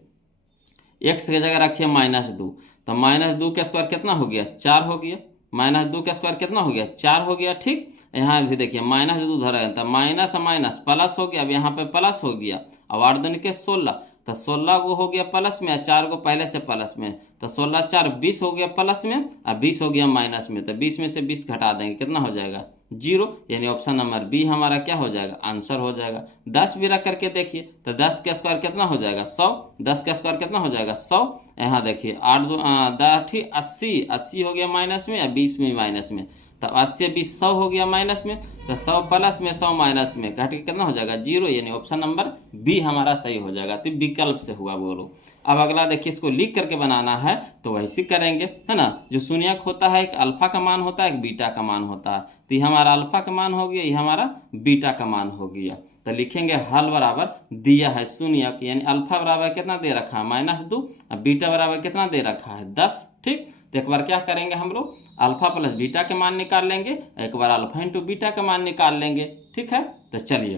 x की जगह रखिए -2, तो -2 का स्क्वायर कितना हो गया 4 हो गया, -2 का स्क्वायर कितना हो गया 4 हो गया, ठीक। यहाँ भी देखिए -2 धरा है, तो माइनस माइनस प्लस हो गया, अब यहाँ पे प्लस हो गया, अब 8 दूनी के 16, तो 16 को हो गया प्लस में, 4 को पहले से प्लस में, तो 16 4 20 हो गया प्लस में, अब 20 हो गया माइनस में, तो 20 में से 20 घटा देंगे कितना हो जाएगा 0, यानी ऑप्शन नंबर बी हमारा क्या हो जाएगा आंसर हो जाएगा। 10 भी रख करके देखिए, तो 10 का स्क्वायर कितना हो जाएगा 100, 10 का स्क्वायर कितना हो जाएगा 100। यहाँ देखिए 8 2 10 80, 80 हो गया माइनस में, या 20 में माइनस में, तो 80 20 100 हो गया माइनस में, तो 100 प्लस में 100 माइनस में घट के कितना हो जाएगा 0, यानी ऑप्शन नंबर बी हमारा सही हो जाएगा। तो विकल्प से हुआ बोलो। अब अगला देखिए इसको लिख करके बनाना है तो वैसे करेंगे, है ना। जो शून्यक होता है एक अल्फा का मान होता है, एक बीटा का मान होता है, तो ये हमारा अल्फा का मान हो गया, ये हमारा बीटा का मान हो गया। तो लिखेंगे हल बराबर दिया है शून्यक, यानी अल्फा बराबर कितना दे रखा है -2, और बीटा बराबर कितना दे रखा है 10, ठीक। तो एक बार क्या करेंगे हम लोग अल्फा प्लस बीटा के मान निकाल लेंगे, एक बार अल्फा इंटू बीटा का मान निकाल लेंगे, ठीक है। तो चलिए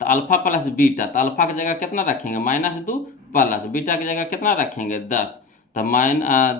तो अल्फा प्लस बीटा, तो अल्फा की जगह कितना रखेंगे -2 प्लस बीटा की जगह कितना रखेंगे 10, तो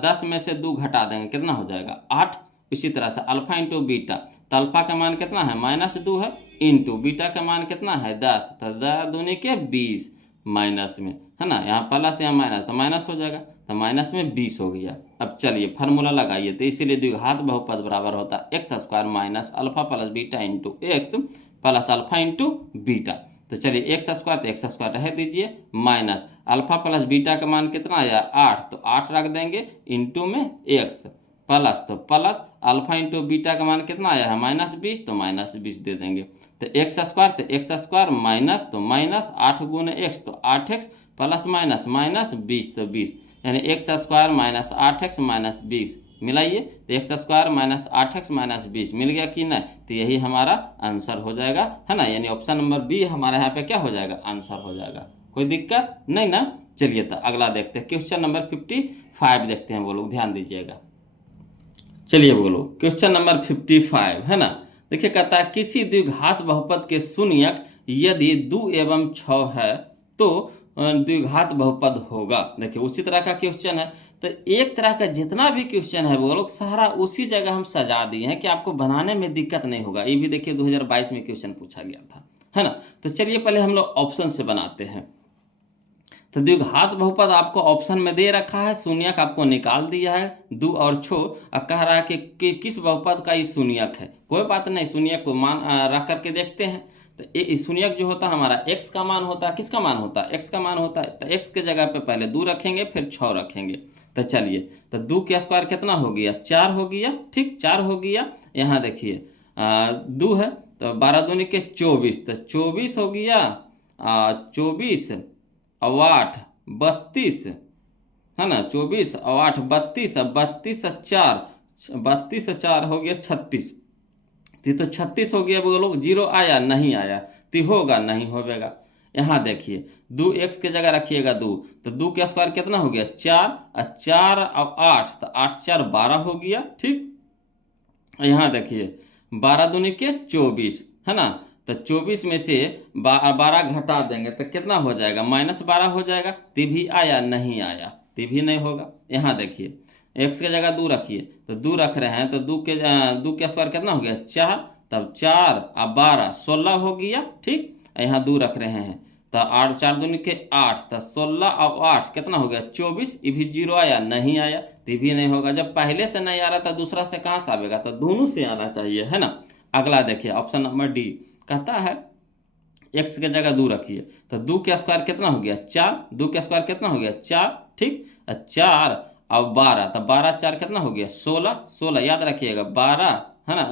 10 में से 2 घटा देंगे कितना हो जाएगा 8। इसी तरह से अल्फा इंटू बीटा, तो अल्फा का मान कितना है -2 है, इंटू बीटा का मान कितना है 10, तो 10 दूनी के 20 माइनस में, है ना, यहाँ प्लस यहाँ माइनस, तो माइनस हो जाएगा, तो माइनस में 20 हो गया। अब चलिए फार्मूला लगाइए, तो इसीलिए द्विघात बहुपद बराबर होता है x square minus alpha plus beta into x plus alpha into beta. तो चलिए एक्स स्क्वायर, तो एक्स स्क्वायर रह दीजिए, माइनस अल्फा प्लस बीटा का मान कितना आया 8, तो 8 रख देंगे, इंटू में एक्स प्लस, तो प्लस अल्फा इंटू बीटा का मान कितना आया है -20, तो -20 दे देंगे। तो एक्स स्क्वायर, तो एक्स स्क्वायर माइनस, तो माइनस 8 गुने एक्स, तो 8x प्लस माइनस -20, तो 20, यानी x square minus 8x minus 20 मिलाइए, तो x square minus 8x minus 20 मिल गया कि नहीं, तो यही हमारा आंसर हो जाएगा, है ना। यानी ऑप्शन नंबर बी हमारा यहाँ पे क्या हो जाएगा आंसर हो जाएगा, कोई दिक्कत नहीं ना। चलिए तो अगला देखते हैं क्वेश्चन नंबर 55 देखते हैं, वो लोग ध्यान दीजिएगा। चलिए बोलो क्वेश्चन नंबर 55, है ना। देखिए कहता है किसी द्विघात बहुपद के शून्यक यदि 2 एवं 6 है तो द्विघात बहुपद होगा। देखिए उसी तरह का क्वेश्चन है, तो एक तरह का जितना भी क्वेश्चन है वो लोग सारा उसी जगह हम सजा दिए हैं कि आपको बनाने में दिक्कत नहीं होगा। ये भी देखिए 2022 में क्वेश्चन पूछा गया था, है ना। तो चलिए पहले हम लोग ऑप्शन से बनाते हैं। तो द्विघात बहुपद आपको ऑप्शन में दे रखा है, शून्यक आपको निकाल दिया है 2 और 6, और कह रहा है कि किस बहुपद का ये शून्यक है। कोई बात नहीं, शून्यक को मान रख करके देखते हैं। तो ये शून्यक जो होता है हमारा x का मान होता है, किसका मान होता है x का मान होता है, तो x के जगह पे पहले 2 रखेंगे फिर 6 रखेंगे। तो चलिए तो 2 का स्क्वायर कितना हो गया 4 हो गया, ठीक 4 हो गया। यहाँ देखिए 2 है, तो 12 दूनी के 24, तो 24 हो गया, 24 और 8 32, है ना, 24 और 8 32, अब 32 और 4 हो गया 36। तो 36 हो गया बोलो, 0 आया नहीं आया, तो होगा नहीं होगा। यहाँ देखिए 2x की जगह रखिएगा 2, तो 2 का स्क्वायर कितना हो गया 4, और 4 और 8, तो 8 4 12 हो गया। ठीक, यहाँ देखिए 12 दूनी के 24 है ना, तो 24 में से 12 घटा देंगे तो कितना हो जाएगा, -12 हो जाएगा। ती भी आया नहीं आया, ती भी नहीं होगा। यहाँ देखिए x की जगह 2 रखिए, तो 2 रख रहे हैं तो 2 के स्क्वायर कितना हो गया 4, तब 4 और 12 16 हो गया। ठीक, यहाँ 2 रख रहे हैं तो 8 4 दूनी के 8, तो 16 और 8 कितना हो गया 24, ये भी 0 आया नहीं आया, तो भी नहीं होगा। जब पहले से नहीं आ रहा था दूसरा से कहाँ से आएगा, तो दोनों से आना चाहिए है ना। अगला देखिए ऑप्शन नंबर डी कहता है x की जगह 2 रखिए, तो 2 का स्क्वायर कितना हो गया 4, 2 का स्क्वायर कितना हो गया 4। ठीक, 4 और 12, तो 12 4 कितना हो गया 16, 16 याद रखिएगा 12 है ना।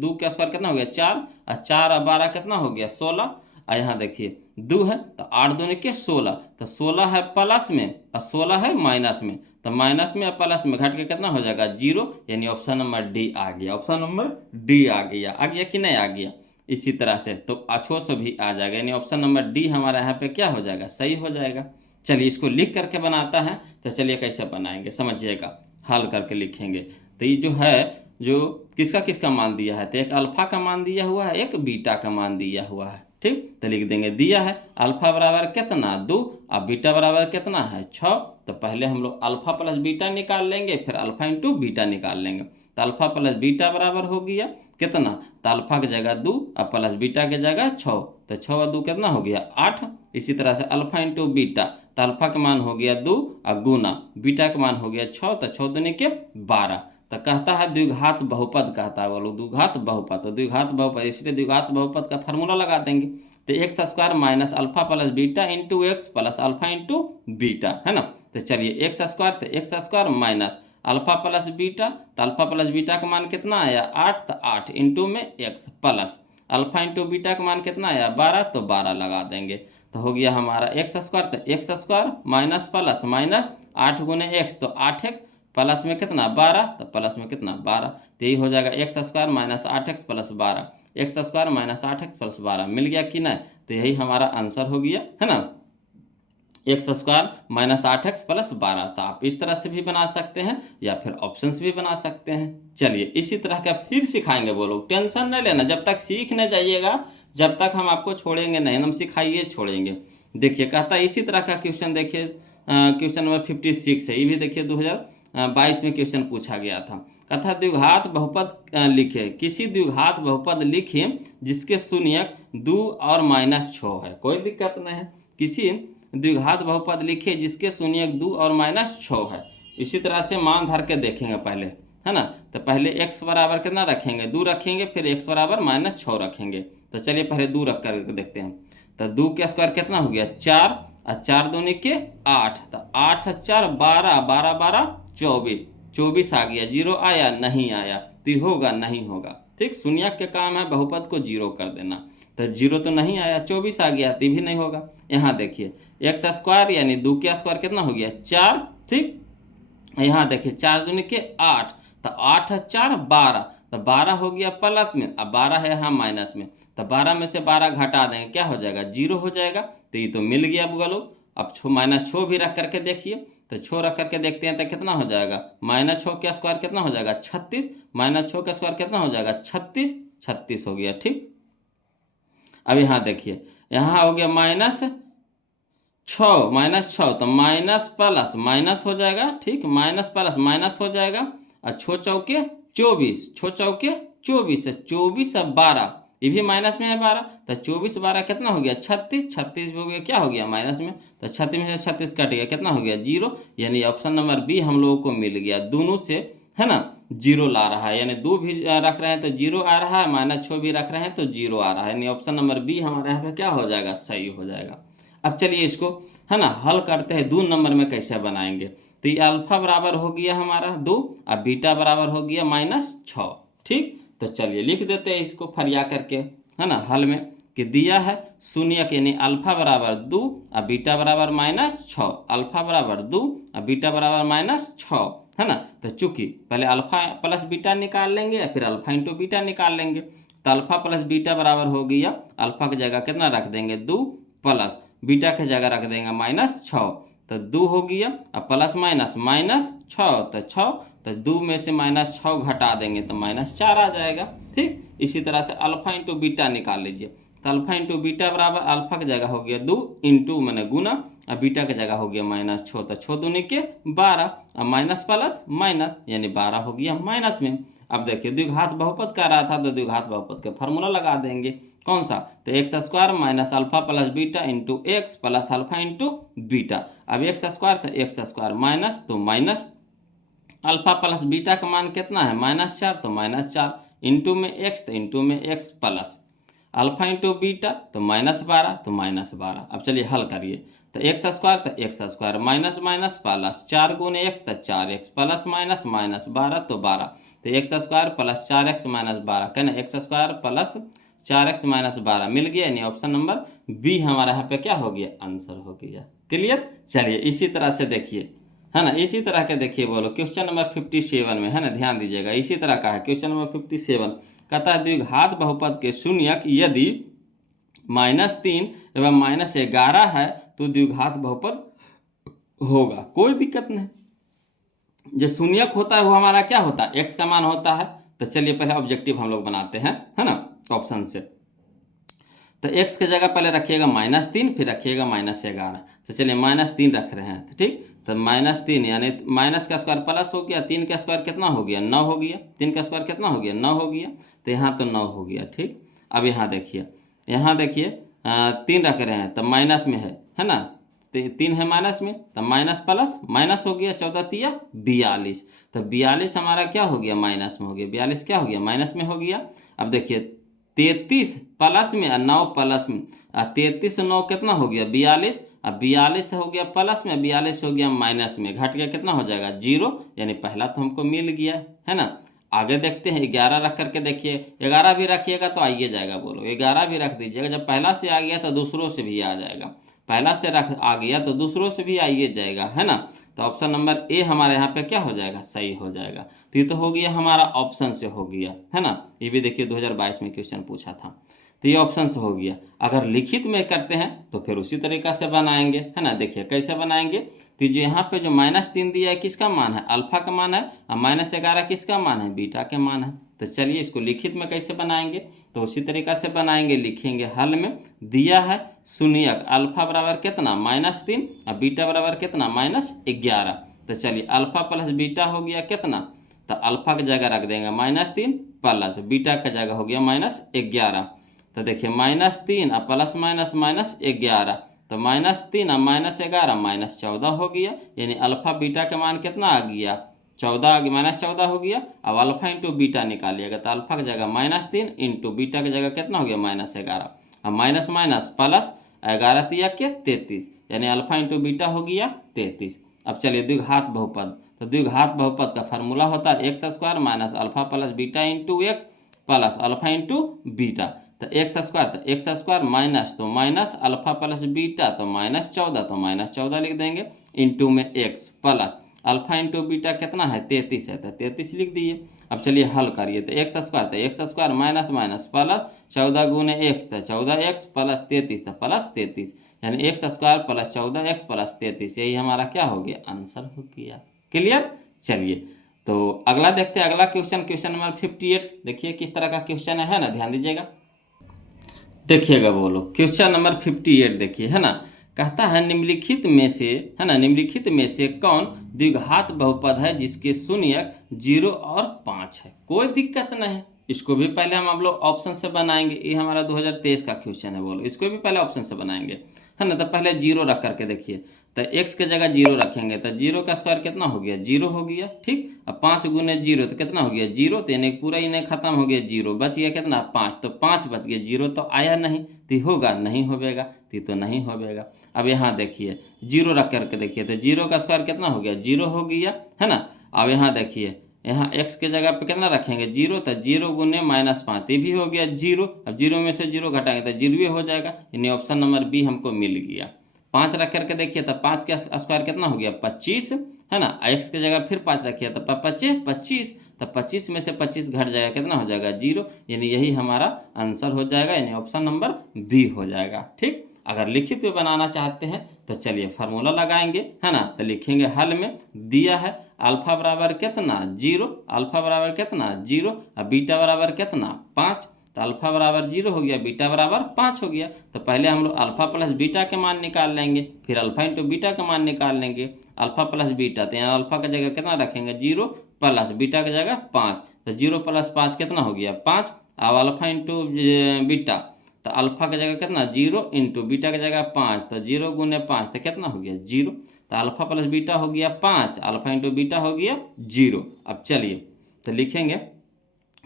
2 का स्क्वायर कितना हो गया 4, और 4 और 12 कितना हो गया 16। और यहाँ देखिए 2 है तो 8 दूनी के 16, तो 16 है प्लस में और 16 है माइनस में, तो माइनस में और प्लस में घट के कितना हो जाएगा 0, यानी ऑप्शन नंबर डी आ गया। ऑप्शन नंबर डी आ गया कि नहीं आ गया। इसी तरह से तो अछो से भी आ जाएगा, यानी ऑप्शन नंबर डी हमारा यहाँ पे क्या हो जाएगा, सही हो जाएगा। चलिए इसको लिख करके बनाता है, तो चलिए कैसे बनाएंगे समझिएगा, हल करके लिखेंगे। तो ये जो है जो किसका किसका मान दिया है, तो एक अल्फा का मान दिया हुआ है, एक बीटा का मान दिया हुआ है। ठीक, तो लिख देंगे दिया है अल्फा बराबर कितना 2 और बीटा बराबर कितना है 6। तो पहले हम लोग अल्फा प्लस बीटा निकाल लेंगे, फिर अल्फा इंटू बीटा निकाल लेंगे। तो अल्फा प्लस बीटा बराबर हो गया कितना, तो अल्फा की जगह 2 और प्लस बीटा की जगह 6, तो 6 और 2 कितना हो गया 8। इसी तरह से अल्फा इंटू बीटा, तो अल्फा का मान हो गया 2 और गुना बीटा का मान हो गया 6, तो 6 दूनी के 12। तो कहता है द्विघात बहुपद, कहता है बोलो द्विघात बहुपद, तो द्विघात बहुपद इसलिए द्विघात बहुपद का फार्मूला लगा देंगे। तो x square minus alpha plus beta into x plus alpha into beta है ना। तो चलिए एक्स स्क्वायर, तो x square minus alpha plus beta, तो अल्फा प्लस बीटा का मान कितना आया 8, तो 8 इंटू में x plus alpha into beta का मान कितना आया 12, तो 12 लगा देंगे। तो हो गया हमारा एक्स स्क्वायर, तो x square minus plus minus 8 गुने एक्स, तो 8x प्लस में कितना 12, तो प्लस में कितना 12, तो यही हो जाएगा x square minus 8x plus 12, x square minus 8x plus 12 मिल गया कि नहीं। तो यही हमारा आंसर हो गया है ना, x square minus 8x plus 12। तो आप इस तरह से भी बना सकते हैं या फिर ऑप्शंस भी बना सकते हैं। चलिए इसी तरह का फिर सिखाएंगे, बोलो टेंशन नहीं लेना, जब तक सीख नहीं जाइएगा जब तक हम आपको छोड़ेंगे नहीं, हम सिखाइए छोड़ेंगे। देखिए कहता है इसी तरह का क्वेश्चन, देखिए क्वेश्चन नंबर 56 है, ये भी देखिए 2022 में क्वेश्चन पूछा गया था। कथा द्विघात बहुपद लिखे, किसी द्विघात बहुपद लिखे जिसके शून्यक 2 और -6 है, कोई दिक्कत नहीं है। किसी द्विघात बहुपद लिखे जिसके शून्यक 2 और -6 है। इसी तरह से मान धर के देखेंगे पहले है ना। तो पहले x बराबर कितना रखेंगे 2 रखेंगे, फिर x बराबर -6 रखेंगे। तो चलिए पहले 2 रख कर देखते हैं। तो 2 का स्क्वायर कितना हो गया 4, और 4 दूनी के 8, तो 8 4 12, 12 12 24, 24 आ गया, 0 आया नहीं आया, तो होगा नहीं होगा। ठीक, शून्यक के काम है बहुपद को 0 कर देना, तो 0 तो नहीं आया, 24 आ गया, तो भी नहीं होगा। यहाँ देखिए एक्स स्क्वायर यानी 2 का स्क्वायर कितना हो गया 4। ठीक, यहाँ देखिए 4 दूनी के 8, तो 8 4 12, तो 12 हो गया प्लस में, अब 12 है यहाँ माइनस में, तो 12 में से 12 घटा देंगे क्या हो जाएगा 0 हो जाएगा। तो ये तो मिल गया बुगलो। अब -6 भी रख करके देखिए, तो 6 रख करके देखते हैं तो कितना हो जाएगा, -6 का स्क्वायर कितना हो जाएगा 36, -6 का स्क्वायर कितना हो जाएगा 36, 36 हो गया। ठीक, अब यहाँ देखिए यहाँ हो गया -6 तो माइनस प्लस माइनस हो जाएगा। ठीक, माइनस प्लस माइनस हो जाएगा, और 6 चौके 24, 6 चौके 24, 24 और 12 ये भी माइनस में है 12, तो 24 12 कितना हो गया 36, 36 हो गया क्या हो गया माइनस में, तो 36 में से 36 कट गया कितना हो गया 0, यानी ऑप्शन नंबर बी हम लोगों को मिल गया। दोनों से है ना 0 ला रहा है, यानी 2 भी रख रहे हैं तो 0 आ रहा है, -6 भी रख रहे हैं तो 0 आ रहा है, यानी ऑप्शन नंबर बी हमारे यहाँ पे क्या हो जाएगा सही हो जाएगा। अब चलिए इसको है ना हल करते हैं, 2 नंबर में कैसे बनाएंगे। तो ये अल्फा बराबर हो गया हमारा 2 और बीटा बराबर हो गया -6। ठीक, तो चलिए लिख देते हैं इसको फरिया करके है ना हल में, कि दिया है शून्यक यानी अल्फा बराबर 2 और बीटा बराबर -6, अल्फा बराबर 2 और बीटा बराबर -6 है ना। तो चूंकि पहले अल्फा प्लस बीटा निकाल लेंगे या फिर अल्फा इंटू बीटा निकाल लेंगे। तो अल्फा प्लस बीटा बराबर हो गया, अल्फा की जगह कितना रख देंगे 2 प्लस बीटा की जगह रख देंगे -6, तो 2 हो गया। अब प्लस माइनस -6 तो 6, तो 2 में से -6 घटा देंगे तो -4 आ जाएगा। ठीक, इसी तरह से अल्फा इंटू बीटा निकाल लीजिए, तो अल्फा इंटू बीटा बराबर अल्फा की जगह हो गया 2 इंटू मैंने गुना, अब बीटा की जगह हो गया -6, तो 6 दूनी के 12, अब माइनस प्लस माइनस यानी 12 हो गया माइनस में। अब देखिए द्विघात बहुपद कर रहा था तो द्विघात बहुपद का फार्मूला लगा देंगे, कौन सा, तो x square minus alpha plus beta into x plus alpha into beta. अब एक्स स्क्वायर तो एक्स स्क्वायर माइनस तो माइनस अल्फा प्लस बीटा का मान कितना है -4, तो -4 इंटू में एक्स तो इंटू में x plus alpha into beta तो -12 तो -12। अब चलिए हल करिए, तो x square minus minus plus 4 गुने एक्स तो 4x प्लस माइनस -12 तो 12, तो x square plus 4x minus 12 कहना x square plus 4x minus 12 मिल गया, यानी ऑप्शन नंबर बी हमारा यहाँ पे क्या हो गया, आंसर हो गया। क्लियर, चलिए इसी तरह से देखिए, है ना, इसी तरह के देखिए बोलो क्वेश्चन नंबर 57 में, है ना, ध्यान दीजिएगा, इसी तरह का है क्वेश्चन नंबर 57। कहता है द्विघात बहुपद के शून्यक यदि -3 एवं -11 है तो द्विघात बहुपद होगा। कोई दिक्कत नहीं, जो शून्यक होता है वो हमारा क्या होता है, एक्स का मान होता है। तो चलिए पहले ऑब्जेक्टिव हम लोग बनाते हैं, है ना, ऑप्शन से। तो एक्स की जगह पहले रखिएगा -3, फिर रखिएगा -11, तो चलिए -3 रख रहे हैं, तो ठीक, तो -3 यानी माइनस का स्क्वायर प्लस हो गया, 3 का स्क्वायर कितना हो गया 9 हो गया, 3 का स्क्वायर कितना हो गया 9 हो गया, तो यहाँ तो 9 हो गया। ठीक, अब यहाँ देखिए 3 रख रहे हैं तो माइनस में है ना, 3 है माइनस में, तो माइनस प्लस माइनस हो गया, 14 तिया 42, तो 42 हमारा क्या हो गया माइनस में हो गया, 42 क्या हो गया माइनस में हो गया। अब देखिए 33 प्लस में और 9 प्लस में, 33 9 कितना हो गया 42, अब 42 हो गया प्लस में, 42 हो गया माइनस में, घट गया कितना हो जाएगा 0, यानी पहला तो हमको मिल गया, है ना। आगे देखते हैं 11 रख करके देखिए, 11 भी रखिएगा तो आइए जाएगा, बोलो 11 भी रख दीजिएगा, जब पहला से आ गया तो दूसरों से भी आ जाएगा, पहला से रख आ गया तो दूसरों से भी आइए जाएगा, है ना। तो ऑप्शन नंबर ए हमारे यहाँ पे क्या हो जाएगा, सही हो जाएगा। तो ये तो हो गया हमारा ऑप्शन से हो गया, है ना, ये भी देखिए 2022 में क्वेश्चन पूछा था, तो ये ऑप्शन से हो गया। अगर लिखित में करते हैं तो फिर उसी तरीका से बनाएंगे, है ना। देखिए कैसे बनाएंगे, तो जो यहाँ पे जो -3 दिया है किसका मान है, अल्फा का मान है, और -11 किसका मान है, बीटा के मान है। तो चलिए इसको लिखित में कैसे बनाएंगे, तो उसी तरीका से बनाएंगे, लिखेंगे हल में दिया है शून्यक अल्फा बराबर कितना -3 और बीटा बराबर कितना -11। तो चलिए अल्फा प्लस बीटा हो गया कितना, तो अल्फा की जगह रख देंगे -3 प्लस बीटा का जगह हो गया -11। तो देखिए -3 और प्लस माइनस -11, तो -3 और -11 -14 हो गया, यानी अल्फा बीटा का मान कितना आ गया 14 -14 हो गया। अब अल्फा इंटू बीटा निकालिएगा, तो अल्फा की जगह -3 इंटू बीटा की जगह कितना हो गया -11, अब माइनस माइनस प्लस 11 तिया के 33, यानी अल्फा इंटू बीटा हो गया 33। अब चलिए द्विघात बहुपद, तो द्विघात बहुपद का फार्मूला होता है x square minus alpha plus beta into x plus alpha into beta. तो एक्स स्क्वायर माइनस तो माइनस अल्फा प्लस बीटा तो -14, तो -14 लिख देंगे इंटू में x plus alpha into beta कितना है 33 है, तो 33 लिख दिए। अब चलिए हल करिए, तो x square minus minus plus 14 गुने एक्स तो 14x प्लस 33 तो प्लस 33, यानी x square plus 14x plus 33, यही हमारा क्या हो गया आंसर हो गया। क्लियर, चलिए तो अगला देखते हैं, अगला क्वेश्चन नंबर 58। देखिए किस तरह का क्वेश्चन है ना, ध्यान दीजिएगा, देखिएगा बोलो क्वेश्चन नंबर 58 देखिए, है ना। कहता है निम्नलिखित में से कौन द्विघात बहुपद है जिसके शून्यक 0 और 5 है। कोई दिक्कत नहीं, इसको भी पहले हम लोग ऑप्शन से बनाएंगे, ये हमारा 2023 का क्वेश्चन है, बोलो इसको भी पहले ऑप्शन से बनाएंगे, है ना। तो पहले 0 रख करके देखिए, तो x के जगह 0 रखेंगे तो 0 का स्क्वायर कितना हो गया 0 हो गया, ठीक। अब 5 गुने 0 तो कितना हो गया 0, तो यानी पूरा ही नहीं खत्म हो गया 0, बच गया कितना 5, तो 5 बच गया, 0 तो आया नहीं, तो होगा नहीं होगा, तो नहीं होगा। अब यहाँ देखिए 0 रख करके देखिए, तो 0 का स्क्वायर कितना हो गया 0 हो गया, है ना। अब यहाँ देखिए, यहाँ x के जगह पे कितना रखेंगे 0, तो 0 गुने -5 ये भी हो गया 0, अब 0 में से 0 घटाएंगे तो 0 हो जाएगा, यानी ऑप्शन नंबर बी हमको मिल गया। 5 रख करके देखिए, तो 5 का स्क्वायर कितना हो गया 25, है ना। x की जगह फिर 5 रखिए तो 25, तो 25 में से 25 घट जाएगा, कितना हो जाएगा 0, यानी यही हमारा आंसर हो जाएगा, यानी ऑप्शन नंबर बी हो जाएगा। ठीक, अगर लिखित में बनाना चाहते हैं तो चलिए फार्मूला लगाएंगे, है ना। तो लिखेंगे हल में दिया है अल्फा बराबर कितना 0, अल्फा बराबर कितना 0 और बीटा बराबर कितना 5। तो अल्फा बराबर 0 हो गया, बीटा बराबर 5 हो गया। तो पहले हम लोग अल्फा प्लस बीटा के मान निकाल लेंगे, फिर अल्फा इंटू बीटा का मान निकाल लेंगे। अल्फा प्लस बीटा, तो यहाँ अल्फा की जगह कितना रखेंगे 0 प्लस बीटा की जगह 5, तो 0 प्लस 5 कितना हो गया 5। अब अल्फा इंटू बीटा, तो अल्फा की जगह कितना 0 इंटू बीटा की जगह 5, तो 0 गुने 5 तो कितना हो गया 0। तो अल्फा प्लस बीटा हो गया 5, अल्फा इंटू बीटा हो गया 0। अब चलिए तो लिखेंगे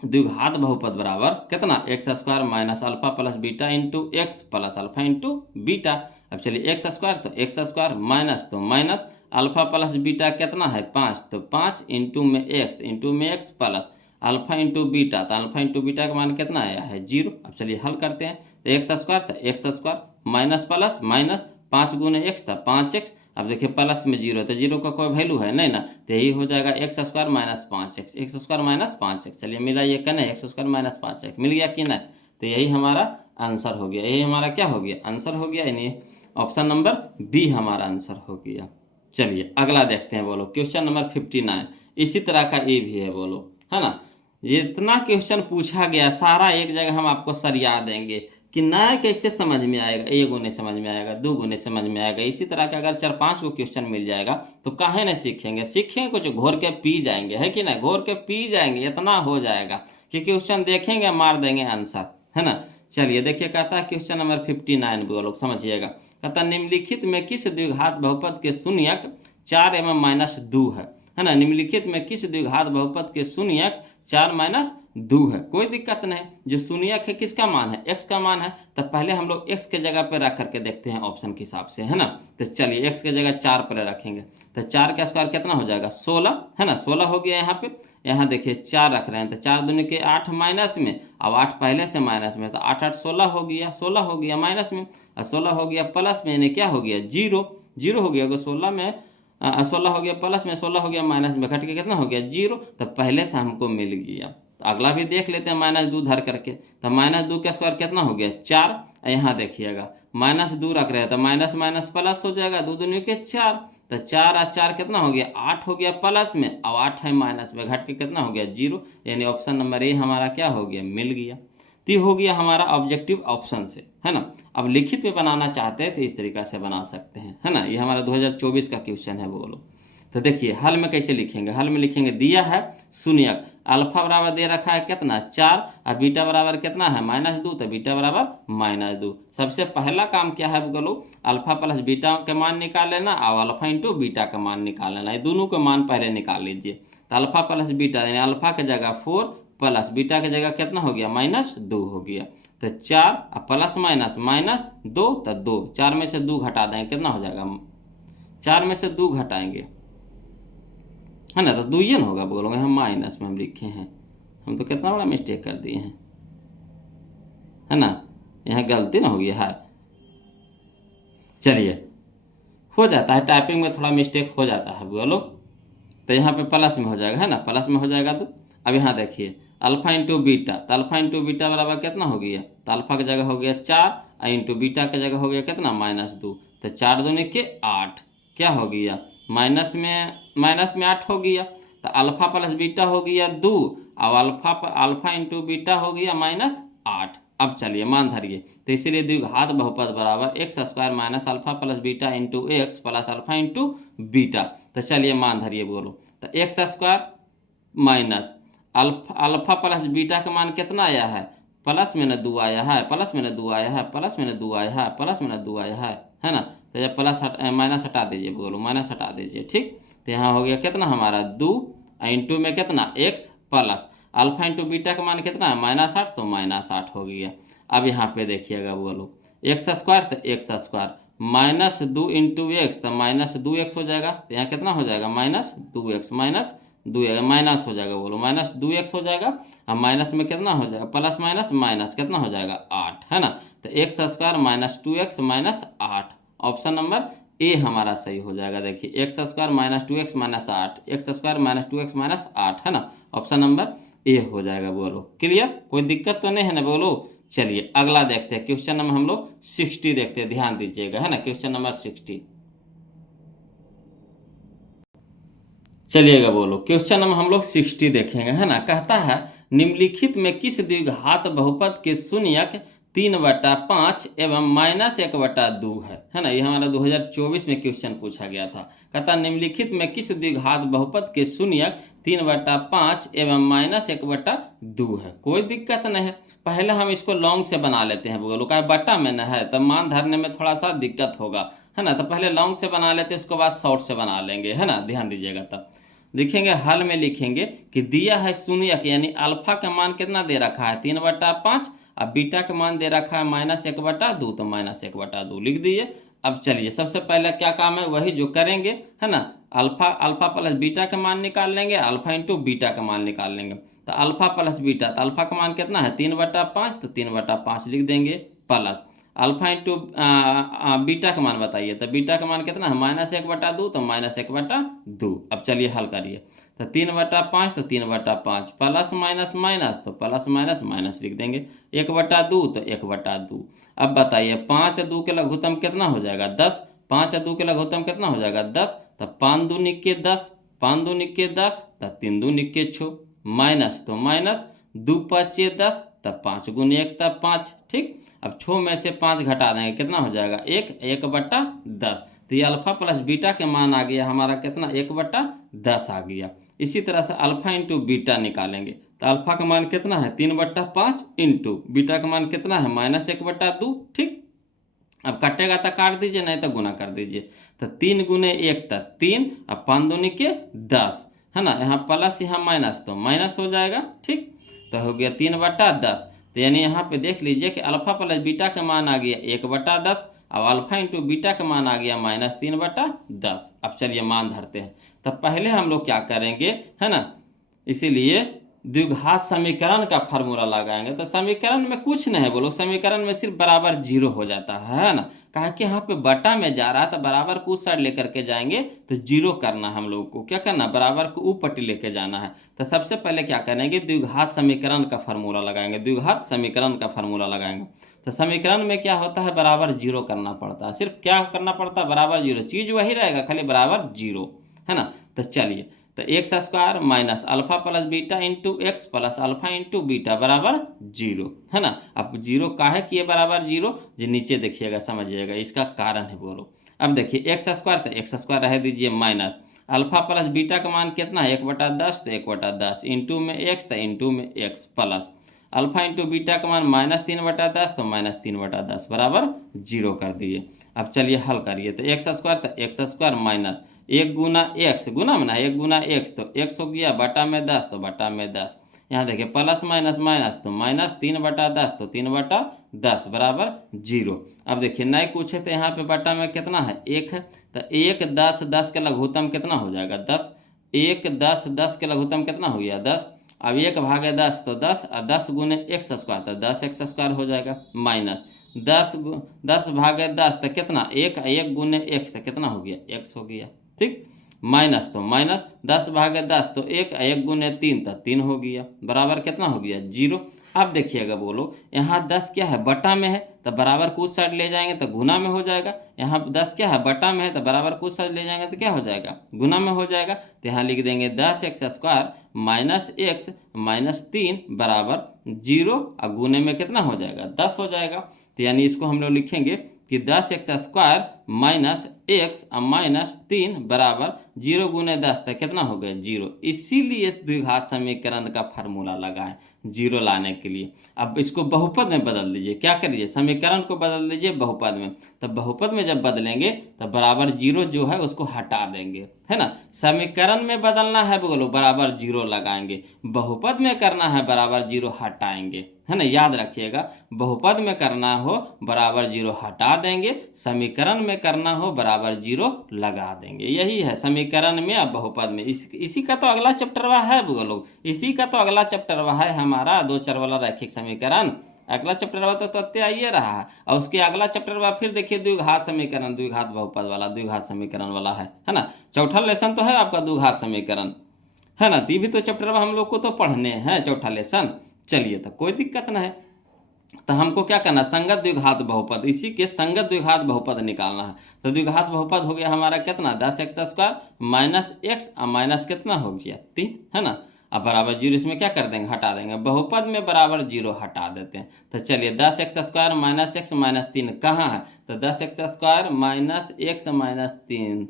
द्विघात बहुपद बराबर कितना x square minus alpha plus beta into x plus alpha into beta. अब चलिए एक्स स्क्वायर, तो एक्स स्क्वायर माइनस, तो माइनस अल्फा प्लस बीटा कितना है 5, तो 5 इंटू में x plus alpha into beta, तो अल्फा इंटू बीटा का मान कितना आया है 0। अब चलिए हल करते हैं, तो एक्स स्क्वायर, तो x square minus plus minus 5 गुने एक्स था 5x। अब देखिए प्लस में 0, तो 0 का कोई वैल्यू है नहीं ना, तो यही हो जाएगा x square minus 5x, x square minus 5x। चलिए मिला ये कन एक्स स्क्वायर माइनस 5x मिल गया कि ना, तो यही हमारा आंसर हो गया, यही हमारा क्या हो गया आंसर हो गया, यानी ऑप्शन नंबर बी हमारा आंसर हो गया। चलिए अगला देखते हैं, बोलो क्वेश्चन नंबर 59। इसी तरह का ये भी है, बोलो, है ना। जितना क्वेश्चन पूछा गया सारा एक जगह हम आपको सरिया देंगे कि ना कैसे समझ में आएगा, एक गुने समझ में आएगा, दो गुने समझ में आएगा। इसी तरह के अगर 4-5 को क्वेश्चन मिल जाएगा तो काहे नहीं सीखेंगे, सीखेंगे कुछ घोर के पी जाएंगे, है कि ना, घोर के पी जाएंगे, इतना हो जाएगा कि क्वेश्चन देखेंगे मार देंगे आंसर, है ना। चलिए देखिए, कहता है क्वेश्चन नंबर 59 वो लोग समझिएगा। कहता निम्नलिखित में किस द्विघात बहुपद के शून्यक 4 एवं -2 है ना। निम्नलिखित में किस द्विघात बहुपद के शून्यक 4 - 2 है। कोई दिक्कत नहीं, जो शून्यक है किसका मान है x का मान है, तो पहले हम लोग x के जगह पे रख करके देखते हैं ऑप्शन के हिसाब से, है ना। तो चलिए x के जगह 4 पर रखेंगे, तो 4 का स्क्वायर कितना हो जाएगा 16, है ना, 16 हो गया। यहाँ पे यहाँ देखिए 4 रख रहे हैं, तो 4 दूनी के 8 माइनस में, अब 8 पहले से माइनस में, तो 8 8 16 हो गया, 16 हो गया माइनस में, और 16 हो गया प्लस में, यानी क्या हो गया 0 0 हो गया। अगर 16 में 16 हो गया प्लस में, 16 हो गया माइनस में, घट के कितना हो गया 0, तो पहले से हमको मिल गया। तो अगला भी देख लेते हैं -2 धर करके, तो -2 का स्क्वायर कितना हो गया 4। यहाँ देखिएगा -2 रख रहे हैं, तो माइनस माइनस प्लस हो जाएगा, 2 दूनी के 4, तो 4 और 4 कितना हो गया 8 हो गया प्लस में, अब 8 है माइनस में, घट के कितना हो गया 0, यानी ऑप्शन नंबर ए हमारा क्या हो गया मिल गया। तो हो गया हमारा ऑब्जेक्टिव ऑप्शन से, है ना। अब लिखित में बनाना चाहते हैं तो इस तरीका से बना सकते हैं, है ना। ये हमारा 2024 का क्वेश्चन है, बोलो। तो देखिए हल में कैसे लिखेंगे, हल में लिखेंगे दिया है शून्यक अल्फा बराबर दे रखा है कितना 4 और बीटा बराबर कितना है -2, तो बीटा बराबर -2। सबसे पहला काम क्या है बोलो, अल्फा प्लस बीटा के मान निकाल लेना और अल्फा इंटू बीटा का मान निकाल लेना, ये दोनों के मान पहले निकाल लीजिए। तो अल्फा प्लस बीटा यानी अल्फा की जगह 4 प्लस बीटा की जगह कितना हो गया -2 हो गया, तो 4 प्लस माइनस -2, तो 2, 4 में से 2 घटा देंगे कितना हो जाएगा, 4 में से 2 घटाएंगे, है ना, तो 2 ही ना होगा, बोलोगे हम माइनस में हम लिखे हैं, हम तो कितना बड़ा मिस्टेक कर दिए हैं, है ना, यहाँ गलती ना होगी है। चलिए हो जाता है, टाइपिंग में थोड़ा मिस्टेक हो जाता है बोलो, तो यहाँ पे प्लस में हो जाएगा, है ना, प्लस में हो जाएगा। तो अब यहाँ देखिए अल्फा इंटू बीटा, तो अल्फा इंटू बीटा बराबर कितना हो गया, तो अल्फा की जगह हो गया 4 और इंटू बीटा की जगह हो गया कितना -2, तो 4 दूनी के 8, क्या हो गया माइनस में 8 हो गया, तो अल्फा प्लस बीटा हो गया 2 और अल्फा इंटू बीटा हो गया -8। अब चलिए मान धरिए, तो इसीलिए द्विघात बहुपद बराबर x square minus alpha plus beta into x plus alpha into beta. तो चलिए मान धरिए बोलो, तो x square minus alpha plus beta का मान कितना आया है, प्लस में न 2 आया है, प्लस में न 2 आया है, प्लस में न 2 आया है, प्लस में न 2 आया है ना। तो जब प्लस माइनस हटा दीजिए, बोलो माइनस हटा दीजिए, ठीक। तो यहाँ हो गया कितना हमारा 2 इंटू में कितना x plus alpha into beta का मान कितना है -8, तो -8 हो गया। अब यहाँ पे देखिएगा बोलो एक्स स्क्वायर, तो एक्स स्क्वायर -2 इंटू एक्स, तो -2x हो जाएगा, तो यहाँ कितना हो जाएगा -2x माइनस हो जाएगा, बोलो -2x हो जाएगा। अब माइनस में कितना हो जाएगा, प्लस माइनस माइनस कितना हो जाएगा 8, है ना। तो x square -2x -8, option number A हमारा सही हो जाएगा। देखिए x square minus 2x minus 8, x square minus 2x minus 8 है ना, ऑप्शन नंबर ए हो जाएगा। बोलो क्लियर, कोई दिक्कत तो नहीं है ना। बोलो चलिए अगला देखते हैं, क्वेश्चन नंबर हम लोग 60 देखते हैं, ध्यान दीजिएगा है ना, क्वेश्चन नंबर 60। चलिएगा बोलो क्वेश्चन नंबर हम लोग 60 देखेंगे है ना। कहता है निम्नलिखित में किस द्विघात बहुपद के शून्यक 3/5 एवं -1/2 है ना। ये हमारा 2024 में क्वेश्चन पूछा गया था। कहता निम्नलिखित में किस द्विघात बहुपद के शून्यक 3/5 एवं -1/2 है। कोई दिक्कत नहीं है, पहले हम इसको लॉन्ग से बना लेते हैं। बोलो का बट्टा में न है तब मान धरने में थोड़ा सा दिक्कत होगा है ना, तो पहले लॉन्ग से बना लेते हैं, उसके बाद शॉर्ट से बना लेंगे है ना। ध्यान दीजिएगा, तब लिखेंगे हल में लिखेंगे कि दिया है शून्यक यानी अल्फा का मान कितना दे रखा है 3/5, अब बीटा का मान दे रखा है -1/2, तो -1/2 लिख दीजिए। अब चलिए सबसे पहले क्या काम है वही जो करेंगे है ना, अल्फा प्लस बीटा का मान निकाल लेंगे, अल्फा इंटू बीटा का मान निकाल लेंगे। तो अल्फा प्लस बीटा, तो अल्फा का मान कितना है 3/5, तो 3/5 लिख देंगे, प्लस अल्फा इंटू बीटा का मान बताइए, तो बीटा का मान कितना है -1/2, तो -1/2। अब चलिए हल करिए, तो 3/5 तो 3/5, प्लस माइनस माइनस तो प्लस माइनस माइनस लिख देंगे, 1/2 तो 1/2। अब बताइए 5 2 के लघुत्तम कितना हो जाएगा 10, 5 2 के लघुत्तम कितना हो जाएगा 10, तो 5 2 निक्के 10, 5 2 निक्के 10, तो 3 2 निक्के 6, माइनस तो माइनस 2 5 10, तब 5 गुने 1 तब 5। ठीक, अब 6 में से 5 घटा देंगे कितना हो जाएगा 1, 1/10। तो ये अल्फा प्लस बीटा के मान आ गया हमारा कितना 1/10 आ गया। इसी तरह से अल्फा इंटू बीटा निकालेंगे, तो अल्फा का मान कितना है 3/5 इंटू बीटा का मान कितना है -1/2। ठीक, अब कटेगा तो काट दीजिए, नहीं तो गुना कर दीजिए, तो 3 गुने 1 तक 3, अब 5 दूनी के 10 है ना, यहाँ प्लस यहाँ माइनस तो माइनस हो जाएगा। ठीक, तो हो गया 3/10। तो यानी यहाँ पे देख लीजिए कि अल्फा प्लस बीटा का मान आ गया 1/10, अब अल्फा इंटू बीटा का मान आ गया -3/10। अब चलिए मान धरते हैं, तब पहले हम लोग क्या करेंगे है ना, इसीलिए द्विघात समीकरण का फार्मूला लगाएंगे। तो समीकरण में कुछ नहीं है, बोलो समीकरण में सिर्फ बराबर 0 हो जाता है ना, कहा कि यहाँ पे बटा में जा रहा है तो बराबर को उस साइड लेकर के जाएंगे, तो 0 करना हम लोग को, क्या करना बराबर को ऊपट्टी लेके जाना है। तो सबसे पहले क्या करेंगे द्विघात समीकरण का फार्मूला लगाएंगे, द्विघात समीकरण का फार्मूला लगाएंगे। तो समीकरण में क्या होता है बराबर 0 करना पड़ता है, सिर्फ क्या करना पड़ता है बराबर 0, चीज़ वही रहेगा खाली बराबर 0 है ना। तो चलिए, तो x square minus alpha plus beta into x plus alpha into beta बराबर 0 है ना। अब 0 काहे किए बराबर 0, जो नीचे देखिएगा समझिएगा इसका कारण है। बोलो अब देखिए एक्स स्क्वायर, तो एक्स स्क्वायर रह दीजिए माइनस अल्फा प्लस बीटा का मान कितना है 1/10, तो 1/10 इंटू में एक्स, तो इंटू में x plus alpha into beta का मान -3/10, तो -3/10 बराबर 0 कर दिए। अब चलिए हल करिए, तो एक्स स्क्वायर, तो एक्स स्क्वायर माइनस 1 गुना एक्स, गुना में ना 1 गुना एक्स, तो एक्स हो गया बटा में 10, तो बटा में 10। यहाँ देखिए प्लस माइनस माइनस, तो -3/10, तो 3/10 बराबर 0। अब देखिए नहीं कुछ है, तो यहाँ पे बटा में कितना है 1 है, तो 1 10 10 के लघुत्तम कितना हो जाएगा 10, 1 10 10 के लघुत्तम कितना हो गया 10। अब 1/10 तो 10, और 10 गुने एक्स स्क्वायर, तो 10 एक्स स्क्वायर हो जाएगा, माइनस 10/10 तो कितना 1, 1 गुने एक्स, तो कितना हो गया एक्स हो गया। ठीक, माइनस तो माइनस 10/10 तो 1, 1 गुने 3 तो 3 हो गया, बराबर कितना हो गया 0। अब देखिएगा बोलो यहाँ 10 क्या है बटा में है, तो बराबर को उस साइड ले जाएंगे तो गुना में हो जाएगा। यहाँ 10 क्या है बटा में है, तो बराबर को उस साइड ले जाएंगे तो क्या हो जाएगा गुना में हो जाएगा। तो यहाँ लिख देंगे 10x square minus x minus 3 बराबर 0, और गुने में कितना हो जाएगा 10 हो जाएगा। तो यानी इसको हम लोग लिखेंगे कि 10x square minus x minus 3 बराबर 0 गुने 10 तक कितना हो गया 0। इसीलिए द्विघात समीकरण का फार्मूला लगाएं 0 लाने के लिए। अब इसको बहुपद में बदल दीजिए, क्या करिए समीकरण को बदल दीजिए बहुपद में, तब बहुपद में जब बदलेंगे तब बराबर 0 जो है उसको हटा देंगे है ना। समीकरण में बदलना है बोलो बराबर 0 लगाएंगे, बहुपद में करना है बराबर 0 हटाएंगे है ना। याद रखिएगा बहुपद में करना हो बराबर 0 हटा देंगे, समीकरण में करना हो बराबर 0 लगा देंगे। यही है समीकरण में अब बहुपद में। इसी का तो अगला चैप्टरवा है बोलो, इसी का तो अगला चैप्टरवा है हमारा 2 चर वाला रैखिक समीकरण। अगला चैप्टर तो तथ्य आइए रहा है, और उसके अगला चैप्टर फिर देखिए द्विघात समीकरण, द्विघात बहुपद वाला, द्विघात समीकरण वाला है ना। चौथा लेसन तो है आपका द्विघात समीकरण, है ना। तो ये भी तो चैप्टर हम लोग को तो पढ़ने हैं, चौथा लेसन। चलिए तो कोई दिक्कत ना है। तो हमको क्या करना, संगत द्विघात बहुपद, इसी के संगत द्विघात बहुपद निकालना है। तो द्विघात बहुपद हो गया हमारा कितना, 10x² माइनस एक्स और माइनस कितना हो गया 3, है ना। अब बराबर 0, इसमें क्या कर देंगे, हटा देंगे, बहुपद में बराबर 0 हटा देते हैं। तो चलिए 10x² माइनस एक्स माइनस 3 कहाँ है, तो 10x² माइनस एक्स माइनस 3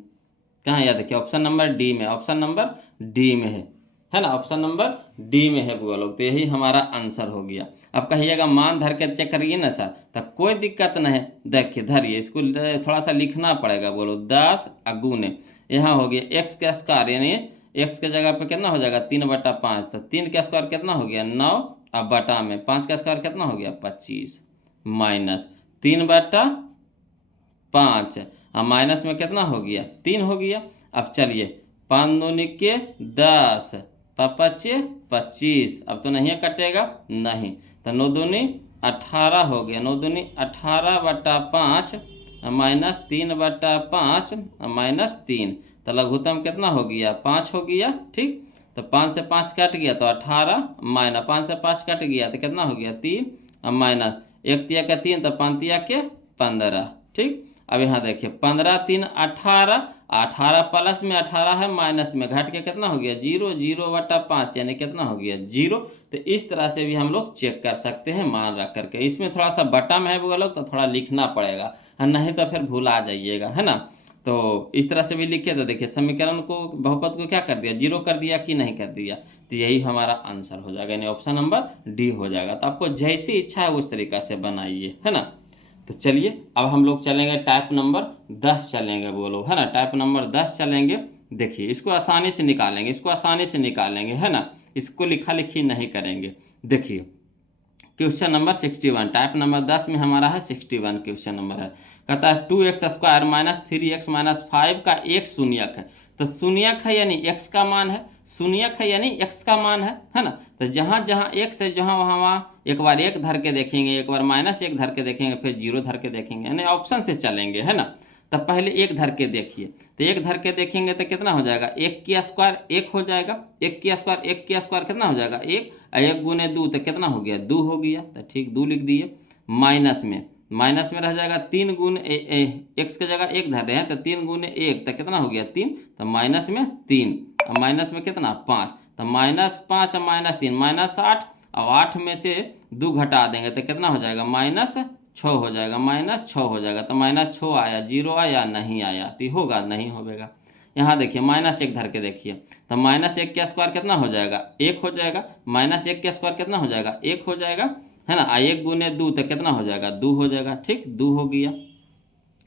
कहाँ है, देखिए ऑप्शन नंबर डी में, ऑप्शन नंबर डी में है ना, ऑप्शन नंबर डी में है वो लोग। तो यही हमारा आंसर हो गया। अब कहिएगा मान धर के चेक करिए ना सर, तो कोई दिक्कत नहीं है। देखिए धरिए, इसको थोड़ा सा लिखना पड़ेगा, बोलो 10 अगुने यहाँ हो गया एक्स का स्क्वायर, यानी एक्स के जगह पे कितना हो जाएगा 3/5, तो 3 का स्क्वायर कितना हो गया 9, अब बटा में 5 का स्क्वायर कितना हो गया 25, माइनस 3/5 और माइनस में कितना हो गया 3 हो गया। अब चलिए 5 दूनी के 10, 5 25, अब तो नहीं कटेगा, नहीं, तो 9 दूनी 18 हो गया, 9 दूनी 18/5 माइनस 3/5 माइनस 3, तो लघुत्तम कितना हो गया 5 हो गया, ठीक। तो 5 से 5 कट गया तो 18, माइनस 5 से 5 कट गया तो कितना हो गया 3, और माइनस 1 तिया के 3 तो 5 तिया के 15, ठीक। अब यहाँ देखिए 15 3 18, 18 प्लस में 18 है, माइनस में घट के कितना हो गया 0, 0/5 यानी कितना हो गया 0। तो इस तरह से भी हम लोग चेक कर सकते हैं मान रख करके। इसमें थोड़ा सा बटा में है वो लोग, तो थोड़ा लिखना पड़ेगा, नहीं तो फिर भूला जाइएगा, है ना। तो इस तरह से भी लिखे, तो देखिए समीकरण को, बहुपद को क्या कर दिया 0 कर दिया कि नहीं कर दिया, तो यही हमारा आंसर हो जाएगा, यानी ऑप्शन नंबर डी हो जाएगा। तो आपको जैसी इच्छा है उस तरीका से बनाइए, है ना। तो चलिए अब हम लोग चलेंगे टाइप नंबर 10 चलेंगे बोलो, है ना, टाइप नंबर 10 चलेंगे। देखिए इसको आसानी से निकालेंगे, इसको आसानी से निकालेंगे, है ना, इसको लिखा लिखी नहीं करेंगे। देखिए क्वेश्चन नंबर 61, टाइप नंबर 10 में हमारा है 61 क्वेश्चन नंबर है। कहता है 2x² माइनस 3x माइनस 5 का एक शून्यक है। तो शून्यक है यानी x का मान है, शून्यक है यानी x का मान है ना। तो जहाँ जहाँ x है जहाँ वहाँ एक बार 1 धर के देखेंगे, एक बार -1 धर के देखेंगे, फिर 0 धर के देखेंगे, यानी ऑप्शन से चलेंगे, है ना। तब पहले 1 धर के देखिए, तो 1 धर के देखेंगे तो कितना हो जाएगा 1 की स्क्वायर 1 हो जाएगा, 1 की स्क्वायर 1 की स्क्वायर कितना हो जाएगा 1, 1 गुने 2 तो कितना हो गया 2 हो गया, तो ठीक 2 लिख दिए। माइनस में रह जाएगा 3 गुने एक्स के जगह 1 धर रहे हैं, तो 3 गुने 1 तो कितना हो गया 3, तो माइनस में 3 और माइनस में कितना 5, तो -5 और -3 -8, और 8 में से 2 घटा देंगे तो कितना हो जाएगा -6 हो जाएगा, -6 हो जाएगा। तो -6 आया, 0 आया नहीं आया, तो होगा नहीं होगा। यहाँ देखिए -1 धर के देखिए, तो -1 का स्क्वायर कितना हो जाएगा 1 हो जाएगा, -1 का स्क्वायर कितना हो जाएगा 1 हो जाएगा, है ना। 1 गुने 2 तो कितना हो जाएगा 2 हो जाएगा, ठीक 2 हो गया।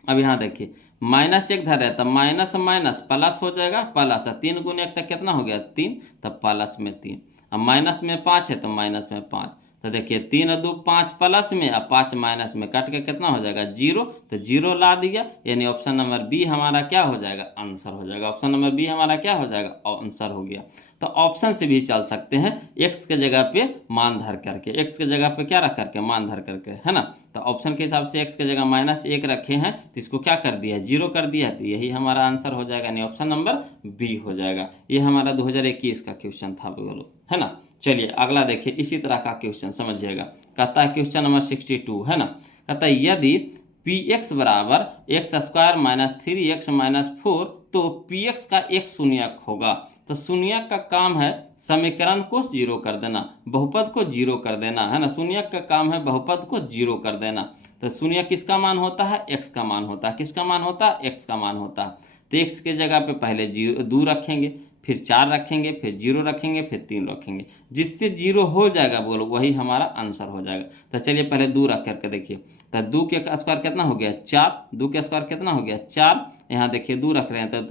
अब यहाँ देखिए -1 धर है तो माइनस माइनस प्लस हो जाएगा, प्लस 3 गुने 1 तक कितना हो गया 3, तब प्लस में 3, अब माइनस में 5 है तो माइनस में 5, तो देखिए 3 और 2 5 प्लस में, अब 5 माइनस में कट के कितना हो जाएगा 0, तो 0 ला दिया, यानी ऑप्शन नंबर बी हमारा क्या हो जाएगा आंसर हो जाएगा। ऑप्शन नंबर बी हमारा क्या हो जाएगा आंसर हो गया। तो ऑप्शन से भी चल सकते हैं, एक्स के जगह पे मान धर करके, एक्स के जगह पे क्या रख करके मान धर करके, है ना। तो ऑप्शन के हिसाब से एक्स के जगह -1 रखे हैं, तो इसको क्या कर दिया 0 कर दिया, तो यही हमारा आंसर हो जाएगा, यानी ऑप्शन नंबर बी हो जाएगा। ये हमारा 2021 का क्वेश्चन था बोलो, है ना। चलिए अगला देखिए, इसी तरह का क्वेश्चन समझिएगा। कहता है क्वेश्चन नंबर 62, है ना। कहता है यदि px बराबर x² माइनस 3x माइनस 4, तो px का एक शून्यक होगा। तो शून्यक का काम है समीकरण को 0 कर देना, बहुपद को 0 कर देना, है ना। शून्यक का काम है बहुपद को 0 कर देना। तो शून्यक किसका मान होता है x का मान होता है, किसका मान होता है x का मान होता है। तो x के जगह पे पहले 2 रखेंगे, फिर 4 रखेंगे, फिर 0 रखेंगे, फिर 3 रखेंगे, जिससे 0 हो जाएगा बोलो वही हमारा आंसर हो जाएगा। तो चलिए पहले 2 रख करके देखिए, तो 2 के स्क्वायर कितना हो गया 4, 2 के स्क्वायर कितना हो गया 4, यहाँ देखिए 2 रख रहे हैं तो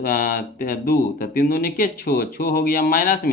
2, तो 3 दूनी के 6 हो गया, माइनस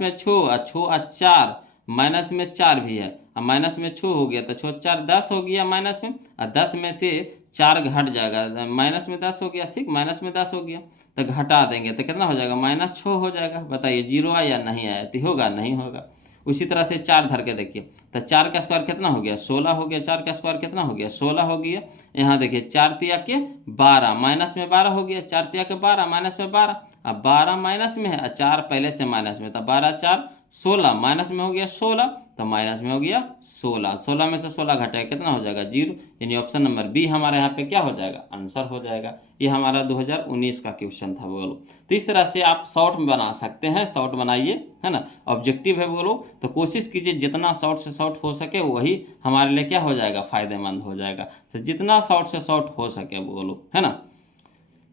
में 6 और 4, माइनस में 4 भी है, और माइनस में 6 हो गया, तो 6 4 10 हो गया माइनस में, और 10 में से 4 घट जाएगा, माइनस में 10 हो गया, ठीक माइनस में 10 हो गया, तो घटा देंगे तो कितना हो जाएगा -6 हो जाएगा। बताइए 0 आया नहीं आया, तो होगा नहीं होगा। उसी तरह से 4 धर के देखिए, तो 4 का स्क्वायर कितना हो गया 16 हो गया, 4 का स्क्वायर कितना हो गया 16 हो गया। यहाँ देखिए 4 तिया के 12, माइनस में 12 हो गया, 4 तिया के 12 माइनस में 12, अब 12 माइनस में है, 4 पहले से माइनस में, तो 12 4 16, माइनस में हो गया 16, तो माइनस में हो गया 16, 16 में से 16 घटाएगा कितना हो जाएगा 0, यानी ऑप्शन नंबर बी हमारे यहाँ पे क्या हो जाएगा आंसर हो जाएगा। ये हमारा 2019 का क्वेश्चन था बोलो। तो इस तरह से आप शॉर्ट में बना सकते हैं, शॉर्ट बनाइए, है ना, ऑब्जेक्टिव है बोलो, तो कोशिश कीजिए जितना शॉर्ट से शॉर्ट हो सके वही हमारे लिए क्या हो जाएगा फायदेमंद हो जाएगा, तो जितना शॉर्ट से शॉर्ट हो सके बोलो, है ना।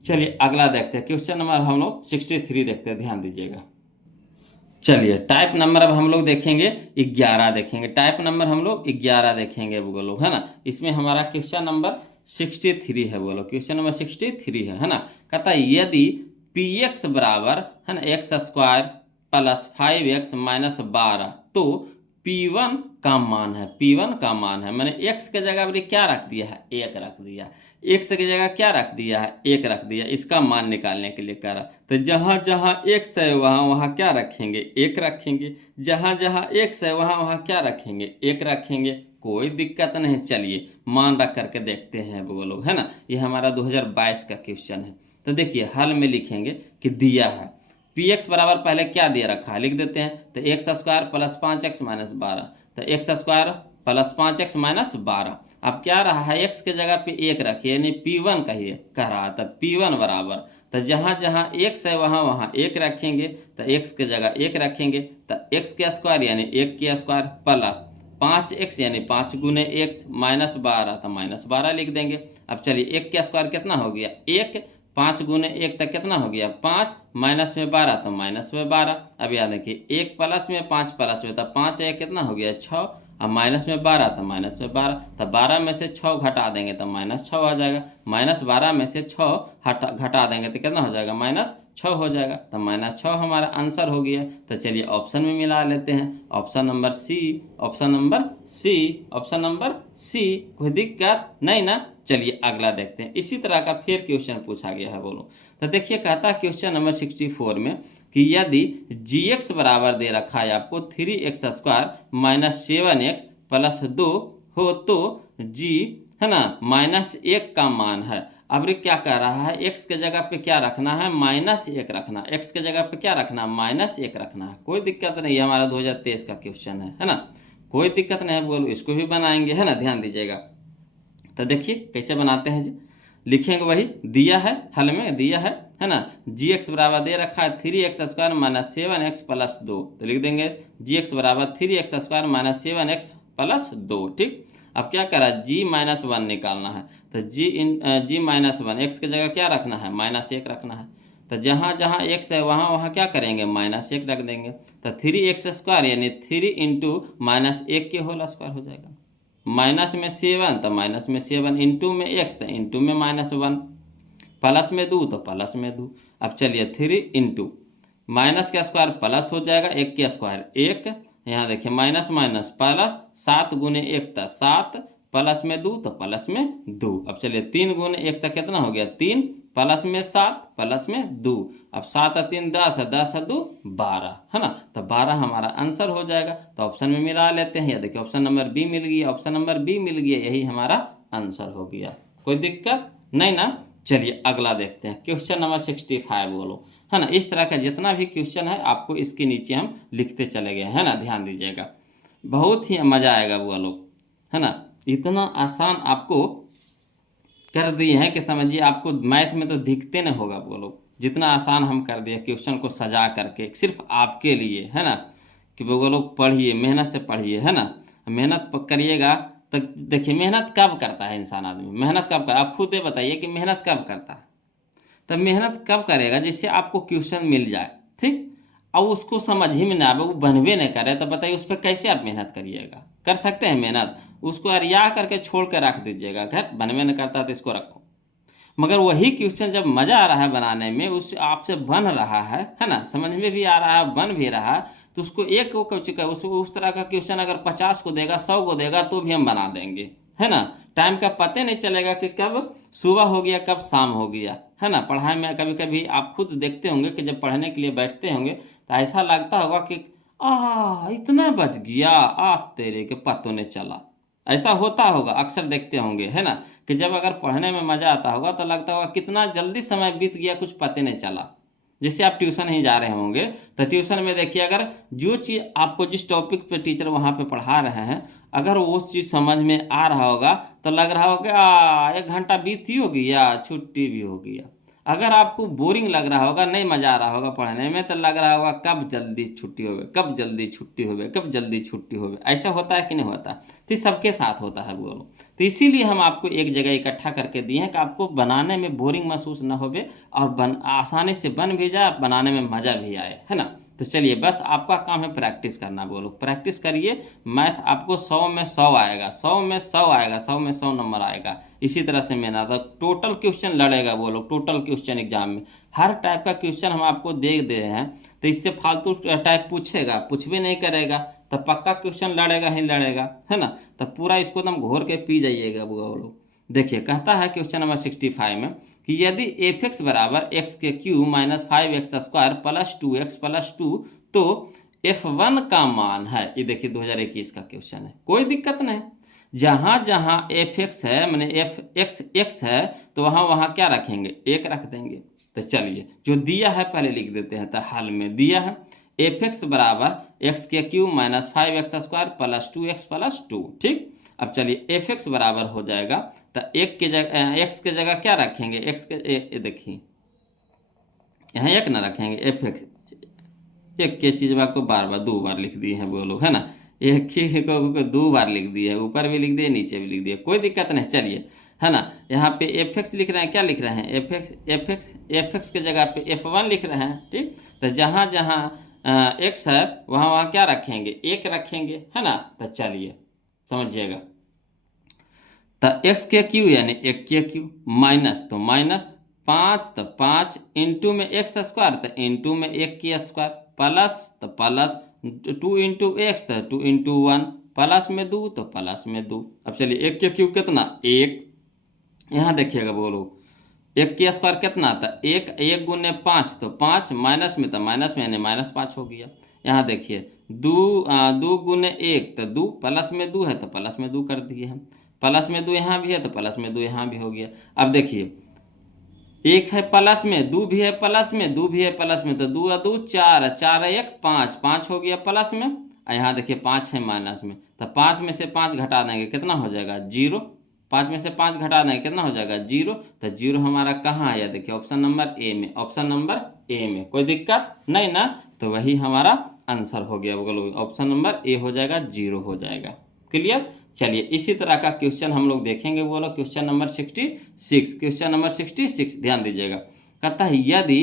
चलिए अगला देखते हैं, क्वेश्चन नंबर हम लोग 63 देखते हैं, ध्यान दीजिएगा। चलिए टाइप नंबर अब हम लोग देखेंगे 11 देखेंगे, टाइप नंबर हम लोग 11 देखेंगे बोलो, है ना। इसमें हमारा क्वेश्चन नंबर 63 है बोलो, क्वेश्चन नंबर 63 है ना। कहता है यदि पी एक्स बराबर है ना x square plus 5x minus 12, तो P1 का मान है, P1 का मान है, मैंने x के जगह पर क्या रख दिया है 1 रख दिया, x की जगह क्या रख दिया है 1 रख दिया, इसका मान निकालने के लिए कह रहा। तो जहाँ जहाँ x है वहाँ वहाँ क्या रखेंगे 1 रखेंगे, जहाँ जहाँ x है वहाँ वहाँ क्या रखेंगे 1 रखेंगे, कोई दिक्कत नहीं। चलिए मान रख करके देखते हैं वो लोग, है ना। ये हमारा 2022 का क्वेश्चन है। तो देखिए हल में लिखेंगे कि दिया है पी एक्स बराबर पहले क्या दे रखा है लिख देते हैं, तो x square plus 5x minus 12, तो x square plus 5x minus 12, अब क्या रहा है x के जगह पे 1 रखिए, यानी P1 कहिए कह रहा था, P1 बराबर, तो जहाँ जहाँ x है वहाँ वहाँ 1 रखेंगे, तो x के जगह 1 रखेंगे, तो x के स्क्वायर यानी 1 के स्क्वायर प्लस 5x यानी 5 गुने x माइनस 12, तो माइनस 12 लिख देंगे। अब चलिए 1 के स्क्वायर कितना हो गया 1, 5 गुने 1 तक कितना हो गया 5, माइनस में 12 तो माइनस में 12। अब याद देखिए 1 प्लस में 5 प्लस में, तो 5 1 कितना हो गया 6, अब माइनस में 12 तो माइनस में 12, तो 12 में से 6 घटा देंगे तो माइनस 6 आ जाएगा, माइनस 12 में से 6 घटा देंगे तो कितना हो जाएगा माइनस 6 हो जाएगा, तो माइनस 6 हमारा आंसर हो गया। तो चलिए ऑप्शन में मिला लेते हैं, option number C, option number C, option number C, कोई दिक्कत नहीं ना। चलिए अगला देखते हैं, इसी तरह का फिर क्वेश्चन पूछा गया है बोलो। तो देखिए कहता है क्वेश्चन नंबर 64 में कि यदि gx बराबर दे रखा है आपको 3x square minus 7x plus 2 हो, तो g है ना -1 का मान है। अब ये क्या कह रहा है x के जगह पे क्या रखना है -1 रखना, x के जगह पे क्या रखना -1 रखना है, कोई दिक्कत नहीं है, हमारा 2023 का क्वेश्चन है ना, कोई दिक्कत नहीं है बोलो, इसको भी बनाएंगे, है ना, ध्यान दीजिएगा। तो देखिए कैसे बनाते हैं जी, लिखेंगे वही दिया है, हल में दिया है ना, gx बराबर दे रखा है 3x square minus 7x plus 2, तो लिख देंगे gx बराबर 3x square minus 7x plus 2, ठीक। अब क्या करा g -1 निकालना है, तो g -1 x की जगह क्या रखना है -1 रखना है, तो जहाँ जहाँ x है वहाँ वहाँ क्या करेंगे -1 रख देंगे, तो 3x स्क्वायर यानी 3 इंटू -1 के होल स्क्वायर हो जाएगा, माइनस में 7 तो माइनस में 7, इंटू में x तो इंटू में -1, प्लस में 2 तो प्लस में 2। अब चलिए 3 इंटू माइनस का स्क्वायर प्लस हो जाएगा, 1 के स्क्वायर 1, यहाँ देखिए माइनस माइनस प्लस, 7 गुने 1 तो 7, प्लस में 2 तो प्लस में 2। अब चलिए 3 गुने 1 तक कितना हो गया 3, प्लस में 7 प्लस में 2, अब 7 और 3 10, 10 और 2 12, है ना, तो 12 हमारा आंसर हो जाएगा। तो ऑप्शन में मिला लेते हैं, या देखिए ऑप्शन नंबर बी मिल गया, ऑप्शन नंबर बी मिल गया, यही हमारा आंसर हो गया, कोई दिक्कत नहीं ना। चलिए अगला देखते हैं, क्वेश्चन नंबर 65 बोलो, है ना। इस तरह का जितना भी क्वेश्चन है आपको इसके नीचे हम लिखते चले गए, है ना, ध्यान दीजिएगा, बहुत ही मज़ा आएगा वो लोग, है ना। इतना आसान आपको कर दिए हैं कि समझिए आपको मैथ में तो दिखते नहीं होगा वो लोग, जितना आसान हम कर दिए क्वेश्चन को सजा करके सिर्फ आपके लिए, है ना, कि वो लोग पढ़िए, मेहनत से पढ़िए, है ना, मेहनत करिएगा। तो देखिए मेहनत कब करता है इंसान, आदमी मेहनत कब करता है, आप खुद ही बताइए कि मेहनत कब करता है। तो मेहनत कब करेगा, जिससे आपको क्वेश्चन मिल जाए, ठीक, और उसको समझ ही में ना आवे, वो बनवे नहीं करे, तो बताइए उस पर कैसे आप मेहनत करिएगा, कर सकते हैं मेहनत, उसको अरिया करके छोड़ कर रख दीजिएगा, घर बनवे नहीं करता तो इसको रखो। मगर वही क्वेश्चन जब मज़ा आ रहा है बनाने में, उस आपसे बन रहा है ना, समझ में भी आ रहा है, बन भी रहा है, तो उसको एक को कह चुका है, उस तरह का क्वेश्चन अगर 50 को देगा, 100 को देगा, तो भी हम बना देंगे, है ना। टाइम का पता नहीं चलेगा कि कब सुबह हो गया कब शाम हो गया, है ना। पढ़ाई में कभी कभी आप खुद देखते होंगे कि जब पढ़ने के लिए बैठते होंगे तो ऐसा लगता होगा कि इतना बच गया, तेरे के पतों ने चला। ऐसा होता होगा, अक्सर देखते होंगे, है ना, कि जब अगर पढ़ने में मज़ा आता होगा तो लगता होगा कितना जल्दी समय बीत गया, कुछ पता नहीं चला। जैसे आप ट्यूशन ही जा रहे होंगे तो ट्यूशन में देखिए, अगर जो चीज़ आपको जिस टॉपिक पे टीचर वहाँ पे पढ़ा रहे हैं, अगर वो चीज़ समझ में आ रहा होगा तो लग रहा होगा 1 घंटा बीत ही हो गया, छुट्टी भी हो गया। अगर आपको बोरिंग लग रहा होगा, नहीं मज़ा आ रहा होगा पढ़ने में, तो लग रहा होगा कब जल्दी छुट्टी होवे, कब जल्दी छुट्टी होवे, कब जल्दी छुट्टी होवे। ऐसा होता है कि नहीं होता? तो ये सबके साथ होता है बोलो। तो इसीलिए हम आपको एक जगह इकट्ठा करके दिए हैं कि आपको बनाने में बोरिंग महसूस न होवे और आसानी से बन भी जाए, बनाने में मज़ा भी आए, है ना। तो चलिए, बस आपका काम है प्रैक्टिस करना। बोलो प्रैक्टिस करिए, मैथ आपको 100 में 100 आएगा, 100 में 100 आएगा, 100 में 100 नंबर आएगा। इसी तरह से मेहनत, तो टोटल क्वेश्चन लड़ेगा। बोलो टोटल क्वेश्चन एग्जाम में हर टाइप का क्वेश्चन हम आपको दे दे हैं, तो इससे फालतू टाइप पूछेगा, पूछ भी नहीं करेगा, तो पक्का क्वेश्चन लड़ेगा ही लड़ेगा, है ना। तो पूरा इसको एकदम घोर के पी जाइएगा बोलो। देखिए, कहता है क्वेश्चन नंबर 65 में कि यदि एफ एक्स बराबर एक्स के cube minus 5x² plus 2x plus 2, तो F1 का मान है। ये देखिए 2021 का क्वेश्चन है, कोई दिक्कत नहीं। जहाँ जहाँ एफ एक्स है, मैंने एफ एक्स एक्स है, तो वहाँ वहाँ क्या रखेंगे, 1 रख देंगे। तो चलिए, जो दिया है पहले लिख देते हैं। तो हाल में दिया है एफ एक्स बराबर एक्स के cube minus 5x² plus 2x plus 2, ठीक। अब चलिए, एफ एक्स बराबर हो जाएगा, तो एक के जगह एक्स के जगह क्या रखेंगे, एक्स के देखिए यहाँ 1 ना रखेंगे, एफ एक्स एक के चीज़ को बार बार 2 बार लिख दिए हैं बोलो, है ना। एक ही को 2 बार लिख दिए, ऊपर भी लिख दिए, नीचे भी लिख दिए, कोई दिक्कत नहीं। चलिए, है ना, यहाँ पे एफ एक्स लिख रहे हैं, क्या लिख रहे हैं, एफ एक्स के जगह पे F1 लिख रहे हैं, ठीक। तो जहाँ जहाँ एक्स है वहाँ वहाँ क्या रखेंगे, 1 रखेंगे, है ना। तो चलिए समझिएगा, तो एक्स के क्यू यानी 1 के क्यू, माइनस तो माइनस 5, तो 5 इंटू में x² तो इंटू में 1 की स्क्वायर, प्लस तो प्लस 2 इंटू एक्स तो 2 इंटू 1, प्लस में 2 तो प्लस में 2। अब चलिए, 1 के क्यू कितना, 1। यहाँ देखिएगा बोलो, 1 की स्क्वायर कितना था, 1 गुने 5 तो 5, माइनस में तो माइनस में यानी -5 हो गया। यहाँ देखिए 2 गुने 1 तो 2, प्लस में 2 है तो प्लस में 2 कर दिए हम, प्लस में 2 यहाँ भी है तो प्लस में 2 यहाँ भी हो गया। अब देखिए, 1 है प्लस में, 2 भी है प्लस में, 2 भी है प्लस में, तो 2 और 2 4, 4 1 5, 5 हो गया प्लस में। और यहाँ देखिए 5 है माइनस में, तो 5 में से 5 घटा देंगे, कितना हो जाएगा, 0। 5 में से 5 घटा देंगे, कितना हो जाएगा, 0। तो 0 हमारा कहाँ आया, देखिए ऑप्शन नंबर ए में, ऑप्शन नंबर ए में, कोई दिक्कत नहीं ना। तो वही हमारा आंसर हो गया, बोलो ऑप्शन नंबर ए हो जाएगा, 0 हो जाएगा। क्लियर। चलिए, इसी तरह का क्वेश्चन हम लोग देखेंगे, बोलो क्वेश्चन नंबर 66। क्वेश्चन नंबर 66 ध्यान दीजिएगा, कहता है यदि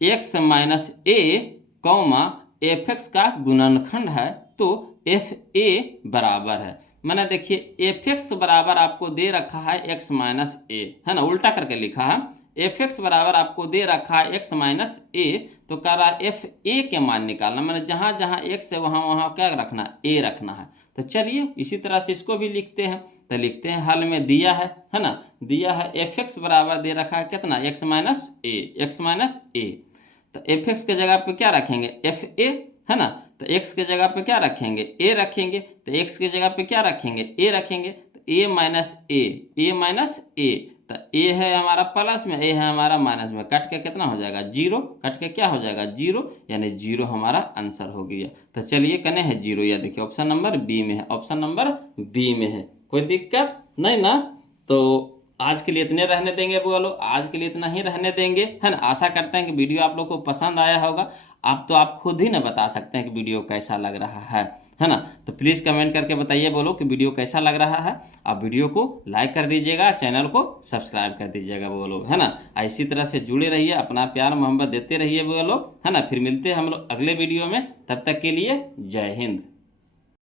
x माइनस ए कौमा एफ एक्स का गुणनखंड है तो एफ ए बराबर है। मैंने देखिए एफ एक्स बराबर आपको दे रखा है x माइनस ए, है ना, उल्टा करके लिखा है, एफ एक्स बराबर आपको दे रखा है x माइनस ए, तो कह रहा है एफ ए के मान निकालना, मैंने जहाँ जहाँ x है वहाँ वहाँ क्या रखना है, ए रखना है। तो चलिए, इसी तरह से इसको भी लिखते हैं। तो लिखते हैं, हल में दिया है ना, दिया है एफ एक्स बराबर दे रखा है कितना, x माइनस ए, एक्स माइनस ए। तो एफ एक्स के जगह पे क्या रखेंगे, एफ ए, है ना। तो x के जगह पे क्या रखेंगे, a रखेंगे, तो x के जगह पे क्या रखेंगे, a रखेंगे, तो a माइनस ए, तो a है हमारा प्लस में, a है हमारा माइनस में, कट के कितना हो जाएगा, 0, कट के क्या हो जाएगा, 0, यानी 0 हमारा आंसर हो गया। तो चलिए, कने है 0, या देखिए ऑप्शन नंबर बी में है, ऑप्शन नंबर बी में है, कोई दिक्कत नहीं ना। तो आज के लिए इतने रहने देंगे बोलो, आज के लिए इतना ही रहने देंगे, है ना। आशा करते हैं कि वीडियो आप लोग को पसंद आया होगा। आप खुद ही ना बता सकते हैं कि वीडियो कैसा लग रहा है ना। तो प्लीज़ कमेंट करके बताइए बोलो कि वीडियो कैसा लग रहा है। आप वीडियो को लाइक कर दीजिएगा, चैनल को सब्सक्राइब कर दीजिएगा बोलो, है ना। इसी तरह से जुड़े रहिए, अपना प्यार मोहब्बत देते रहिए बोलो, है ना। फिर मिलते हैं हम लोग अगले वीडियो में, तब तक के लिए जय हिंद।